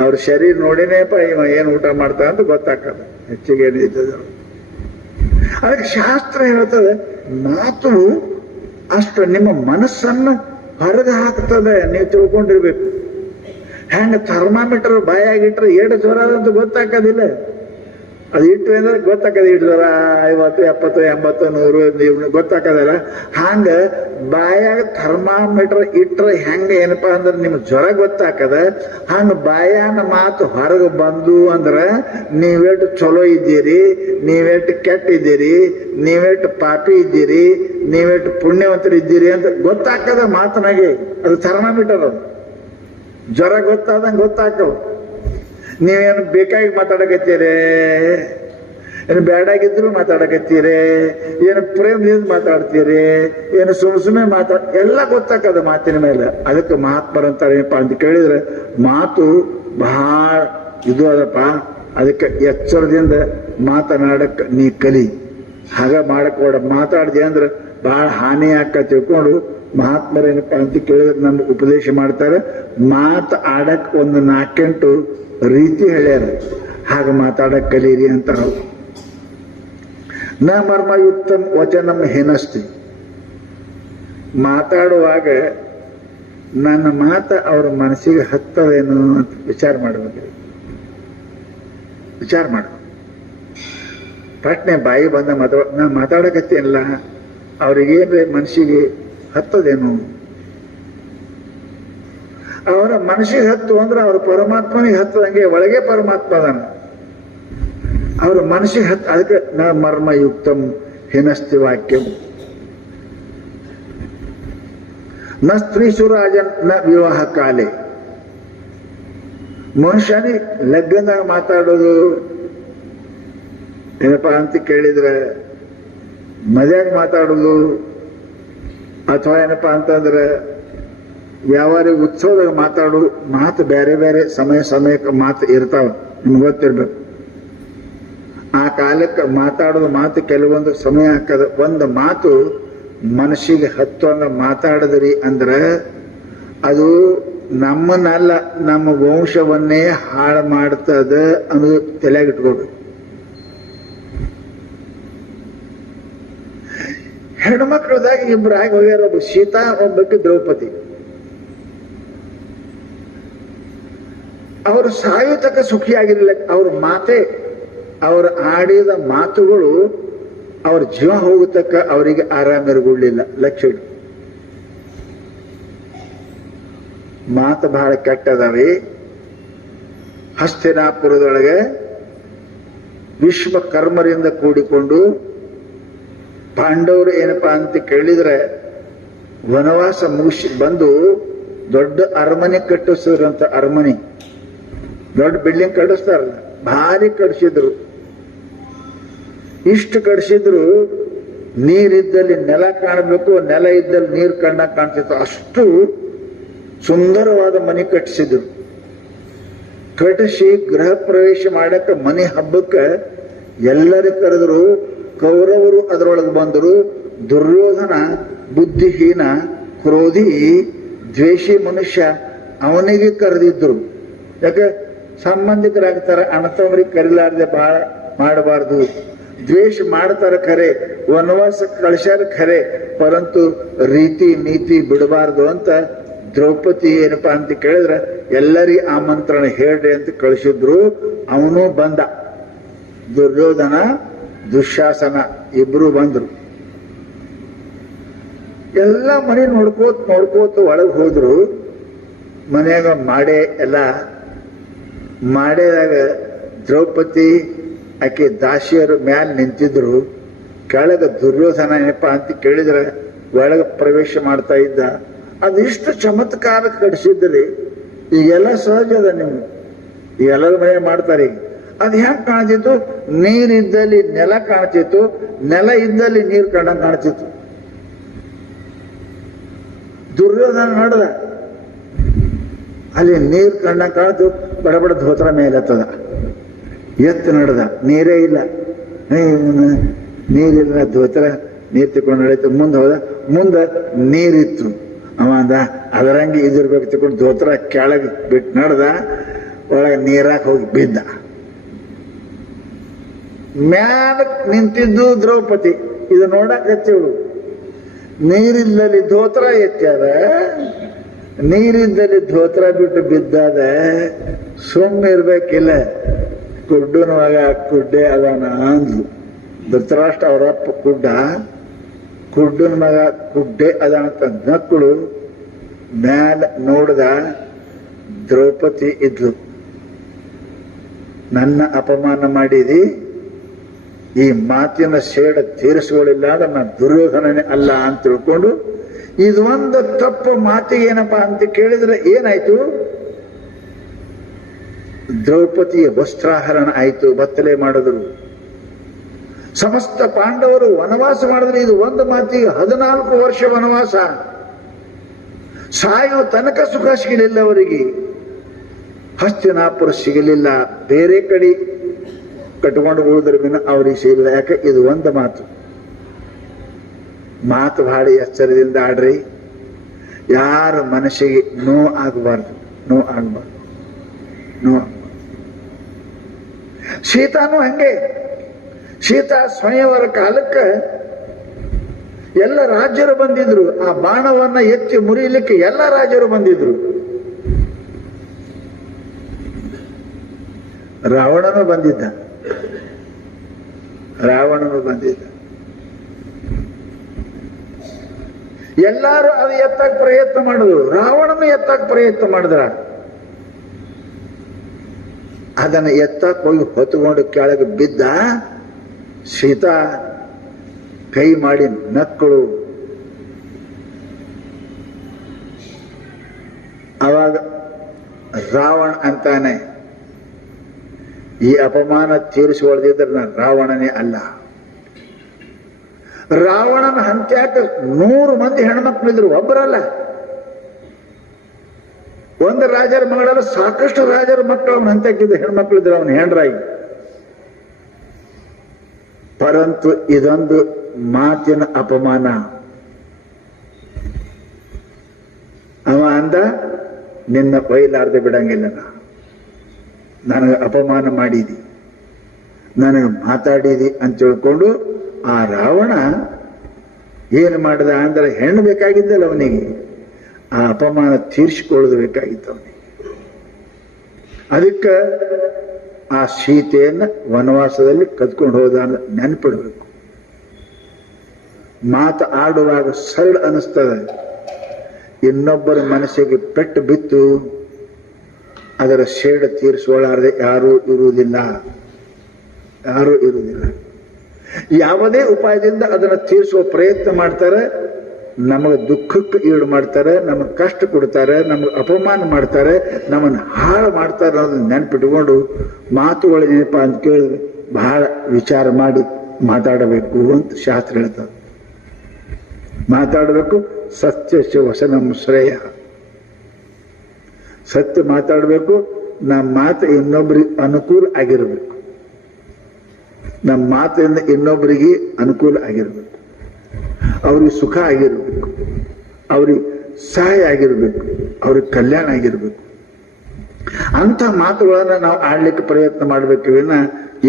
ಅವ್ರ ಶರೀರ ನೋಡಿನೇಪ ಇವ ಏನ್ ಊಟ ಮಾಡ್ತಾ ಅಂತ ಗೊತ್ತಾಗ್ತದೆ, ಹೆಚ್ಚಿಗೆ ಏನಿರ್ತದೆ. ಅದಕ್ಕೆ ಶಾಸ್ತ್ರ ಹೇಳ್ತದೆ, ಮಾತು ಅಷ್ಟು ನಿಮ್ಮ ಮನಸ್ಸನ್ನ ಹೊರಗೆ ಹಾಕ್ತದೆ. ನೀವು ತಿಳ್ಕೊಂಡಿರ್ಬೇಕು. ಹೆಂಗ ಥರ್ಮಾಮೀಟರ್ ಬಾಯಾಗಿಟ್ರೆ ಏಟು ಜ್ವರ ಅಂತ ಗೊತ್ತಾಗೋದಿಲ್ಲ. ಅದು ಇಟ್ಟು ಅಂದ್ರೆ ಗೊತ್ತಾಕದ, ಇಟ್ಟು ಜ್ವರ 50, 70, 80, 100 ಗೊತ್ತಾಕದಲ್ಲ. ಹಂಗ ಬಾಯಾಗ ಥರ್ಮಾಮೀಟರ್ ಇಟ್ರೆ ಹೆಂಗ ಏನಪ್ಪಾ ಅಂದ್ರೆ ನಿಮ್ ಜ್ವರ ಗೊತ್ತಾಕದ. ಹಂಗ ಬಾಯಾನ ಮಾತು ಹೊರಗೆ ಬಂದು ಅಂದ್ರೆ ನೀವೆಷ್ಟು ಚಲೋ ಇದ್ದೀರಿ, ನೀವೆಷ್ಟು ಕೆಟ್ಟ ಇದ್ದೀರಿ, ನೀವೆಷ್ಟು ಪಾಪಿ ಇದ್ದೀರಿ, ನೀವೆಷ್ಟು ಪುಣ್ಯವಂತರು ಇದ್ದೀರಿ ಅಂತ ಗೊತ್ತಾಕದ ಮಾತನಾಗೆ. ಅದು ಥರ್ಮಾಮೀಟರ್. ಅದು ಜ್ವರ ಗೊತ್ತಾದಂಗೆ ಗೊತ್ತಾಕವು. ನೀವೇನು ಬೇಕಾಗಿ ಮಾತಾಡಕತ್ತೀರೇ, ಏನು ಬೇಡಾಗಿದ್ರು ಮಾತಾಡಕತ್ತೀರಿ, ಏನು ಪ್ರೇಮದಿಂದ ಮಾತಾಡ್ತೀರಿ, ಏನು ಸುಮ್ಮನೆ ಎಲ್ಲ ಗೊತ್ತಾಕದ ಮಾತಿನ ಮೇಲೆ. ಅದಕ್ಕೆ ಮಹಾತ್ಮರಂತಾರೆ ಏನಪ್ಪಾ ಅಂತ ಕೇಳಿದ್ರೆ, ಮಾತು ಬಹಳ ಇದು ಅದಪ್ಪ. ಅದಕ್ಕೆ ಎಚ್ಚರದಿಂದ ಮಾತನಾಡಕ್ ನೀ ಕಲಿ. ಹಾಗ ಮಾಡಕೋಡ ಮಾತಾಡ್ದೆ ಅಂದ್ರೆ ಬಹಳ ಹಾನಿ ಆಕ ತಿಳ್ಕೊಂಡು ಮಹಾತ್ಮರೇನಪ್ಪ ಅಂತ ಕೇಳಿದ್ರೆ ನಮ್ಗೆ ಉಪದೇಶ ಮಾಡ್ತಾರೆ. ಮಾತು ಆಡಕ್ ಒಂದು 4-8 ರೀತಿ ಹೇಳ್ಯಾರ, ಹಾಗ ಮಾತಾಡಕ್ ಕಲೀರಿ ಅಂತಾರ. ನ ಮರ್ಮಯುಕ್ತ ವಚನಂ ಹೇನಸ್ತಿ. ಮಾತಾಡುವಾಗ ನನ್ನ ಮಾತು ಅವ್ರ ಮನಸ್ಸಿಗೆ ಹತ್ತದೇನು ಅಂತ ವಿಚಾರ ಮಾಡಬೇಕು. ವಿಚಾರ ಮಾಡ ಪಟ್ನೆ ಬಾಯಿ ಬಂದ ನಾ ಮಾತಾಡಕತ್ತೇನಲ್ಲ, ಅವ್ರಿಗೇನ್ರೆ ಮನಸ್ಸಿಗೆ ಹತ್ತದೇನು. ಅವರ ಮನಸ್ಸಿಗೆ ಹತ್ತು ಅಂದ್ರೆ ಅವ್ರ ಪರಮಾತ್ಮನಿಗೆ ಹತ್ತದಂಗೆ ಒಳಗೆ ಪರಮಾತ್ಮ ಅದಾನ. ಅವ್ರ ಮನಸ್ಸಿಗೆ ಹತ್ತು, ಅದಕ್ಕೆ ನ ಮರ್ಮಯುಕ್ತಂ ಹಿನಸ್ತಿ ವಾಕ್ಯಂ. ನ ಸ್ತ್ರೀಸು ರಾಜನ್ ನ ವಿವಾಹ ಕಾಲೆ. ಮನುಷ್ಯನೇ ಲಗ್ನದಾಗ ಮಾತಾಡೋದು ಏನಪ್ಪಾ ಅಂತ ಕೇಳಿದ್ರೆ ಮದ್ಯಾಗ ಮಾತಾಡೋದು, ಅಥವಾ ಏನಪ್ಪಾ ಅಂತಂದ್ರೆ ವ್ಯಾವಹಾರಿಕ ಉತ್ಸವದಾಗ ಮಾತಾಡೋದು, ಮಾತು ಬೇರೆ ಬೇರೆ ಸಮಯಕ್ಕೆ ಮಾತು ಇರ್ತಾವ, ನಿಮ್ಗೆ ಗೊತ್ತಿರ್ಬೇಕು. ಆ ಕಾಲಕ್ಕೆ ಮಾತಾಡೋದು ಮಾತು ಕೆಲವೊಂದು ಸಮಯ ಹಾಕದ. ಒಂದು ಮಾತು ಮನಸ್ಸಿಗೆ ಹತ್ತುವಂಗ ಮಾತಾಡಿದ್ರಿ ಅಂದ್ರೆ ಅದು ನಮ್ಮನ್ನಲ್ಲ, ನಮ್ಮ ವಂಶವನ್ನೇ ಹಾಳು ಮಾಡ್ತದ ಅನ್ನೋದು ತಲೆಯಾಗಿಟ್ಕೊಡು. ಹೆಣ್ಣು ಮಕ್ಕಳದಾಗ ಇಬ್ರು ಆಗಿ ಹೋಗ್ಯಾರ, ಒಬ್ಬ ಸೀತಾ, ಒಬ್ಬಕ್ಕೆ ದ್ರೌಪದಿ. ಅವರು ಸಾಯುತಕ್ಕ ಸುಖಿಯಾಗಿರ್ಲಿಲ್ಲ. ಅವ್ರ ಮಾತೆ, ಅವರು ಆಡಿದ ಮಾತುಗಳು ಅವ್ರ ಜೀವ ಹೋಗುತ್ತಕ್ಕ ಅವರಿಗೆ ಆರಾಮಿರಗೊಳ್ಳಿಲ್ಲ. ಲಕ್ಷಣ ಮಾತು ಬಹಳ ಕೆಟ್ಟದಾವೆ. ಹಸ್ತಿನಾಪುರದೊಳಗೆ ವಿಶ್ವಕರ್ಮರಿಂದ ಕೂಡಿಕೊಂಡು ಪಾಂಡವರು ಏನಪ್ಪಾ ಅಂತ ಕೇಳಿದ್ರೆ ವನವಾಸ ಮುಗಿಸಿ ಬಂದು ದೊಡ್ಡ ಅರಮನೆ ಕಟ್ಟಿಸಿದ್ರಂತ. ಅರಮನೆ ದೊಡ್ಡ ಬಿಲ್ಡಿಂಗ್ ಕಟ್ಟಿಸ್ತಾರಲ್ಲ, ಭಾರಿ ಕಟ್ಟಿಸಿದ್ರು. ಇಷ್ಟು ಕಟ್ಟಿಸಿದ್ರು, ನೀರಿದ್ದಲ್ಲಿ ನೆಲ ಕಾಣಬೇಕು, ನೆಲ ಇದ್ದಲ್ಲಿ ನೀರು ಕಣ್ಣಾಗ ಕಾಣ್ತಿತ್ತು. ಅಷ್ಟು ಸುಂದರವಾದ ಮನೆ ಕಟ್ಟಿಸಿದ್ರು. ಕಟ್ಟಿಸಿ ಗೃಹ ಪ್ರವೇಶ ಮಾಡಕ್ಕೆ ಮನೆ ಹಬ್ಬಕ್ಕೆ ಎಲ್ಲರೂ ಕರೆದ್ರು. ಕೌರವರು ಅದರೊಳಗೆ ಬಂದರು. ದುರ್ಯೋಧನ ಬುದ್ಧಿಹೀನ, ಕ್ರೋಧಿ, ದ್ವೇಷಿ ಮನುಷ್ಯ, ಅವನಿಗೆ ಕರೆದಿದ್ರು. ಯಾಕೆ ಸಂಬಂಧಿಕರಾಗ್ತಾರೆ, ಅಣ್ಣತಮ್ಮರಿಗೆ ಕರಿಲಾರ್ದೆ ಬಹಳ ಮಾಡಬಾರ್ದು. ದ್ವೇಷ ಮಾಡ್ತಾರ ಖರೆ, ವನವಾಸಕ್ಕೆ ಕಳಿಸ್ಯಾರ ಖರೆ, ಪರಂತು ರೀತಿ ನೀತಿ ಬಿಡಬಾರ್ದು ಅಂತ ದ್ರೌಪದಿ ಏನಪ್ಪಾ ಅಂತ ಕೇಳಿದ್ರೆ ಎಲ್ಲರಿಗೂ ಆಮಂತ್ರಣ ಹೇಳ್ರಿ ಅಂತ ಕಳಿಸಿದ್ರು. ಅವನು ಬಂದ. ದುರ್ಯೋಧನ, ದುಶ್ಯಾಸನ ಇಬ್ರು ಬಂದ್ರು. ಎಲ್ಲ ಮನೆ ನೋಡ್ಕೋತ ಒಳಗೆ ಹೋದ್ರು. ಮನೆಯಾಗ ಮಾಡೇ ಎಲ್ಲ ಮಾಡೇದಾಗ ದ್ರೌಪದಿ ಆಕೆ ದಾಸಿಯರು ಮ್ಯಾಲ ನಿಂತಿದ್ರು. ಕೆಳಗ ದುರ್ಯೋಧನ ಏನಪ್ಪಾ ಅಂತ ಕೇಳಿದ್ರೆ ಒಳಗೆ ಪ್ರವೇಶ ಮಾಡ್ತಾ ಇದ್ದ. ಅದಿಷ್ಟು ಚಮತ್ಕಾರ ಕಡಿಸಿದ್ರಿ. ಈಗೆಲ್ಲ ಸಹಜ ಅದ, ನಿಮ್ಗೆ ಎಲ್ಲರ ಮನೆ ಮಾಡ್ತಾರೆ. ಅದು ಹೆಂಗ್ ಕಾಣ್ತಿತ್ತು? ನೀರಿದ್ದಲ್ಲಿ ನೆಲ ಕಾಣ್ತಿತ್ತು, ನೆಲ ಇದ್ದಲ್ಲಿ ನೀರು ಕಂಡಂಗ್ ಕಾಣ್ತಿತ್ತು. ದುರ್ಯೋಧನ ನಡೆದ, ಅಲ್ಲಿ ನೀರು ಕಂಡಂಗ್ ಕಾಣ್ತು. ಬಡಬಡ ಧೋತ್ರ ಮೇಲೆ ಹತ್ತದ, ಎತ್ತು ನಡೆದ, ನೀರೇ ಇಲ್ಲ. ನೀರಿಲ್ಲ, ಧೋತ್ರ ನೀರು ತಕೊಂಡು ನಡೀತು. ಮುಂದೆ ಹೋದ, ಮುಂದೆ ನೀರಿತ್ತು. ಅವ ಅಂದ ಅದರಂಗೆ ಇದಿರ್ಬೇಕು ತಕೊಂಡು ಧೋತ್ರ ಕೆಳಗೆ ಬಿಟ್ಟು ನಡೆದ. ಒಳಗೆ ನೀರಾಕ್ ಹೋಗಿ ಬಿದ್ದ. ಮ್ಯಾಲ ನಿಂತಿದ್ದು ದ್ರೌಪದಿ. ಇದು ನೋಡಕತ್ತಿವಳು. ನೀರಿದ್ದಲ್ಲಿ ಧೋತ್ರ ಎತ್ಯಾದ, ನೀರಿದ್ದಲ್ಲಿ ಧೋತ್ರ ಬಿಟ್ಟು ಬಿದ್ದಾದ. ಸುಮ್ಮಿರ್ಬೇಕಿಲ್ಲ. ಕುಡ್ಡನ ಮಗ ಕುಡ್ಡೆ ಅದಾನ ಅಂದ್ಲು. ಧೃತರಾಷ್ಟ್ರ ಅವರಪ್ಪ ಕುಡ್ಡ, ಕುಡ್ಡನ ಮಗ ಕುಡ್ಡೆ ಅದಾನಂತ ನಕ್ಕಳು. ಮ್ಯಾಲ ನೋಡ್ದ, ದ್ರೌಪದಿ ಇದ್ಲು. ನನ್ನ ಅಪಮಾನ ಮಾಡಿದಿ, ಈ ಮಾತಿನ ಸೇಡ ತೀರಿಸಿಕೊಳ್ಳಿಲ್ಲ ಅಂದ್ರೆ ನಾನು ದುರ್ಯೋಧನನೇ ಅಲ್ಲ ಅಂತ ತಿಳ್ಕೊಂಡು, ಇದೊಂದು ತಪ್ಪು ಮಾತಿಗೆ ಏನಪ್ಪಾ ಅಂತ ಕೇಳಿದ್ರೆ ಏನಾಯ್ತು? ದ್ರೌಪದಿಯ ವಸ್ತ್ರಾಹರಣ ಆಯ್ತು, ಬತ್ತಲೆ ಮಾಡಿದ್ರು. ಸಮಸ್ತ ಪಾಂಡವರು ವನವಾಸ ಮಾಡಿದ್ರೆ ಇದು ಒಂದು ಮಾತಿಗೆ 14 ವರ್ಷ ವನವಾಸ. ಸಾಯೋ ತನಕ ಸುಖ ಸಿಗಲಿಲ್ಲ ಅವರಿಗೆ. ಹಸ್ತಿನಾಪುರ ಸಿಗಲಿಲ್ಲ. ಬೇರೆ ಕಡೆ ಕಟ್ಕೊಂಡು ಉಳಿದ್ರ ಬಿನ ಅವ್ರಿಗೆ ಸಿಗಲ್ಲ. ಯಾಕೆ? ಇದು ಒಂದು ಮಾತು ಬಹಳ ಎಚ್ಚರದಿಂದ ಆಡ್ರಿ. ಯಾರ ಮನಸ್ಸಿಗೆ ನೋವು ಆಗಬಾರ್ದು. ಸೀತಾನು ಹಂಗೆ. ಸೀತಾ ಸ್ವಯಂವರ ಕಾಲಕ್ಕೆ ಎಲ್ಲ ರಾಜ್ಯರು ಬಂದಿದ್ರು. ಆ ಬಾಣವನ್ನ ಎತ್ತಿ ಮುರಿಯಲಿಕ್ಕೆ ಎಲ್ಲ ರಾಜ್ಯರು ಬಂದಿದ್ರು. ರಾವಣನು ಬಂದಿದ್ದ. ಎಲ್ಲಾರು ಅದು ಎತ್ತಕ್ಕೆ ಪ್ರಯತ್ನ ಮಾಡಿದ್ರು. ರಾವಣನು ಎತ್ತಕ್ಕೆ ಪ್ರಯತ್ನ ಮಾಡಿದ್ರ. ಅದನ್ನ ಎತ್ತಕ್ಕೆ ಹೋಗಿ ಹೊತ್ತುಕೊಂಡು ಕೆಳಗೆ ಬಿದ್ದ. ಸೀತಾ ಕೈ ಮಾಡಿ ನಕ್ಕಳು. ಅವಾಗ ರಾವಣ ಅಂತಾನೆ, ಈ ಅಪಮಾನ ತೀರಿಸಿಕೊಳ್ಳದಿದ್ರೆ ನಾನು ರಾವಣನೇ ಅಲ್ಲ. ರಾವಣನ ಹಂತ್ಯಾಕ 100 ಮಂದಿ ಹೆಣ್ಮಕ್ಳಿದ್ರು, ಒಬ್ಬರಲ್ಲ. ಒಂದು ರಾಜರ ಮಗಳಲ್ಲ, ಸಾಕಷ್ಟು ರಾಜರ ಮಕ್ಕಳು ಅವನ ಹಂತ್ಯಾಕಿದ್ದ ಹೆಣ್ಮಕ್ಳಿದ್ರು ಅವನ ಹೆಂಡ್ರಾಗಿ. ಪರಂತು ಇದೊಂದು ಮಾತಿನ ಅಪಮಾನ. ಅವ ಅಂದ, ನಿನ್ನ ಬೈಲಾರ್ದೆ ಬಿಡಂಗಿಲ್ಲ. ನನಗೆ ಅಪಮಾನ ಮಾಡಿದಿ, ನನಗೆ ಮಾತಾಡಿದಿ ಅಂತ ತಿಳ್ಕೊಂಡು ಆ ರಾವಣ ಏನು ಮಾಡಿದ ಅಂದ್ರೆ, ಹೆಣ್ಣು ಬೇಕಾಗಿದ್ದಲ್ಲ ಅವನಿಗೆ, ಆ ಅಪಮಾನ ತೀರಿಸಿಕೊಳ್ಳೋದು ಬೇಕಾಗಿತ್ತು ಅವನಿಗೆ. ಅದಕ್ಕೆ ಆ ಸೀತೆಯನ್ನು ವನವಾಸದಲ್ಲಿ ಕದ್ಕೊಂಡು ಹೋದ ನೆನಪಿಡ್ಬೇಕು. ಮಾತು ಆಡುವಾಗ ಸರಳ ಅನಿಸ್ತದೆ, ಇನ್ನೊಬ್ಬರ ಮನಸ್ಸಿಗೆ ಪೆಟ್ಟು ಬಿತ್ತು ಅದರ ಸೇಡು ತೀರಿಸಿಕೊಳ್ಳಾರದೆ ಯಾರೂ ಇರುವುದಿಲ್ಲ. ಯಾವುದೇ ಉಪಾಯದಿಂದ ಅದನ್ನು ತೀರಿಸುವ ಪ್ರಯತ್ನ ಮಾಡ್ತಾರೆ. ನಮಗೆ ದುಃಖಕ್ಕೆ ಈಡು ಮಾಡ್ತಾರೆ, ನಮಗೆ ಕಷ್ಟ ಕೊಡ್ತಾರೆ, ನಮಗೆ ಅಪಮಾನ ಮಾಡ್ತಾರೆ, ನಮ್ಮನ್ನು ಹಾಳು ಮಾಡ್ತಾರೆ ಅನ್ನೋದನ್ನ ನೆನಪಿಟ್ಕೊಂಡು ಮಾತುಗಳು ಏನಪ್ಪ ಅಂತ ಕೇಳಿದ್ರೆ ಬಹಳ ವಿಚಾರ ಮಾಡಿ ಮಾತಾಡಬೇಕು ಅಂತ ಶಾಸ್ತ್ರ ಹೇಳ್ತಾರೆ. ಮಾತಾಡಬೇಕು. ಸತ್ಯ ವಸನಂ ಶ್ರೇಯ. ಸತ್ಯ ಮಾತಾಡಬೇಕು. ನಮ್ಮ ಮಾತು ಇನ್ನೊಬ್ಬರಿಗೆ ಅನುಕೂಲ ಆಗಿರಬೇಕು. ನಮ್ಮ ಮಾತಿನಿಂದ ಇನ್ನೊಬ್ಬರಿಗೆ ಅನುಕೂಲ ಆಗಿರಬೇಕು, ಅವ್ರಿಗೆ ಸುಖ ಆಗಿರಬೇಕು, ಅವ್ರಿಗೆ ಸಹಾಯ ಆಗಿರಬೇಕು, ಅವ್ರಿಗೆ ಕಲ್ಯಾಣ ಆಗಿರಬೇಕು. ಅಂತ ಮಾತುಗಳನ್ನ ನಾವು ಆಡ್ಲಿಕ್ಕೆ ಪ್ರಯತ್ನ ಮಾಡ್ಬೇಕು. ವಿನ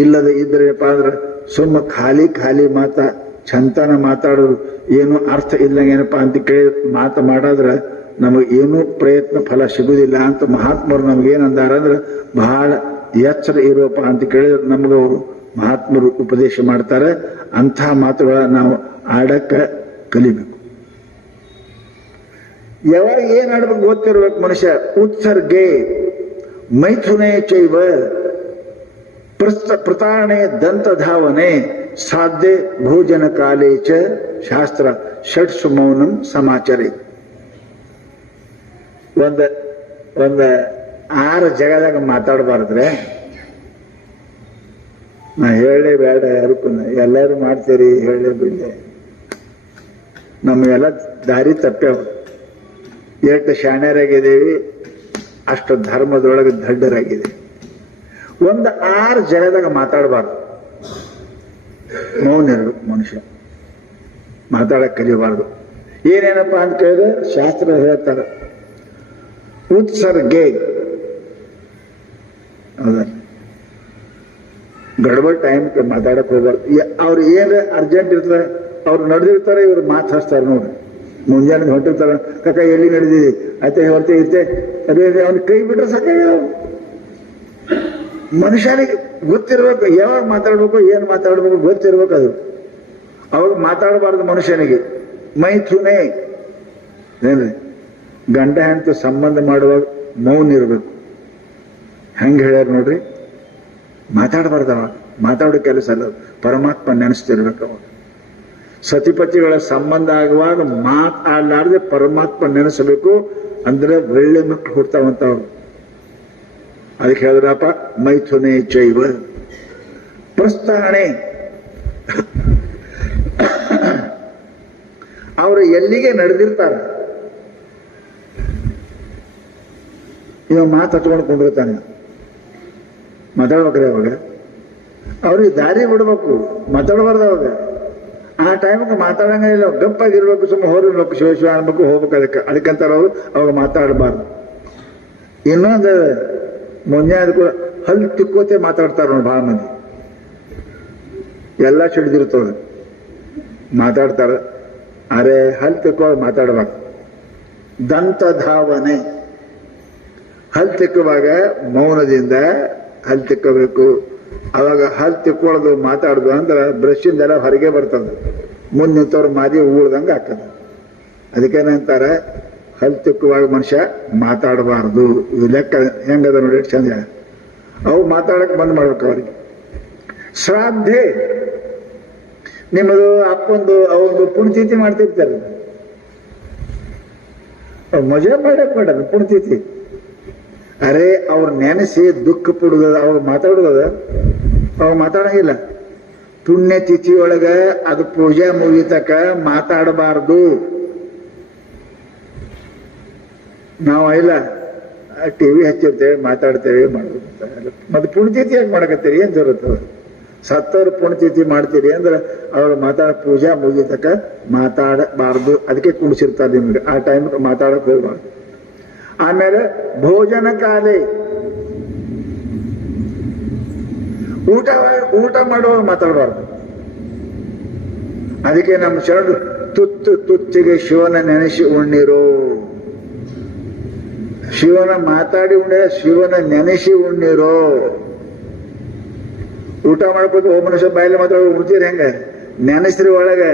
ಇಲ್ಲದೆ ಇದ್ರೇನಪ್ಪ ಅಂದ್ರೆ ಸುಮ್ಮ ಖಾಲಿ ಮಾತ ಚಂತನ ಮಾತಾಡೋದು, ಏನು ಅರ್ಥ ಇಲ್ಲಂಗೇನಪ್ಪ ಅಂತ ಕೇಳಿ ಮಾತು ಮಾಡಾದ್ರೆ ನಮಗೆ ಏನೂ ಪ್ರಯತ್ನ ಫಲ ಸಿಗುವುದಿಲ್ಲ ಅಂತ ಮಹಾತ್ಮರು ನಮಗೇನಂದಾರ ಅಂದ್ರೆ, ಬಹಳ ಎಚ್ಚರ ಇರೋಪ್ಪ ಅಂತ ಕೇಳಿದ್ರೆ ನಮ್ಗೆ ಅವರು ಮಹಾತ್ಮರು ಉಪದೇಶ ಮಾಡ್ತಾರೆ. ಅಂಥ ಮಾತುಗಳ ನಾವು ಆಡಕ್ಕೆ ಕಲಿಬೇಕು. ಯಾವಾಗ ಏನ್ ಆಡ್ಬೇಕು ಗೊತ್ತಿರ್ಬೇಕು ಮನುಷ್ಯ. ಉತ್ಸರ್ಗೆ ಮೈಥುನೇ ಚೈವ ಪ್ರತಾರಣೆ ದಂತಧಾವನೆ ಸಾಧ್ಯ ಭೋಜನ ಕಾಲೇ ಚ ಶಾಸ್ತ್ರ ಷಟ್ಸು ಮೌನಂ ಸಮಾಚರಿ. ಒಂದ 6 ಜಗದಾಗ ಮಾತಾಡಬಾರ್ದ್ರೆ, ನಾ ಹೇಳೇ ಬೇಡ ಯಾರಕ್ಕೂ, ಎಲ್ಲರೂ ಮಾಡ್ತೀರಿ ಹೇಳೇ ಬಿಡ್ಲೆ, ನಮಗೆಲ್ಲ ದಾರಿ ತಪ್ಪೇವು. ಎಷ್ಟು ಶಾಣ್ಯರಾಗಿದ್ದೀವಿ ಅಷ್ಟು ಧರ್ಮದೊಳಗೆ ದಡ್ಡರಾಗಿದೆ. ಒಂದು 6 ಜಗದಾಗ ಮಾತಾಡಬಾರ್ದು. ಮೌನ ಇರಬೇಕು ಮನುಷ್ಯ, ಮಾತಾಡಕ್ ಕಲಿಬಾರ್ದು. ಏನೇನಪ್ಪ ಅಂತ ಕೇಳಿದ್ರೆ ಶಾಸ್ತ್ರ ಹೇಳ್ತಾರೆ, ಉತ್ಸರ್ಗೆ. ಹೌದ, ಗಡ್ಬಡ್ ಟೈಮ್ಗೆ ಮಾತಾಡಕ್ ಹೋಗ್ಬಾರ್ದು. ಅವ್ರು ಏನ್ ಅರ್ಜೆಂಟ್ ಇರ್ತಾರೆ, ಅವ್ರು ನಡೆದಿರ್ತಾರೆ, ಇವ್ರು ಮಾತು ಹಚ್ತಾರೆ ನೋಡಿ. ಮುಂಜಾನೆ ಹೊಂಟಿರ್ತಾರೆ, ಕಕ್ಕ ಎಲ್ಲಿ ನಡೆದಿದೆ ಆಯ್ತಾ ಹೊರತೆ ಇರ್ತೆ, ಅದೇ ಅವ್ನ ಕೈ ಬಿಟ್ರೆ ಸಾಕಾಗ. ಮನುಷ್ಯನಿಗೆ ಗೊತ್ತಿರ್ಬೇಕು ಯಾವಾಗ ಮಾತಾಡ್ಬೇಕು, ಏನ್ ಮಾತಾಡ್ಬೇಕು ಗೊತ್ತಿರ್ಬೇಕು. ಅದು ಅವಾಗ ಮಾತಾಡಬಾರ್ದು ಮನುಷ್ಯನಿಗೆ. ಮೈಥುನೇ ಏನ್ರಿ, ಗಂಡ ಹೆಂಡತಿ ಸಂಬಂಧ ಮಾಡುವಾಗ ಮೌನ ಇರಬೇಕು. ಹೆಂಗೆ ಹೇಳ್ಯಾರ ನೋಡ್ರಿ, ಮಾತಾಡಬಾರ್ದವ. ಮಾತಾಡೋ ಕೆಲಸ ಅಲ್ಲ, ಪರಮಾತ್ಮ ನೆನೆಸ್ತಿರ್ಬೇಕು ಅವಾಗ. ಸತಿಪತಿಗಳ ಸಂಬಂಧ ಆಗುವಾಗ ಮಾತಾಡಲಾರ್ದೆ ಪರಮಾತ್ಮ ನೆನೆಸಬೇಕು. ಅಂದ್ರೆ ಒಳ್ಳೆ ಮಕ್ಕಳು ಹುಡ್ತಾವಂತವ್ರು. ಅದಕ್ಕೆ ಹೇಳಿದ್ರಪ್ಪ, ಮೈಥುನೇ ಚೈವ ಪ್ರಸ್ಥಾಣೆ. ಅವರು ಎಲ್ಲಿಗೆ ನಡೆದಿರ್ತಾರೆ, ಇವ ಮಾತು ಹಚ್ಕೊಂಡು ಕೊಂಡಿರ್ತಾನೆ. ಮಾತಾಡ್ಬೇಕ್ರಿ ಅವಾಗ. ಅವ್ರಿಗೆ ದಾರಿ ಬಿಡ್ಬೇಕು, ಮಾತಾಡಬಾರ್ದು ಅವಾಗ. ಆ ಟೈಮಿಗೆ ಮಾತಾಡಂಗಿಲ್ಲ, ಗಪ್ಪಾಗಿರ್ಬೇಕು, ಸುಮ್ಮನೆ ಹೊರಬೇಕು, ಶಿವ ಶಿವ ಅನ್ಬೇಕು, ಹೋಗ್ಬೇಕು. ಅದಕ್ಕಂತಾರ ಅವರು ಅವಾಗ ಮಾತಾಡಬಾರ್ದು. ಇನ್ನೊಂದು ಮುಂಜಾನೆ ಕೂಡ ಹಲ್ಲು ತಿಕ್ಕೋತೆ ಮಾತಾಡ್ತಾರ ನೋಡಿ ಭಾಳ ಮಂದಿ, ಎಲ್ಲ ಸಿಡಿದಿರ್ತವ ಮಾತಾಡ್ತಾರ. ಅರೆ ಹಲ್ಲು ತಿಕ್ಕೋದು ಮಾತಾಡ್ಬೇಕು. ದಂತ ಧಾವನೆ, ಹಲ್ಲು ತಿಕ್ಕುವಾಗ ಮೌನದಿಂದ ಹಲ್ಲು ತಿಕ್ಕಬೇಕು. ಅವಾಗ ಹಲ್ಲು ತಿಕ್ಕೊಳ್ಳೋದು ಮಾತಾಡೋದು ಅಂದ್ರೆ ಬ್ರಷಿಂದೆಲ್ಲ ಹೊರಗೆ ಬರ್ತದೆ, ಮುಂದೆ ನಿಂತವ್ರು ಮಾದಿ ಉಳ್ದಂಗೆ ಆಗ್ತದೆ. ಅದಕ್ಕೇನಂತಾರೆ, ಹಲ್ಲು ತಿಕ್ಕುವಾಗ ಮನುಷ್ಯ ಮಾತಾಡಬಾರ್ದು. ಇದು ಲೆಕ್ಕ ಹೆಂಗದ ನೋಡಿ, ಚಂದ. ಅವು ಮಾತಾಡಕ್ಕೆ ಬಂದ್ ಮಾಡ್ಬೇಕು ಅವ್ರಿಗೆ. ಶ್ರಾದ್ಧೆ, ನಿಮ್ಮದು ಅಪ್ಪಂದು ಅವ್ರದ್ದು ಪುಣ್ಯತಿಥಿ ಮಾಡ್ತಿರ್ತಾರೆ, ಮಜಾ ಮಾಡಕ್ ಮಾಡೋದು ಪುಣ್ಯತಿಥಿ. ಅರೆ ಅವ್ರು ನೆನೆಸಿ ದುಃಖ ಪಡುದ, ಅವ್ರು ಮಾತಾಡುದ, ಅವ್ರು ಮಾತಾಡಂಗಿಲ್ಲ. ಪುಣ್ಯತಿಥಿಯೊಳಗ ಅದು ಪೂಜೆ ಮುಗಿತಕ ಮಾತಾಡಬಾರ್ದು. ನಾವು ಇಲ್ಲ ಟಿವಿ ಹಚ್ಚಿರ್ತೇವೆ, ಮಾತಾಡ್ತೇವೆ, ಮಾಡೋದು. ಮತ್ತೆ ಪುಣ್ಯತಿಥಿ ಯಾಕೆ ಮಾಡಕತ್ತೀರಿ, ಏನ್ ಜರುತ್ತದ? ಸತ್ತವ್ರು ಪುಣ್ಯತಿಥಿ ಮಾಡ್ತೀರಿ ಅಂದ್ರೆ ಅವ್ರು ಪೂಜಾ ಮುಗಿತಕ ಮಾತಾಡಬಾರ್ದು. ಅದಕ್ಕೆ ಕುಣಿಸಿರ್ತಾರೆ ನಿಮ್ಗೆ, ಆ ಟೈಮ್ ಮಾತಾಡಕ್ ಹೋಗ್ಬಾರ್ದು. ಆಮೇಲೆ ಭೋಜನ ಕಾಲೇ, ಊಟ ಮಾಡುವಾಗ ಮಾತಾಡಬಾರ್ದು. ಅದಕ್ಕೆ ನಮ್ಮ ಶರಣರು ತುತ್ತು ತುತ್ತಿಗೆ ಶಿವನ ನೆನೆಸಿ ಉಣ್ಣಿರೋ. ಶಿವನ ಮಾತಾಡಿ ಉಂಡೆ, ಶಿವನ ನೆನೆಸಿ ಉಣ್ಣಿರೋ. ಊಟ ಮಾಡ್ಬೋದು, ಓ ಮನುಷ್ಯ ಬಾಯಲ್ಲಿ ಮಾತಾಡೋ ಉಣ್ತೀರಿ ಹೆಂಗ? ನೆನೆಸ್ರಿ ಒಳಗೆ.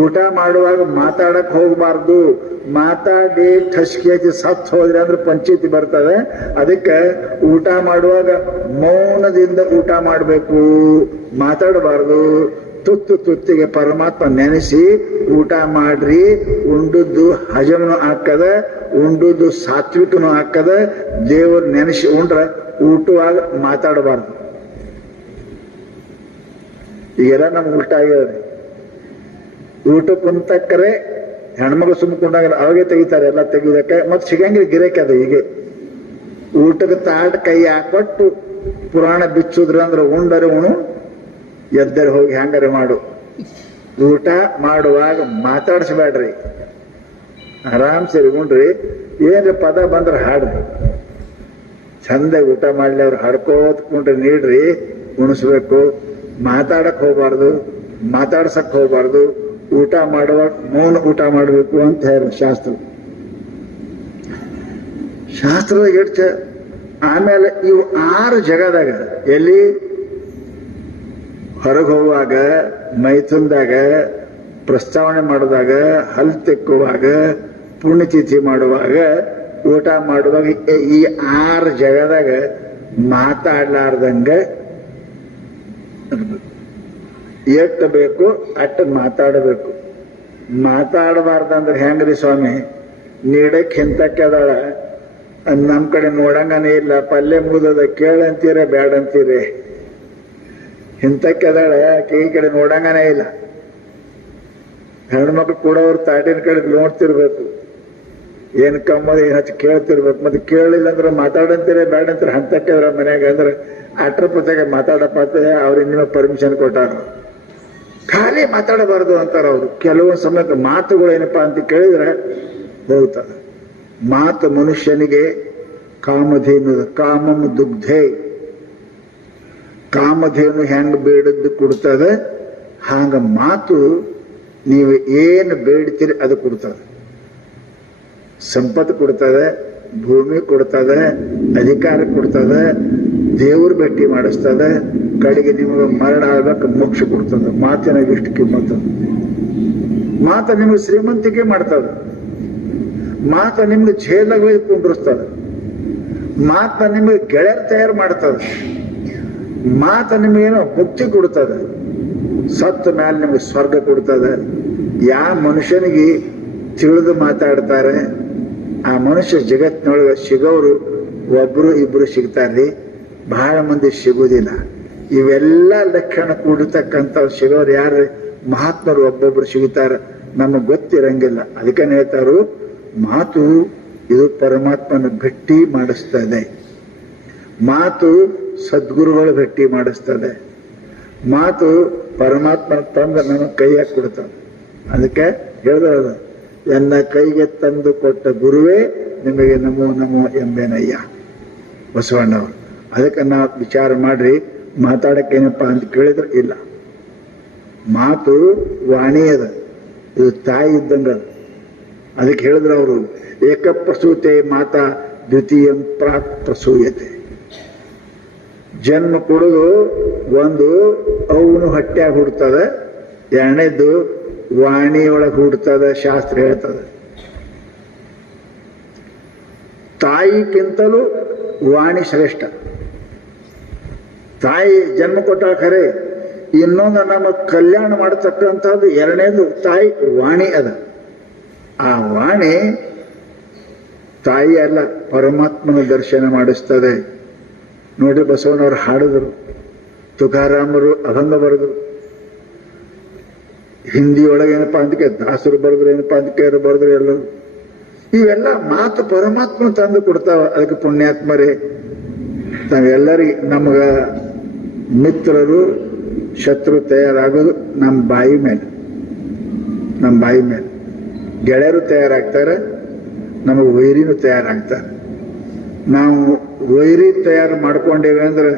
ಊಟ ಮಾಡುವಾಗ ಮಾತಾಡಕ್ ಹೋಗ್ಬಾರ್ದು. ಮಾತಾಡಿ ಠಸ್ಕಿ ಹಚ್ಚಿ ಸತ್ ಹೋದ್ರಿ ಅಂದ್ರೆ ಪಂಚಾಯಿತಿ ಬರ್ತದೆ. ಅದಕ್ಕೆ ಊಟ ಮಾಡುವಾಗ ಮೌನದಿಂದ ಊಟ ಮಾಡಬೇಕು, ಮಾತಾಡಬಾರ್ದು. ತುತ್ತು ತುತ್ತಿಗೆ ಪರಮಾತ್ಮ ನೆನೆಸಿ ಊಟ ಮಾಡ್ರಿ. ಉಂಡುದ್ದು ಹಜಮನು ಹಾಕದ, ಉಂಡುದ್ದು ಸಾತ್ವಿಕನು ಹಾಕದ. ದೇವರು ನೆನೆಸಿ ಉಂಡ್ರ ಊಟವಾಗ ಮಾತಾಡಬಾರ್ದು. ಈಗೆಲ್ಲ ನಮ್ಗೆ ಉಲ್ಟಾ ಆಗ್ಯದ್ರಿ. ಊಟ ಕುಂತಕ್ಕರೆ ಹೆಣ್ಮಗಳು ಸುಮ್ಕೊಂಡಾಗ ಅವಾಗೆ ತೆಗಿತಾರೆ, ಎಲ್ಲ ತೆಗಿದಕ್ಕೆ ಮತ್ತೆ ಸಿಗಂಗಿಲ್ಲ ಗಿರೇಕೆ. ಅದು ಹೀಗೆ ಊಟಕ್ಕೆ ತಾಟ ಕೈ ಹಾಕೊಟ್ಟು ಪುರಾಣ ಬಿಚ್ಚುದ್ರ ಅಂದ್ರೆ ಉಂಡರೆ ಉಣು, ಎದ್ದರೆ ಹೋಗಿ ಹ್ಯಾಂಗರೆ ಮಾಡು. ಊಟ ಮಾಡುವಾಗ ಮಾತಾಡಿಸ್ಬೇಡ್ರಿ, ಆರಾಮ್ ಸರಿ ಉಣ್ರಿ. ಏನ್ರಿ ಪದ ಬಂದ್ರೆ ಹಾಡ್ರಿ, ಚಂದಾಗಿ ಊಟ ಮಾಡ್ಲಿ. ಅವ್ರು ಹಾಡ್ಕೋತ್ಕೊಂಡ್ರೆ ನೀಡ್ರಿ, ಉಣಿಸ್ಬೇಕು. ಮಾತಾಡಕ್ ಹೋಗ್ಬಾರ್ದು, ಮಾತಾಡ್ಸಕ್ ಹೋಗ್ಬಾರ್ದು. ಊಟ ಮಾಡುವಾಗ ಮೌನ ಊಟ ಮಾಡಬೇಕು ಅಂತ ಹೇಳಿ ಶಾಸ್ತ್ರದಾಗ ಇಡ್ತ. ಆಮೇಲೆ ಇವು 6 ಜಗದಾಗ, ಎಲ್ಲಿ ಹೊರಗೆ ಹೋಗುವಾಗ, ಮೈಥುನದಾಗ, ಪ್ರಸ್ತಾವನೆ ಮಾಡುವಾಗ, ಹಲ್ ತೆಕ್ಕುವಾಗ, ಪುಣ್ಯತಿಥಿ ಮಾಡುವಾಗ, ಊಟ ಮಾಡುವಾಗ, ಈ 6 ಜಗದಾಗ ಮಾತಾಡ್ಲಾರ್ದಂಗ ಎಷ್ಟು ಬೇಕು ಅಷ್ಟು ಮಾತಾಡಬೇಕು. ಮಾತಾಡಬಾರ್ದಂದ್ರೆ ಹೆಂಗ್ರಿ ಸ್ವಾಮಿ? ನೀಡಕ್ ಹಿಂತಕ್ಕೆ ಅದಾಳ, ನಮ್ ಕಡೆ ನೋಡಂಗನೇ ಇಲ್ಲ, ಪಲ್ಯ ಮುಗಿದದ, ಕೇಳಂತೀರ ಬ್ಯಾಡಂತೀರಿ. ಹಿಂತಕ್ಕೆ ಅದಾಳ, ಈ ಕಡೆ ನೋಡಂಗನೇ ಇಲ್ಲ. ಹೆಣ್ಮಕ್ಳು ಕೂಡ ಅವ್ರ ತಾಟಿನ ಕಡೆ ನೋಡ್ತಿರ್ಬೇಕು, ಏನ್ ಕಮ್ಮದ ಏನ್ ಹಚ್ಚಿ ಕೇಳ್ತಿರ್ಬೇಕು. ಮತ್ತೆ ಕೇಳಿಲ್ಲ ಅಂದ್ರೆ ಮಾತಾಡಂತೀರ ಬ್ಯಾಡಂತೀರ. ಹಂತಕ್ಕೆ ಅದ್ರ ಮನ್ಯಾಗ ಅಂದ್ರೆ ಅಟ್ರ ಪುತ್ತಾಗ ಮಾತಾಡಪ್ಪ ಅಂತ ಅವ್ರಿಗೆ ನಿಮ್ಮ ಪರ್ಮಿಷನ್ ಕೊಟ್ಟಾರ. ಖಾಲಿ ಮಾತಾಡಬಾರ್ದು ಅಂತಾರ ಅವರು. ಕೆಲವೊಂದು ಸಮಯಕ್ಕೆ ಮಾತುಗಳು ಏನಪ್ಪಾ ಅಂತ ಕೇಳಿದ್ರೆ ಹೋಗ್ತದೆ. ಮಾತು ಮನುಷ್ಯನಿಗೆ ಕಾಮಧೇನು, ಕಾಮಂ ದುಗ್ಧೆ. ಕಾಮಧೇನು ಹೆಂಗ್ ಬೇಡದ್ದು ಕೊಡ್ತದೆ, ಹಾಂಗ ಮಾತು ನೀವು ಏನು ಬೇಡ್ತೀರಿ ಅದು ಕೊಡ್ತದೆ. ಸಂಪತ್ತು ಕೊಡ್ತದೆ, ಭೂಮಿ ಕೊಡ್ತದೆ, ಅಧಿಕಾರ ಕೊಡ್ತದೆ, ದೇವ್ರ ಭೇಟಿ ಮಾಡಿಸ್ತದೆ, ಕಡೆಗೆ ನಿಮಗೆ ಮರಣ ಆಗ್ಬೇಕು, ಮೋಕ್ಷ ಕೊಡ್ತದೆ. ಮಾತಿನಾಗ ಇಷ್ಟು ಕಿಮ್ಮತ್ತು. ಮಾತು ನಿಮಗೆ ಶ್ರೀಮಂತಿಕೆ ಮಾಡ್ತದೆ, ಮಾತು ನಿಮ್ಗೆ ಜೇಲಾಗ ಒಯ್ದು ಕುಂಡ್ರಿಸ್ತದೆ, ಮಾತು ನಿಮಗೆ ಗೆಳೆಯರ್ ತಯಾರು ಮಾಡ್ತದೆ, ಮಾತು ನಿಮಗೇನೋ ಮುಕ್ತಿ ಕೊಡ್ತದೆ, ಸತ್ತ ಮೇಲೆ ನಿಮಗೆ ಸ್ವರ್ಗ ಕೊಡ್ತದೆ. ಯಾವ ಮನುಷ್ಯನಿಗೆ ತಿಳಿದು ಮಾತಾಡ್ತಾರೆ ಆ ಮನುಷ್ಯ ಜಗತ್ತಿನೊಳಗೆ ಸಿಗೋರು ಒಬ್ರು ಇಬ್ರು ಸಿಗ್ತಾರ್ರಿ, ಬಹಳ ಮಂದಿ ಸಿಗುವುದಿಲ್ಲ. ಇವೆಲ್ಲ ಲಕ್ಷಣ ಕೂಡಿರ್ತಕ್ಕಂಥವ್ರು ಸಿಗೋರು ಯಾರು? ಮಹಾತ್ಮರು ಒಬ್ಬೊಬ್ರು ಸಿಗುತ್ತಾರೆ, ನಮಗೆ ಗೊತ್ತಿರಂಗಿಲ್ಲ. ಅದಕ್ಕೆ ಹೇಳ್ತಾರು, ಮಾತು ಇದು ಪರಮಾತ್ಮನ ಭೇಟಿ ಮಾಡಿಸ್ತದೆ, ಮಾತು ಸದ್ಗುರುಗಳು ಭೇಟಿ ಮಾಡಿಸ್ತದೆ, ಮಾತು ಪರಮಾತ್ಮ ತಂದು ನನ್ನ ಕೈಯಾಗ ಕೊಡ್ತಾನೆ. ಅದಕ್ಕೆ ಹೇಳಿದ್ರಲ್ಲ, ಎನ್ನ ಕೈಗೆ ತಂದು ಕೊಟ್ಟ ಗುರುವೇ ನಿಮಗೆ ನಮೋ ನಮೋ ಎಂಬೇನಯ್ಯ ಬಸವಣ್ಣವರು. ಅದಕ್ಕೆ ನಾವು ವಿಚಾರ ಮಾಡ್ರಿ, ಮಾತಾಡಕ್ಕೇನಪ್ಪ ಅಂತ ಕೇಳಿದ್ರೆ ಇಲ್ಲ. ಮಾತು ವಾಣಿ ಅದ, ಇದು ತಾಯಿ ಇದ್ದಂಗ. ಅದಕ್ಕೆ ಹೇಳಿದ್ರು ಅವರು, ಏಕಪ್ರಸೂತೆ ಮಾತಾ ದ್ವಿತೀಯಂ ಪ್ರಾಕ್ ಪ್ರಸೂಯತೆ. ಜನ್ಮ ಕೊಡೋದು ಒಂದು ಅವನು ಹೊಟ್ಟ್ಯಾಗ ಹುಡ್ತದ, ಎರಡನೇದು ವಾಣಿಯೊಳಗೆ ಹುಡ್ತದ. ಶಾಸ್ತ್ರ ಹೇಳ್ತದೆ ತಾಯಿಗಿಂತಲೂ ವಾಣಿ ಶ್ರೇಷ್ಠ. ತಾಯಿ ಜನ್ಮ ಕೊಟ್ಟ ಖರೆ, ಇನ್ನೊಂದು ನಮ್ಮ ಕಲ್ಯಾಣ ಮಾಡತಕ್ಕಂಥದ್ದು ಎರಡನೇದು ತಾಯಿ ವಾಣಿ ಅದ. ಆ ವಾಣಿ ತಾಯಿ ಅಲ್ಲ, ಪರಮಾತ್ಮನ ದರ್ಶನ ಮಾಡಿಸ್ತದೆ. ನೋಡಿ, ಬಸವನವರು ಹಾಡಿದ್ರು, ತುಕಾರಾಮರು ಅಭಂಗ ಬರೆದ್ರು, ಹಿಂದಿ ಒಳಗೆ ಏನಪ್ಪಾ ಅಂತಕ್ಕೆ ದಾಸರು ಬರೆದ್ರು, ಏನಪ್ಪಾ ಅಂತಕ್ಕೆ ಬರೆದ್ರು ಎಲ್ಲರೂ. ಇವೆಲ್ಲ ಮಾತು ಪರಮಾತ್ಮ ತಂದು ಕೊಡ್ತಾವ. ಅದಕ್ಕೆ ಪುಣ್ಯಾತ್ಮರೇ, ನಾವೆಲ್ಲರಿಗೆ ನಮಗ ಮಿತ್ರರು ಶತ್ರು ತಯಾರಾಗೋದು ನಮ್ಮ ಬಾಯಿ ಮೇಲೆ. ನಮ್ಮ ಬಾಯಿ ಮೇಲೆ ಗೆಳೆಯರು ತಯಾರಾಗ್ತಾರೆ, ನಮಗೆ ವೈರಿನೂ ತಯಾರಾಗ್ತಾರೆ. ನಾವು ವೈರಿ ತಯಾರು ಮಾಡ್ಕೊಂಡೇವೆ ಅಂದ್ರೆ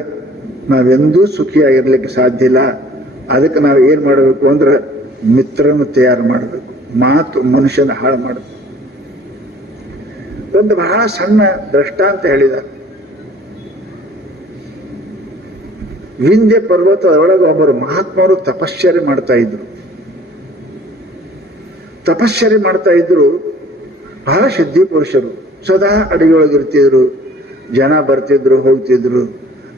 ನಾವೆಂದೂ ಸುಖಿಯಾಗಿರ್ಲಿಕ್ಕೆ ಸಾಧ್ಯ ಇಲ್ಲ. ಅದಕ್ಕೆ ನಾವು ಏನ್ ಮಾಡಬೇಕು ಅಂದ್ರೆ ಮಿತ್ರನ ತಯಾರು ಮಾಡಬೇಕು. ಮಾತು ಮನುಷ್ಯನ ಹಾಳು ಮಾಡಬೇಕು. ಒಂದು ಬಹಳ ಸಣ್ಣ ದೃಷ್ಟಾಂತ ಹೇಳಿದ. ವಿಂಧ್ಯ ಪರ್ವತದೊಳಗೆ ಒಬ್ಬರು ಮಹಾತ್ಮರು ತಪಶ್ಚರ್ಯ ಮಾಡ್ತಾ ಇದ್ರು. ತಪಶ್ಚರ್ಯ ಮಾಡ್ತಾ ಇದ್ರು. ಬಹಳ ಸಿದ್ಧಿ ಪುರುಷರು, ಸದಾ ಅಡಿಗೆಯೊಳಗಿರ್ತಿದ್ರು. ಜನ ಬರ್ತಿದ್ರು, ಹೋಗ್ತಿದ್ರು.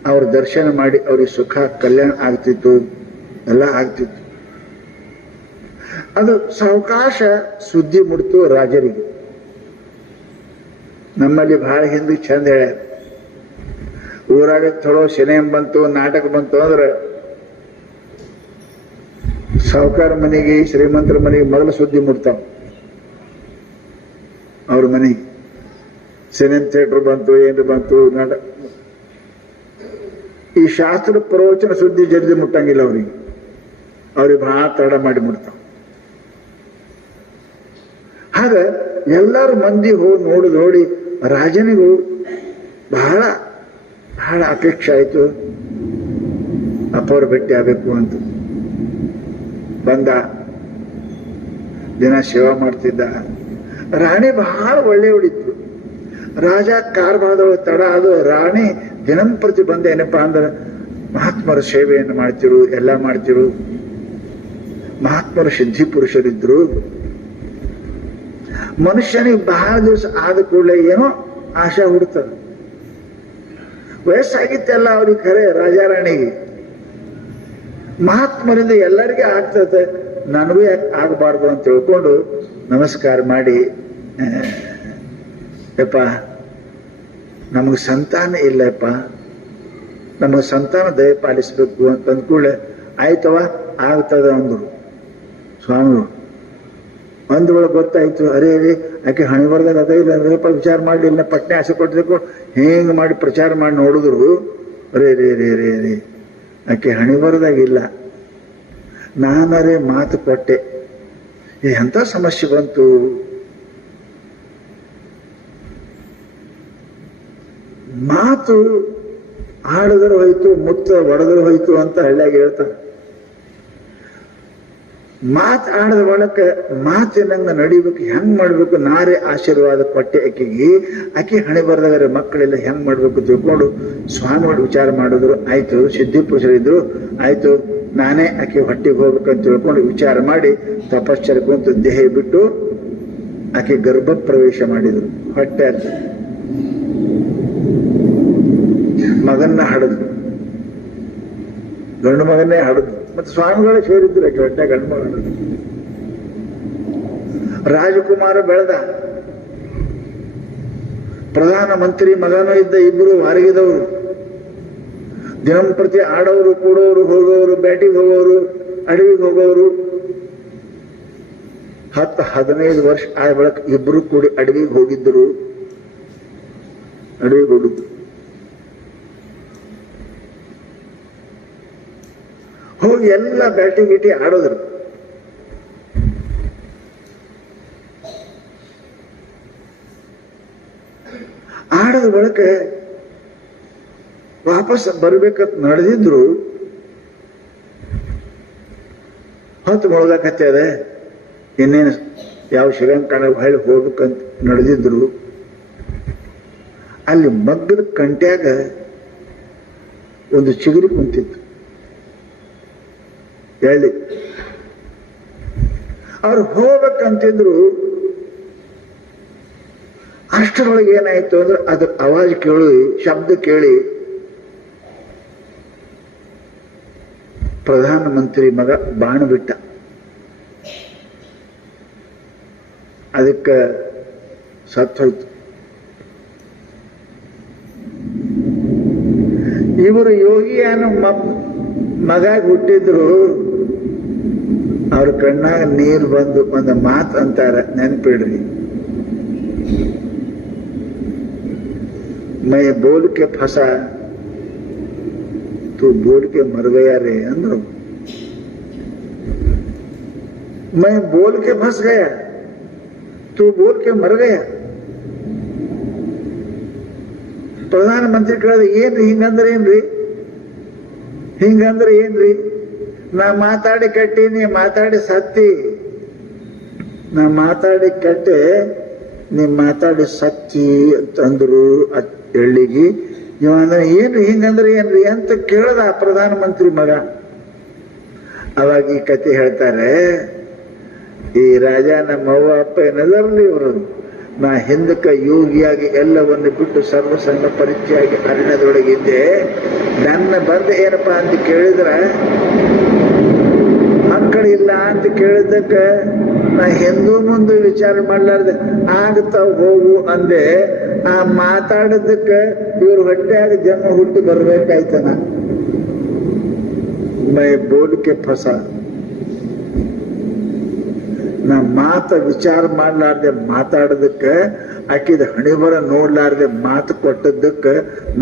ಅವ್ರ ದರ್ಶನ ಮಾಡಿ ಅವ್ರಿಗೆ ಸುಖ ಕಲ್ಯಾಣ ಆಗ್ತಿತ್ತು, ಎಲ್ಲ ಆಗ್ತಿತ್ತು. ಅದು ಸಾವಕಾಶ ಸುದ್ದಿ ಮುಡ್ತು ರಾಜರಿಗೆ. ನಮ್ಮಲ್ಲಿ ಬಹಳ ಹಿಂದೆ ಚಂದ ಹೇಳ್ಯಾರ, ಊರಾಗ ಥೋಡೋ ಸಿನಿಮಾ ಬಂತು, ನಾಟಕ ಬಂತು ಅಂದ್ರೆ ಸಾವುಕಾರ ಮನೆಗೆ, ಶ್ರೀಮಂತರ ಮನೆಗೆ ಮೊದಲು ಸುದ್ದಿ ಮುಡ್ತಾವ. ಅವ್ರ ಮನೆಗೆ ಸಿನಿಮಾ ಥಿಯೇಟರ್ ಬಂತು, ಏನು ಬಂತು, ನಾಟಕ. ಈ ಶಾಸ್ತ್ರ ಪ್ರವಚನ ಸುದ್ದಿ ಜಲ್ದಿ ಮುಟ್ಟಂಗಿಲ್ಲ ಅವ್ರಿಗೆ ಬಹಳ ತಡ ಮಾಡಿ ಮುಡ್ತಾವ. ಆಗ ಎಲ್ಲಾರು ಮಂದಿ ಹೋಗಿ ನೋಡಿ ರಾಜನಿಗೂ ಬಹಳ ಬಹಳ ಅಪೇಕ್ಷೆ ಆಯ್ತು, ಅಪ್ಪವ್ರ ಭೇಟಿ ಆಗಬೇಕು ಅಂತ. ಬಂದ, ದಿನ ಸೇವಾ ಮಾಡ್ತಿದ್ದ. ರಾಣಿ ಬಹಳ ಒಳ್ಳೆ ಹೊಡಿತ್ತು. ರಾಜ ಕಾರ್ಭಾಗದೊಳಗೆ ತಡ ಅದು. ರಾಣಿ ದಿನಂಪ್ರತಿ ಬಂದ ಏನಪ್ಪಾ ಅಂದ್ರೆ ಮಹಾತ್ಮರ ಸೇವೆಯನ್ನು ಮಾಡ್ತಿರು, ಎಲ್ಲ ಮಾಡ್ತಿರು. ಮಹಾತ್ಮರ ಸಿದ್ಧಿ ಪುರುಷರಿದ್ರು. ಮನುಷ್ಯನಿಗೆ ಬಹಳ ದಿವಸ ಆದ ಕೂಡಲೇ ಏನೋ ಆಶಾ ಹುಡ್ತದ. ವಯಸ್ಸಾಗಿತ್ತೆಲ್ಲ ಅವ್ರಿಗೆ ಖರೆ, ರಾಜಾರಾಣಿಗೆ. ಮಹಾತ್ಮರಿಂದ ಎಲ್ಲರಿಗೆ ಆಗ್ತದೆ, ನನಗೂ ಯಾಕೆ ಆಗಬಾರ್ದು ಅಂತ ತಿಳ್ಕೊಂಡು ನಮಸ್ಕಾರ ಮಾಡಿ, ಯಪ್ಪ ನಮಗೆ ಸಂತಾನ ಇಲ್ಲಪ್ಪ, ನಮಗೆ ಸಂತಾನ ದಯ ಪಾಲಿಸ್ಬೇಕು ಅಂತ ಅಂದ್ಕೂಡಲೇ ಆಯ್ತವ ಆಗ್ತದ ಅಂದ್ರು ಸ್ವಾಮಿಗಳು. ಒಂದ್ ವೇಳೆ ಗೊತ್ತಾಯ್ತು, ಅರೇ ಆಕೆ ಹಣೆ ಬರ್ದಾಗ ಅದ ಇಲ್ಲ ಅಂದ್ರಪ್ಪ, ವಿಚಾರ ಮಾಡಲಿಲ್ಲ, ಪಟ್ನೆ ಆಸೆ ಕೊಟ್ಟಿದ್ದಕ್ಕೂ ಹಿಂಗೆ ಮಾಡಿ ಪ್ರಚಾರ ಮಾಡಿ ನೋಡಿದ್ರು. ರೇ ರೇ ರೇ ರೇ ರೇ ಆಕೆ ಹಣೆ ಬರ್ದಾಗಿಲ್ಲ, ನಾನರೇ ಮಾತು ಕೊಟ್ಟೆ, ಎಂಥ ಸಮಸ್ಯೆ ಬಂತು. ಮಾತು ಆಡಿದ್ರೆ ಹೋಯ್ತು, ಮುತ್ತ ಒಡೆದ್ರೆ ಹೋಯ್ತು ಅಂತ ಹಳ್ಳಿಯಾಗ ಹೇಳ್ತಾರೆ. ಮಾತು ಆಡದ ಒಳಕ ಮಾತಿನಂಗ ನಡಿಬೇಕು, ಹೆಂಗ್ ಮಾಡ್ಬೇಕು. ನಾರೇ ಆಶೀರ್ವಾದ ಕೊಟ್ಟೆ ಆಕೆಗೆ, ಆಕೆ ಹಣೆ ಬರ್ದಾಗರೆ ಮಕ್ಕಳೆಲ್ಲ ಹೆಂಗ್ ಮಾಡ್ಬೇಕು ತಿಳ್ಕೊಂಡು ಸ್ವಾಮಿಗಳು ವಿಚಾರ ಮಾಡಿದ್ರು. ಆಯ್ತು, ಸಿದ್ಧಿ ಪುರುಷರಿದ್ರು, ಆಯ್ತು ನಾನೇ ಆಕೆ ಹೊಟ್ಟೆಗೆ ಹೋಗ್ಬೇಕಂತ ತಿಳ್ಕೊಂಡು ವಿಚಾರ ಮಾಡಿ ತಪಶ್ಚರ್ಯ ಕುಂತು ದೇಹ ಬಿಟ್ಟು ಆಕೆ ಗರ್ಭ ಪ್ರವೇಶ ಮಾಡಿದ್ರು. ಹೊಟ್ಟೆ ಅಂತ ಮಗನ್ನ ಹಡದ್ರು, ಗಂಡು ಮಗನ್ನೇ ಹಡದ್ರು. ಮತ್ತೆ ಸ್ವಾಮಿಗಳೇ ಸೇರಿದ್ರು ಆಕೆ ಹೊಟ್ಟೆ ಗಂಡು ಮಗ. ರಾಜಕುಮಾರ ಬೆಳೆದ, ಪ್ರಧಾನ ಮಂತ್ರಿ ಮಗನೂ ಇದ್ದ. ಇಬ್ಬರು ವಾರಗಿದವರು, ದಿನಂಪ್ರತಿ ಆಡೋರು, ಕೂಡೋರು, ಹೋಗೋರು, ಬ್ಯಾಟಿಗೆ ಹೋಗೋರು, ಅಡವಿಗೆ ಹೋಗೋರು. 10-15 ವರ್ಷ ಆದ ಬಳಿಕ ಇಬ್ಬರು ಕೂಡಿ ಅಡವಿಗೆ ಹೋಗಿದ್ದರು. ಅಡವಿಗೆ ಹೋಗಿದ್ರು. ಹೋಗಿ ಎಲ್ಲ ಬ್ಯಾಟಿ ಗೀಟಿ ಆಡೋದ್ರು. ಆಡದ ಬಳಿಕ ವಾಪಸ್ ಬರ್ಬೇಕಂತ ನಡೆದಿದ್ರು. ಹೊತ್ತು ಮುಳುಗಾಕತ್ತದ, ಇನ್ನೇನು ಯಾವ ಶ್ರೀಲಂಕಾಣ ಹೊಳ್ಳಿ ಹೋಗ್ಬೇಕಂತ ನಡೆದಿದ್ರು. ಅಲ್ಲಿ ಮಗ್ಗದ ಕಂಟ್ಯಾಗ ಒಂದು ಚಿಗುರಿ ಕುಂತಿತ್ತು, ಎಳ್ಳಿ. ಅವ್ರು ಹೋಗ್ಬೇಕಂತಿದ್ರು. ಅಷ್ಟರೊಳಗೆ ಏನಾಯ್ತು ಅಂದ್ರೆ ಅದ್ರ ಆವಾಜ್ ಕೇಳಿ, ಶಬ್ದ ಕೇಳಿ ಪ್ರಧಾನಮಂತ್ರಿ ಮಗ ಬಾಣ ಬಿಟ್ಟ. ಅದಕ್ಕೆ ಸತ್ತೋಯ್ತು. ಇವರು ಯೋಗಿಯಾನ ಮಗ ಹುಟ್ಟಿದ್ರು. ಅವ್ರ ಕಣ್ಣಾಗ ನೀರು ಬಂದು ಒಂದು ಮಾತು ಅಂತಾರ, ನೆನ್ಪಿಡ್ರಿ. मैं बोल के फंसा तू बोल के मर गया रे अंदर. मैं बोल के फंस गया तू बोल के मर गया. ಪ್ರಧಾನಮಂತ್ರಿ ಕೇಳಿದ, ಏನ್ರಿ ಹಿಂಗಂದ್ರೆ ಏನ್ರಿ, ಹಿಂಗಂದ್ರೆ ಏನ್ರಿ? ನಾ ಮಾತಾಡಿ ಕಟ್ಟಿ, ನೀ ಮಾತಾಡಿ ಸತ್ತಿ. ನಾ ಮಾತಾಡಿ ಕಟ್ಟೆ, ನೀ ಮಾತಾಡಿ ಸತ್ತಿ ಅಂತಂದ್ರು ಎಳ್ಳಿಗಿ. ಇವಂದ್ರೆ ಏನ್ರಿ ಹಿಂಗಂದ್ರೆ ಏನ್ರಿ ಅಂತ ಕೇಳದ ಆ ಪ್ರಧಾನಮಂತ್ರಿ ಮಗ. ಅವಾಗ ಈ ಕತೆ ಹೇಳ್ತಾರೆ, ಈ ರಾಜ ನಮ್ಮ ಅವ್ವ ಅಪ್ಪ ಏನದರ್ಲಿ ಇವರು, ನಾ ಹಿಂದಕ್ಕೆ ಯೋಗಿಯಾಗಿ ಎಲ್ಲವನ್ನು ಬಿಟ್ಟು ಸರ್ವಸಂಗ ಪರಿಚಯಾಗಿ ಅರಣ್ಯದೊಳಗಿದ್ದೆ. ನನ್ನ ಬಂದ ಏನಪ್ಪಾ ಅಂತ ಕೇಳಿದ್ರ, ಮಕ್ಕಳಿಲ್ಲ ಅಂತ ಕೇಳಿದ್ದಕ್ಕೆ ನಾ ಹಿಂದೂ ಮುಂದೆ ವಿಚಾರ ಮಾಡ್ಲಾರ್ದೆ ಆಗ್ತಾವ ಹೋಗು ಅಂದೆ. ಆ ಮಾತಾಡೋದಕ್ಕೆ ಇವ್ರ ಹೊಟ್ಟೆಯಾಗ ಜನ್ಮ ಹುಟ್ಟಿ ಬರ್ಬೇಕಾಯ್ತನ. ಮೈ ಬೋಲ್ಕೆ ಫಸ, ನಾ ಮಾತ ವಿಚಾರ ಮಾಡ್ಲಾರ್ದೆ ಮಾತಾಡೋದಕ್ಕೆ, ಆಕಿದ ಹಣಿಬರ ನೋಡ್ಲಾರ್ದೆ ಮಾತು ಕೊಟ್ಟದ್ದಕ್ಕೆ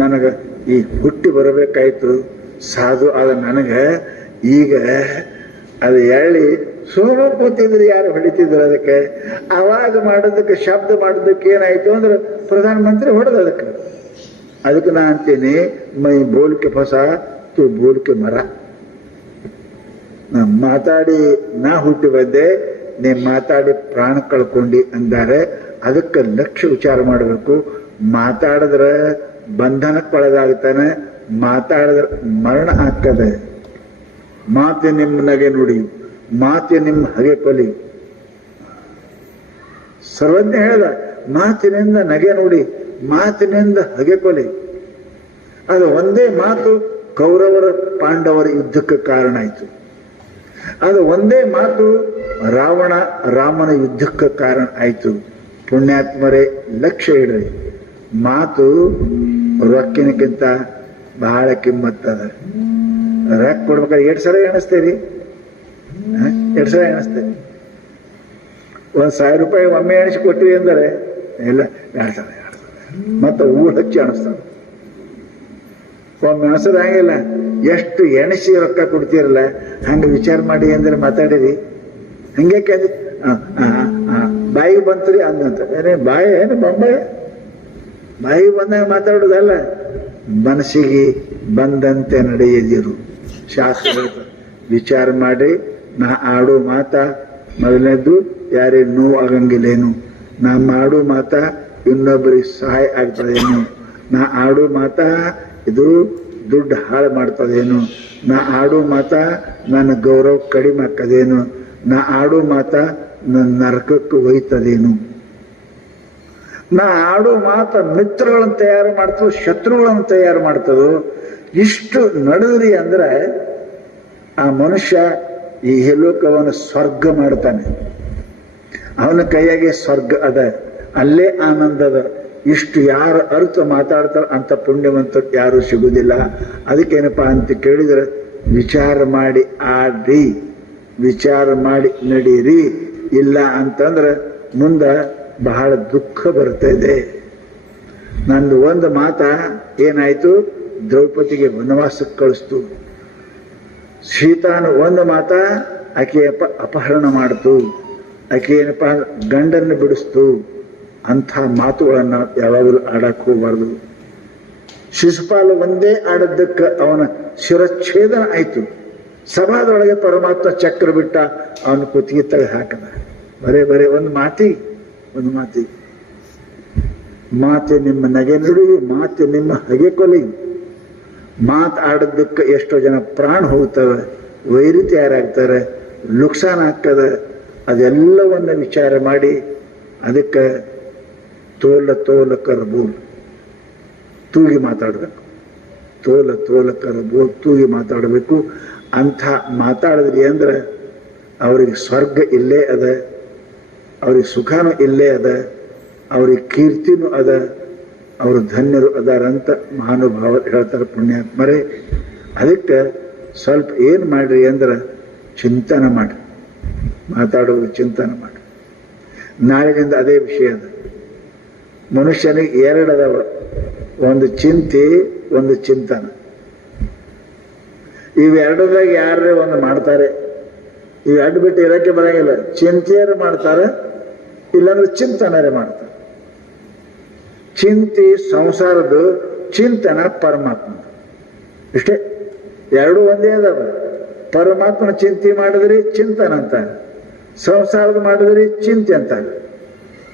ನನಗ ಈ ಹುಟ್ಟಿ ಬರಬೇಕಾಯ್ತು. ಸಾಧು ಆದ ನನಗ ಈಗ ಅದು ಎಳ್ಳಿ ಸೋಮ ಕೂತಿದ್ರು, ಯಾರು ಹೊಡಿತಿದ್ರು ಅದಕ್ಕೆ. ಆವಾಜ್ ಮಾಡೋದಕ್ಕೆ, ಶಬ್ದ ಮಾಡೋದಕ್ಕೆ ಏನಾಯ್ತು ಅಂದ್ರೆ ಪ್ರಧಾನಮಂತ್ರಿ ಹೊಡೆದ ಅದಕ್ಕೆ ನಾ ಅಂತೀನಿ, ಮೈ ಬೋಲ್ಕೆ ಫಸ ತು ಬೋಲ್ಕೆ ಮರ. ನಾ ಮಾತಾಡಿ ನಾ ಹುಟ್ಟಿ ಬಂದೆ, ನೀ ಮಾತಾಡಿ ಪ್ರಾಣ ಕಳ್ಕೊಂಡಿ ಅಂದಾರೆ. ಅದಕ್ಕೆ ಲಕ್ಷ್ಯ ವಿಚಾರ ಮಾಡಬೇಕು. ಮಾತಾಡಿದ್ರೆ ಬಂಧನಕ್ಕೊಳಗಾಗ್ತಾನೆ, ಮಾತಾಡಿದ್ರೆ ಮರಣ ಆಗ್ತದೆ. ಮಾತೆ ನಿಮ್ಮ ನಗೆ ನುಡಿ, ಮಾತೆ ನಿಮ್ಮ ಹಗೆ ಕೊಲಿ. ಸರ್ವಜ್ಞ ಹೇಳ್ದ, ಮಾತಿನಿಂದ ನಗೆ ನುಡಿ, ಮಾತಿನಿಂದ ಹಗೆ ಕೊಲಿ. ಅದು ಒಂದೇ ಮಾತು ಕೌರವರ ಪಾಂಡವರ ಯುದ್ಧಕ್ಕೆ ಕಾರಣ ಆಯಿತು. ಅದು ಒಂದೇ ಮಾತು ರಾಮನ ಯುದ್ಧಕ್ಕೆ ಕಾರಣ ಆಯಿತು. ಪುಣ್ಯಾತ್ಮರೇ, ಲಕ್ಷ್ಯ ಇಡ್ರಿ. ಮಾತು ರೊಕ್ಕಿನಕ್ಕಿಂತ ಬಹಳ ಕಿಮ್ಮತ್ತದ. ರೊಕ್ಕ ಕೊಡ್ಬೇಕಾದ್ರೆ 2 ಸಲ ಎಣಿಸ್ತೇರಿ, 2 ಸಲ ಎಣಿಸ್ತೇವೆ. 1,000 ರೂಪಾಯಿ ಒಮ್ಮೆ ಎಣಿಸಿ ಕೊಟ್ಟಿವಿ ಅಂದರೆ ಇಲ್ಲ, 2 ಸಲ ಮತ್ತೆ ಊರು ಹಚ್ಚಿ ಅನಿಸ್ತಾವೆ. ಒಮ್ಮೆ ಎಣಿಸೋದು ಹಂಗಿಲ್ಲ, ಎಷ್ಟು ಎಣಿಸಿ ರೊಕ್ಕ ಕೊಡ್ತೀರಲ್ಲ ಹಂಗೆ ವಿಚಾರ ಮಾಡಿ ಅಂದ್ರೆ ಮಾತಾಡಿರಿ. ಹಂಗೆ ಬಾಯಿಗೆ ಬಂತ್ರಿ ಅಂದಂತ, ಏನೇ ಬಾಯಿ ಏನು ಬೊಂಬಾಯಿ, ಬಾಯಿಗೆ ಬಂದಾಗ ಮಾತಾಡೋದಲ್ಲ, ಮನಸ್ಸಿಗೆ ಬಂದಂತೆ ನಡೆಯದಿರು. ಶಾಸ್ತ್ರ ವಿಚಾರ ಮಾಡಿ ನಾ ಆಡೋ ಮಾತ ಮೊದಲನೇದ್ದು ಯಾರೇ ನೋವು ಆಗಂಗಿಲ್ಲೇನು, ನಾ ಮಾಡೋ ಮಾತ ಇನ್ನೊಬ್ಬರಿಗೆ ಸಹಾಯ ಆಗ್ತದೇನು, ನಾ ಆಡೋ ಮಾತ ಇದು ದುಡ್ಡು ಹಾಳು ಮಾಡ್ತದೇನು, ನಾ ಆಡೋ ಮಾತ ನನ್ನ ಗೌರವ ಕಡಿಮೆ ಆಗ್ತದೇನು, ನಾ ಆಡೋ ಮಾತ ನನ್ನ ನರಕಕ್ಕೆ ಒಯ್ತದೇನು. ನಾ ಆಡೋ ಮಾತ ಮಿತ್ರಗಳನ್ನು ತಯಾರು ಮಾಡ್ತದೋ ಶತ್ರುಗಳನ್ನು ತಯಾರು ಮಾಡ್ತದೋ. ಇಷ್ಟು ನಡೆದ್ರಿ ಅಂದ್ರೆ ಆ ಮನುಷ್ಯ ಈ ಲೋಕವನ್ನು ಸ್ವರ್ಗ ಮಾಡ್ತಾನೆ. ಅವನ ಕೈಯಾಗೆ ಸ್ವರ್ಗ ಅದ, ಅಲ್ಲೇ ಆನಂದ ಅದ. ಇಷ್ಟು ಯಾರು ಅರ್ಥ ಮಾತಾಡ್ತಾರ ಅಂತ ಪುಣ್ಯವಂತ ಯಾರು ಸಿಗುವುದಿಲ್ಲ. ಅದಕ್ಕೇನಪ್ಪಾ ಅಂತ ಕೇಳಿದ್ರೆ, ವಿಚಾರ ಮಾಡಿ ಆಡ್ರಿ, ವಿಚಾರ ಮಾಡಿ ನಡೀರಿ. ಇಲ್ಲ ಅಂತಂದ್ರೆ ಮುಂದೆ ಬಹಳ ದುಃಖ ಬರ್ತದೆ. ನಂದು ಒಂದು ಮಾತ ಏನಾಯ್ತು, ದ್ರೌಪದಿಗೆ ವನವಾಸಕ್ಕೆ ಕಳಿಸ್ತು. ಸೀತಾನು ಒಂದು ಮಾತ ಆಕೆ ಅಪಹರಣ ಮಾಡಿತು, ಆಕೆ ಏನಪ್ಪ ಗಂಡನ್ನು ಬಿಡಿಸ್ತು. ಅಂಥ ಮಾತುಗಳನ್ನು ಯಾವಾಗಲೂ ಆಡಕ್ಕೆ ಹೋಗಬಾರ್ದು. ಶಿಶುಪಾಲ ಒಂದೇ ಆಡದ್ದಕ್ಕೆ ಅವನ ಶಿರಚ್ಛೇದನ ಆಯಿತು. ಸಭಾದೊಳಗೆ ಪರಮಾತ್ಮ ಚಕ್ರ ಬಿಟ್ಟ, ಅವನು ಕುತ್ತಿಗೆ ತೆಗೆದು ಹಾಕದ. ಬರೇ ಒಂದು ಮಾತಿ ಮಾತೆ ನಿಮ್ಮ ನಗೆ ನುಡಿ, ಮಾತೆ ನಿಮ್ಮ ಹಗೆ ಕೊಲಿ. ಮಾತು ಆಡೋದಕ್ಕೆ ಎಷ್ಟೋ ಜನ ಪ್ರಾಣ ಹೋಗ್ತವೆ, ವೈರಿ ತಯಾರಾಗ್ತಾರೆ, ನುಕ್ಸಾನ ಆಗ್ತದೆ. ಅದೆಲ್ಲವನ್ನು ವಿಚಾರ ಮಾಡಿ ಅದಕ್ಕೆ ತೋಲ ಕರಬೂಲ್ ತೂಗಿ ಮಾತಾಡಬೇಕು. ತೋಲ ಕರಬೂಲ್ ತೂಗಿ ಮಾತಾಡಬೇಕು. ಅಂಥ ಮಾತಾಡಿದ್ರಿ ಅಂದ್ರೆ ಅವ್ರಿಗೆ ಸ್ವರ್ಗ ಇಲ್ಲೇ ಅದ, ಅವ್ರಿಗೆ ಸುಖನೂ ಇಲ್ಲೇ ಅದ, ಅವ್ರಿಗೆ ಕೀರ್ತಿನೂ ಅದ, ಅವರು ಧನ್ಯರು ಅದಾರಂತ ಮಹಾನುಭಾವ ಹೇಳ್ತಾರೆ ಪುಣ್ಯಾತ್ಮರೇ. ಅದಕ್ಕೆ ಸ್ವಲ್ಪ ಏನು ಮಾಡ್ರಿ ಅಂದ್ರೆ ಚಿಂತನೆ ಮಾಡಿ, ಮಾತಾಡೋದು ಚಿಂತನೆ ಮಾಡಿ. ನಾಳಿನಿಂದ ಅದೇ ವಿಷಯ ಅದ. ಮನುಷ್ಯನಿಗೆ ಎರಡು ಅದಾವ, ಒಂದು ಚಿಂತೆ, ಒಂದು ಚಿಂತನ. ಇವೆರಡದಾಗ ಯಾರೇ ಒಂದು ಮಾಡ್ತಾರೆ, ಇವೆರಡು ಬಿಟ್ಟು ಇರೋಕ್ಕೆ ಬರಂಗಿಲ್ಲ. ಚಿಂತೆಯರು ಮಾಡ್ತಾರೆ, ಇಲ್ಲಾಂದ್ರೆ ಚಿಂತನರೇ ಮಾಡ್ತಾರೆ. ಚಿಂತೆ ಸಂಸಾರದ, ಚಿಂತನ ಪರಮಾತ್ಮ. ಇಷ್ಟೇ, ಎರಡು ಒಂದೇ ಅದಾವ. ಪರಮಾತ್ಮನ ಚಿಂತೆ ಮಾಡಿದ್ರಿ ಚಿಂತನ ಅಂತಾರೆ, ಸಂಸಾರದ ಮಾಡಿದ್ರಿ ಚಿಂತೆ ಅಂತಾರೆ.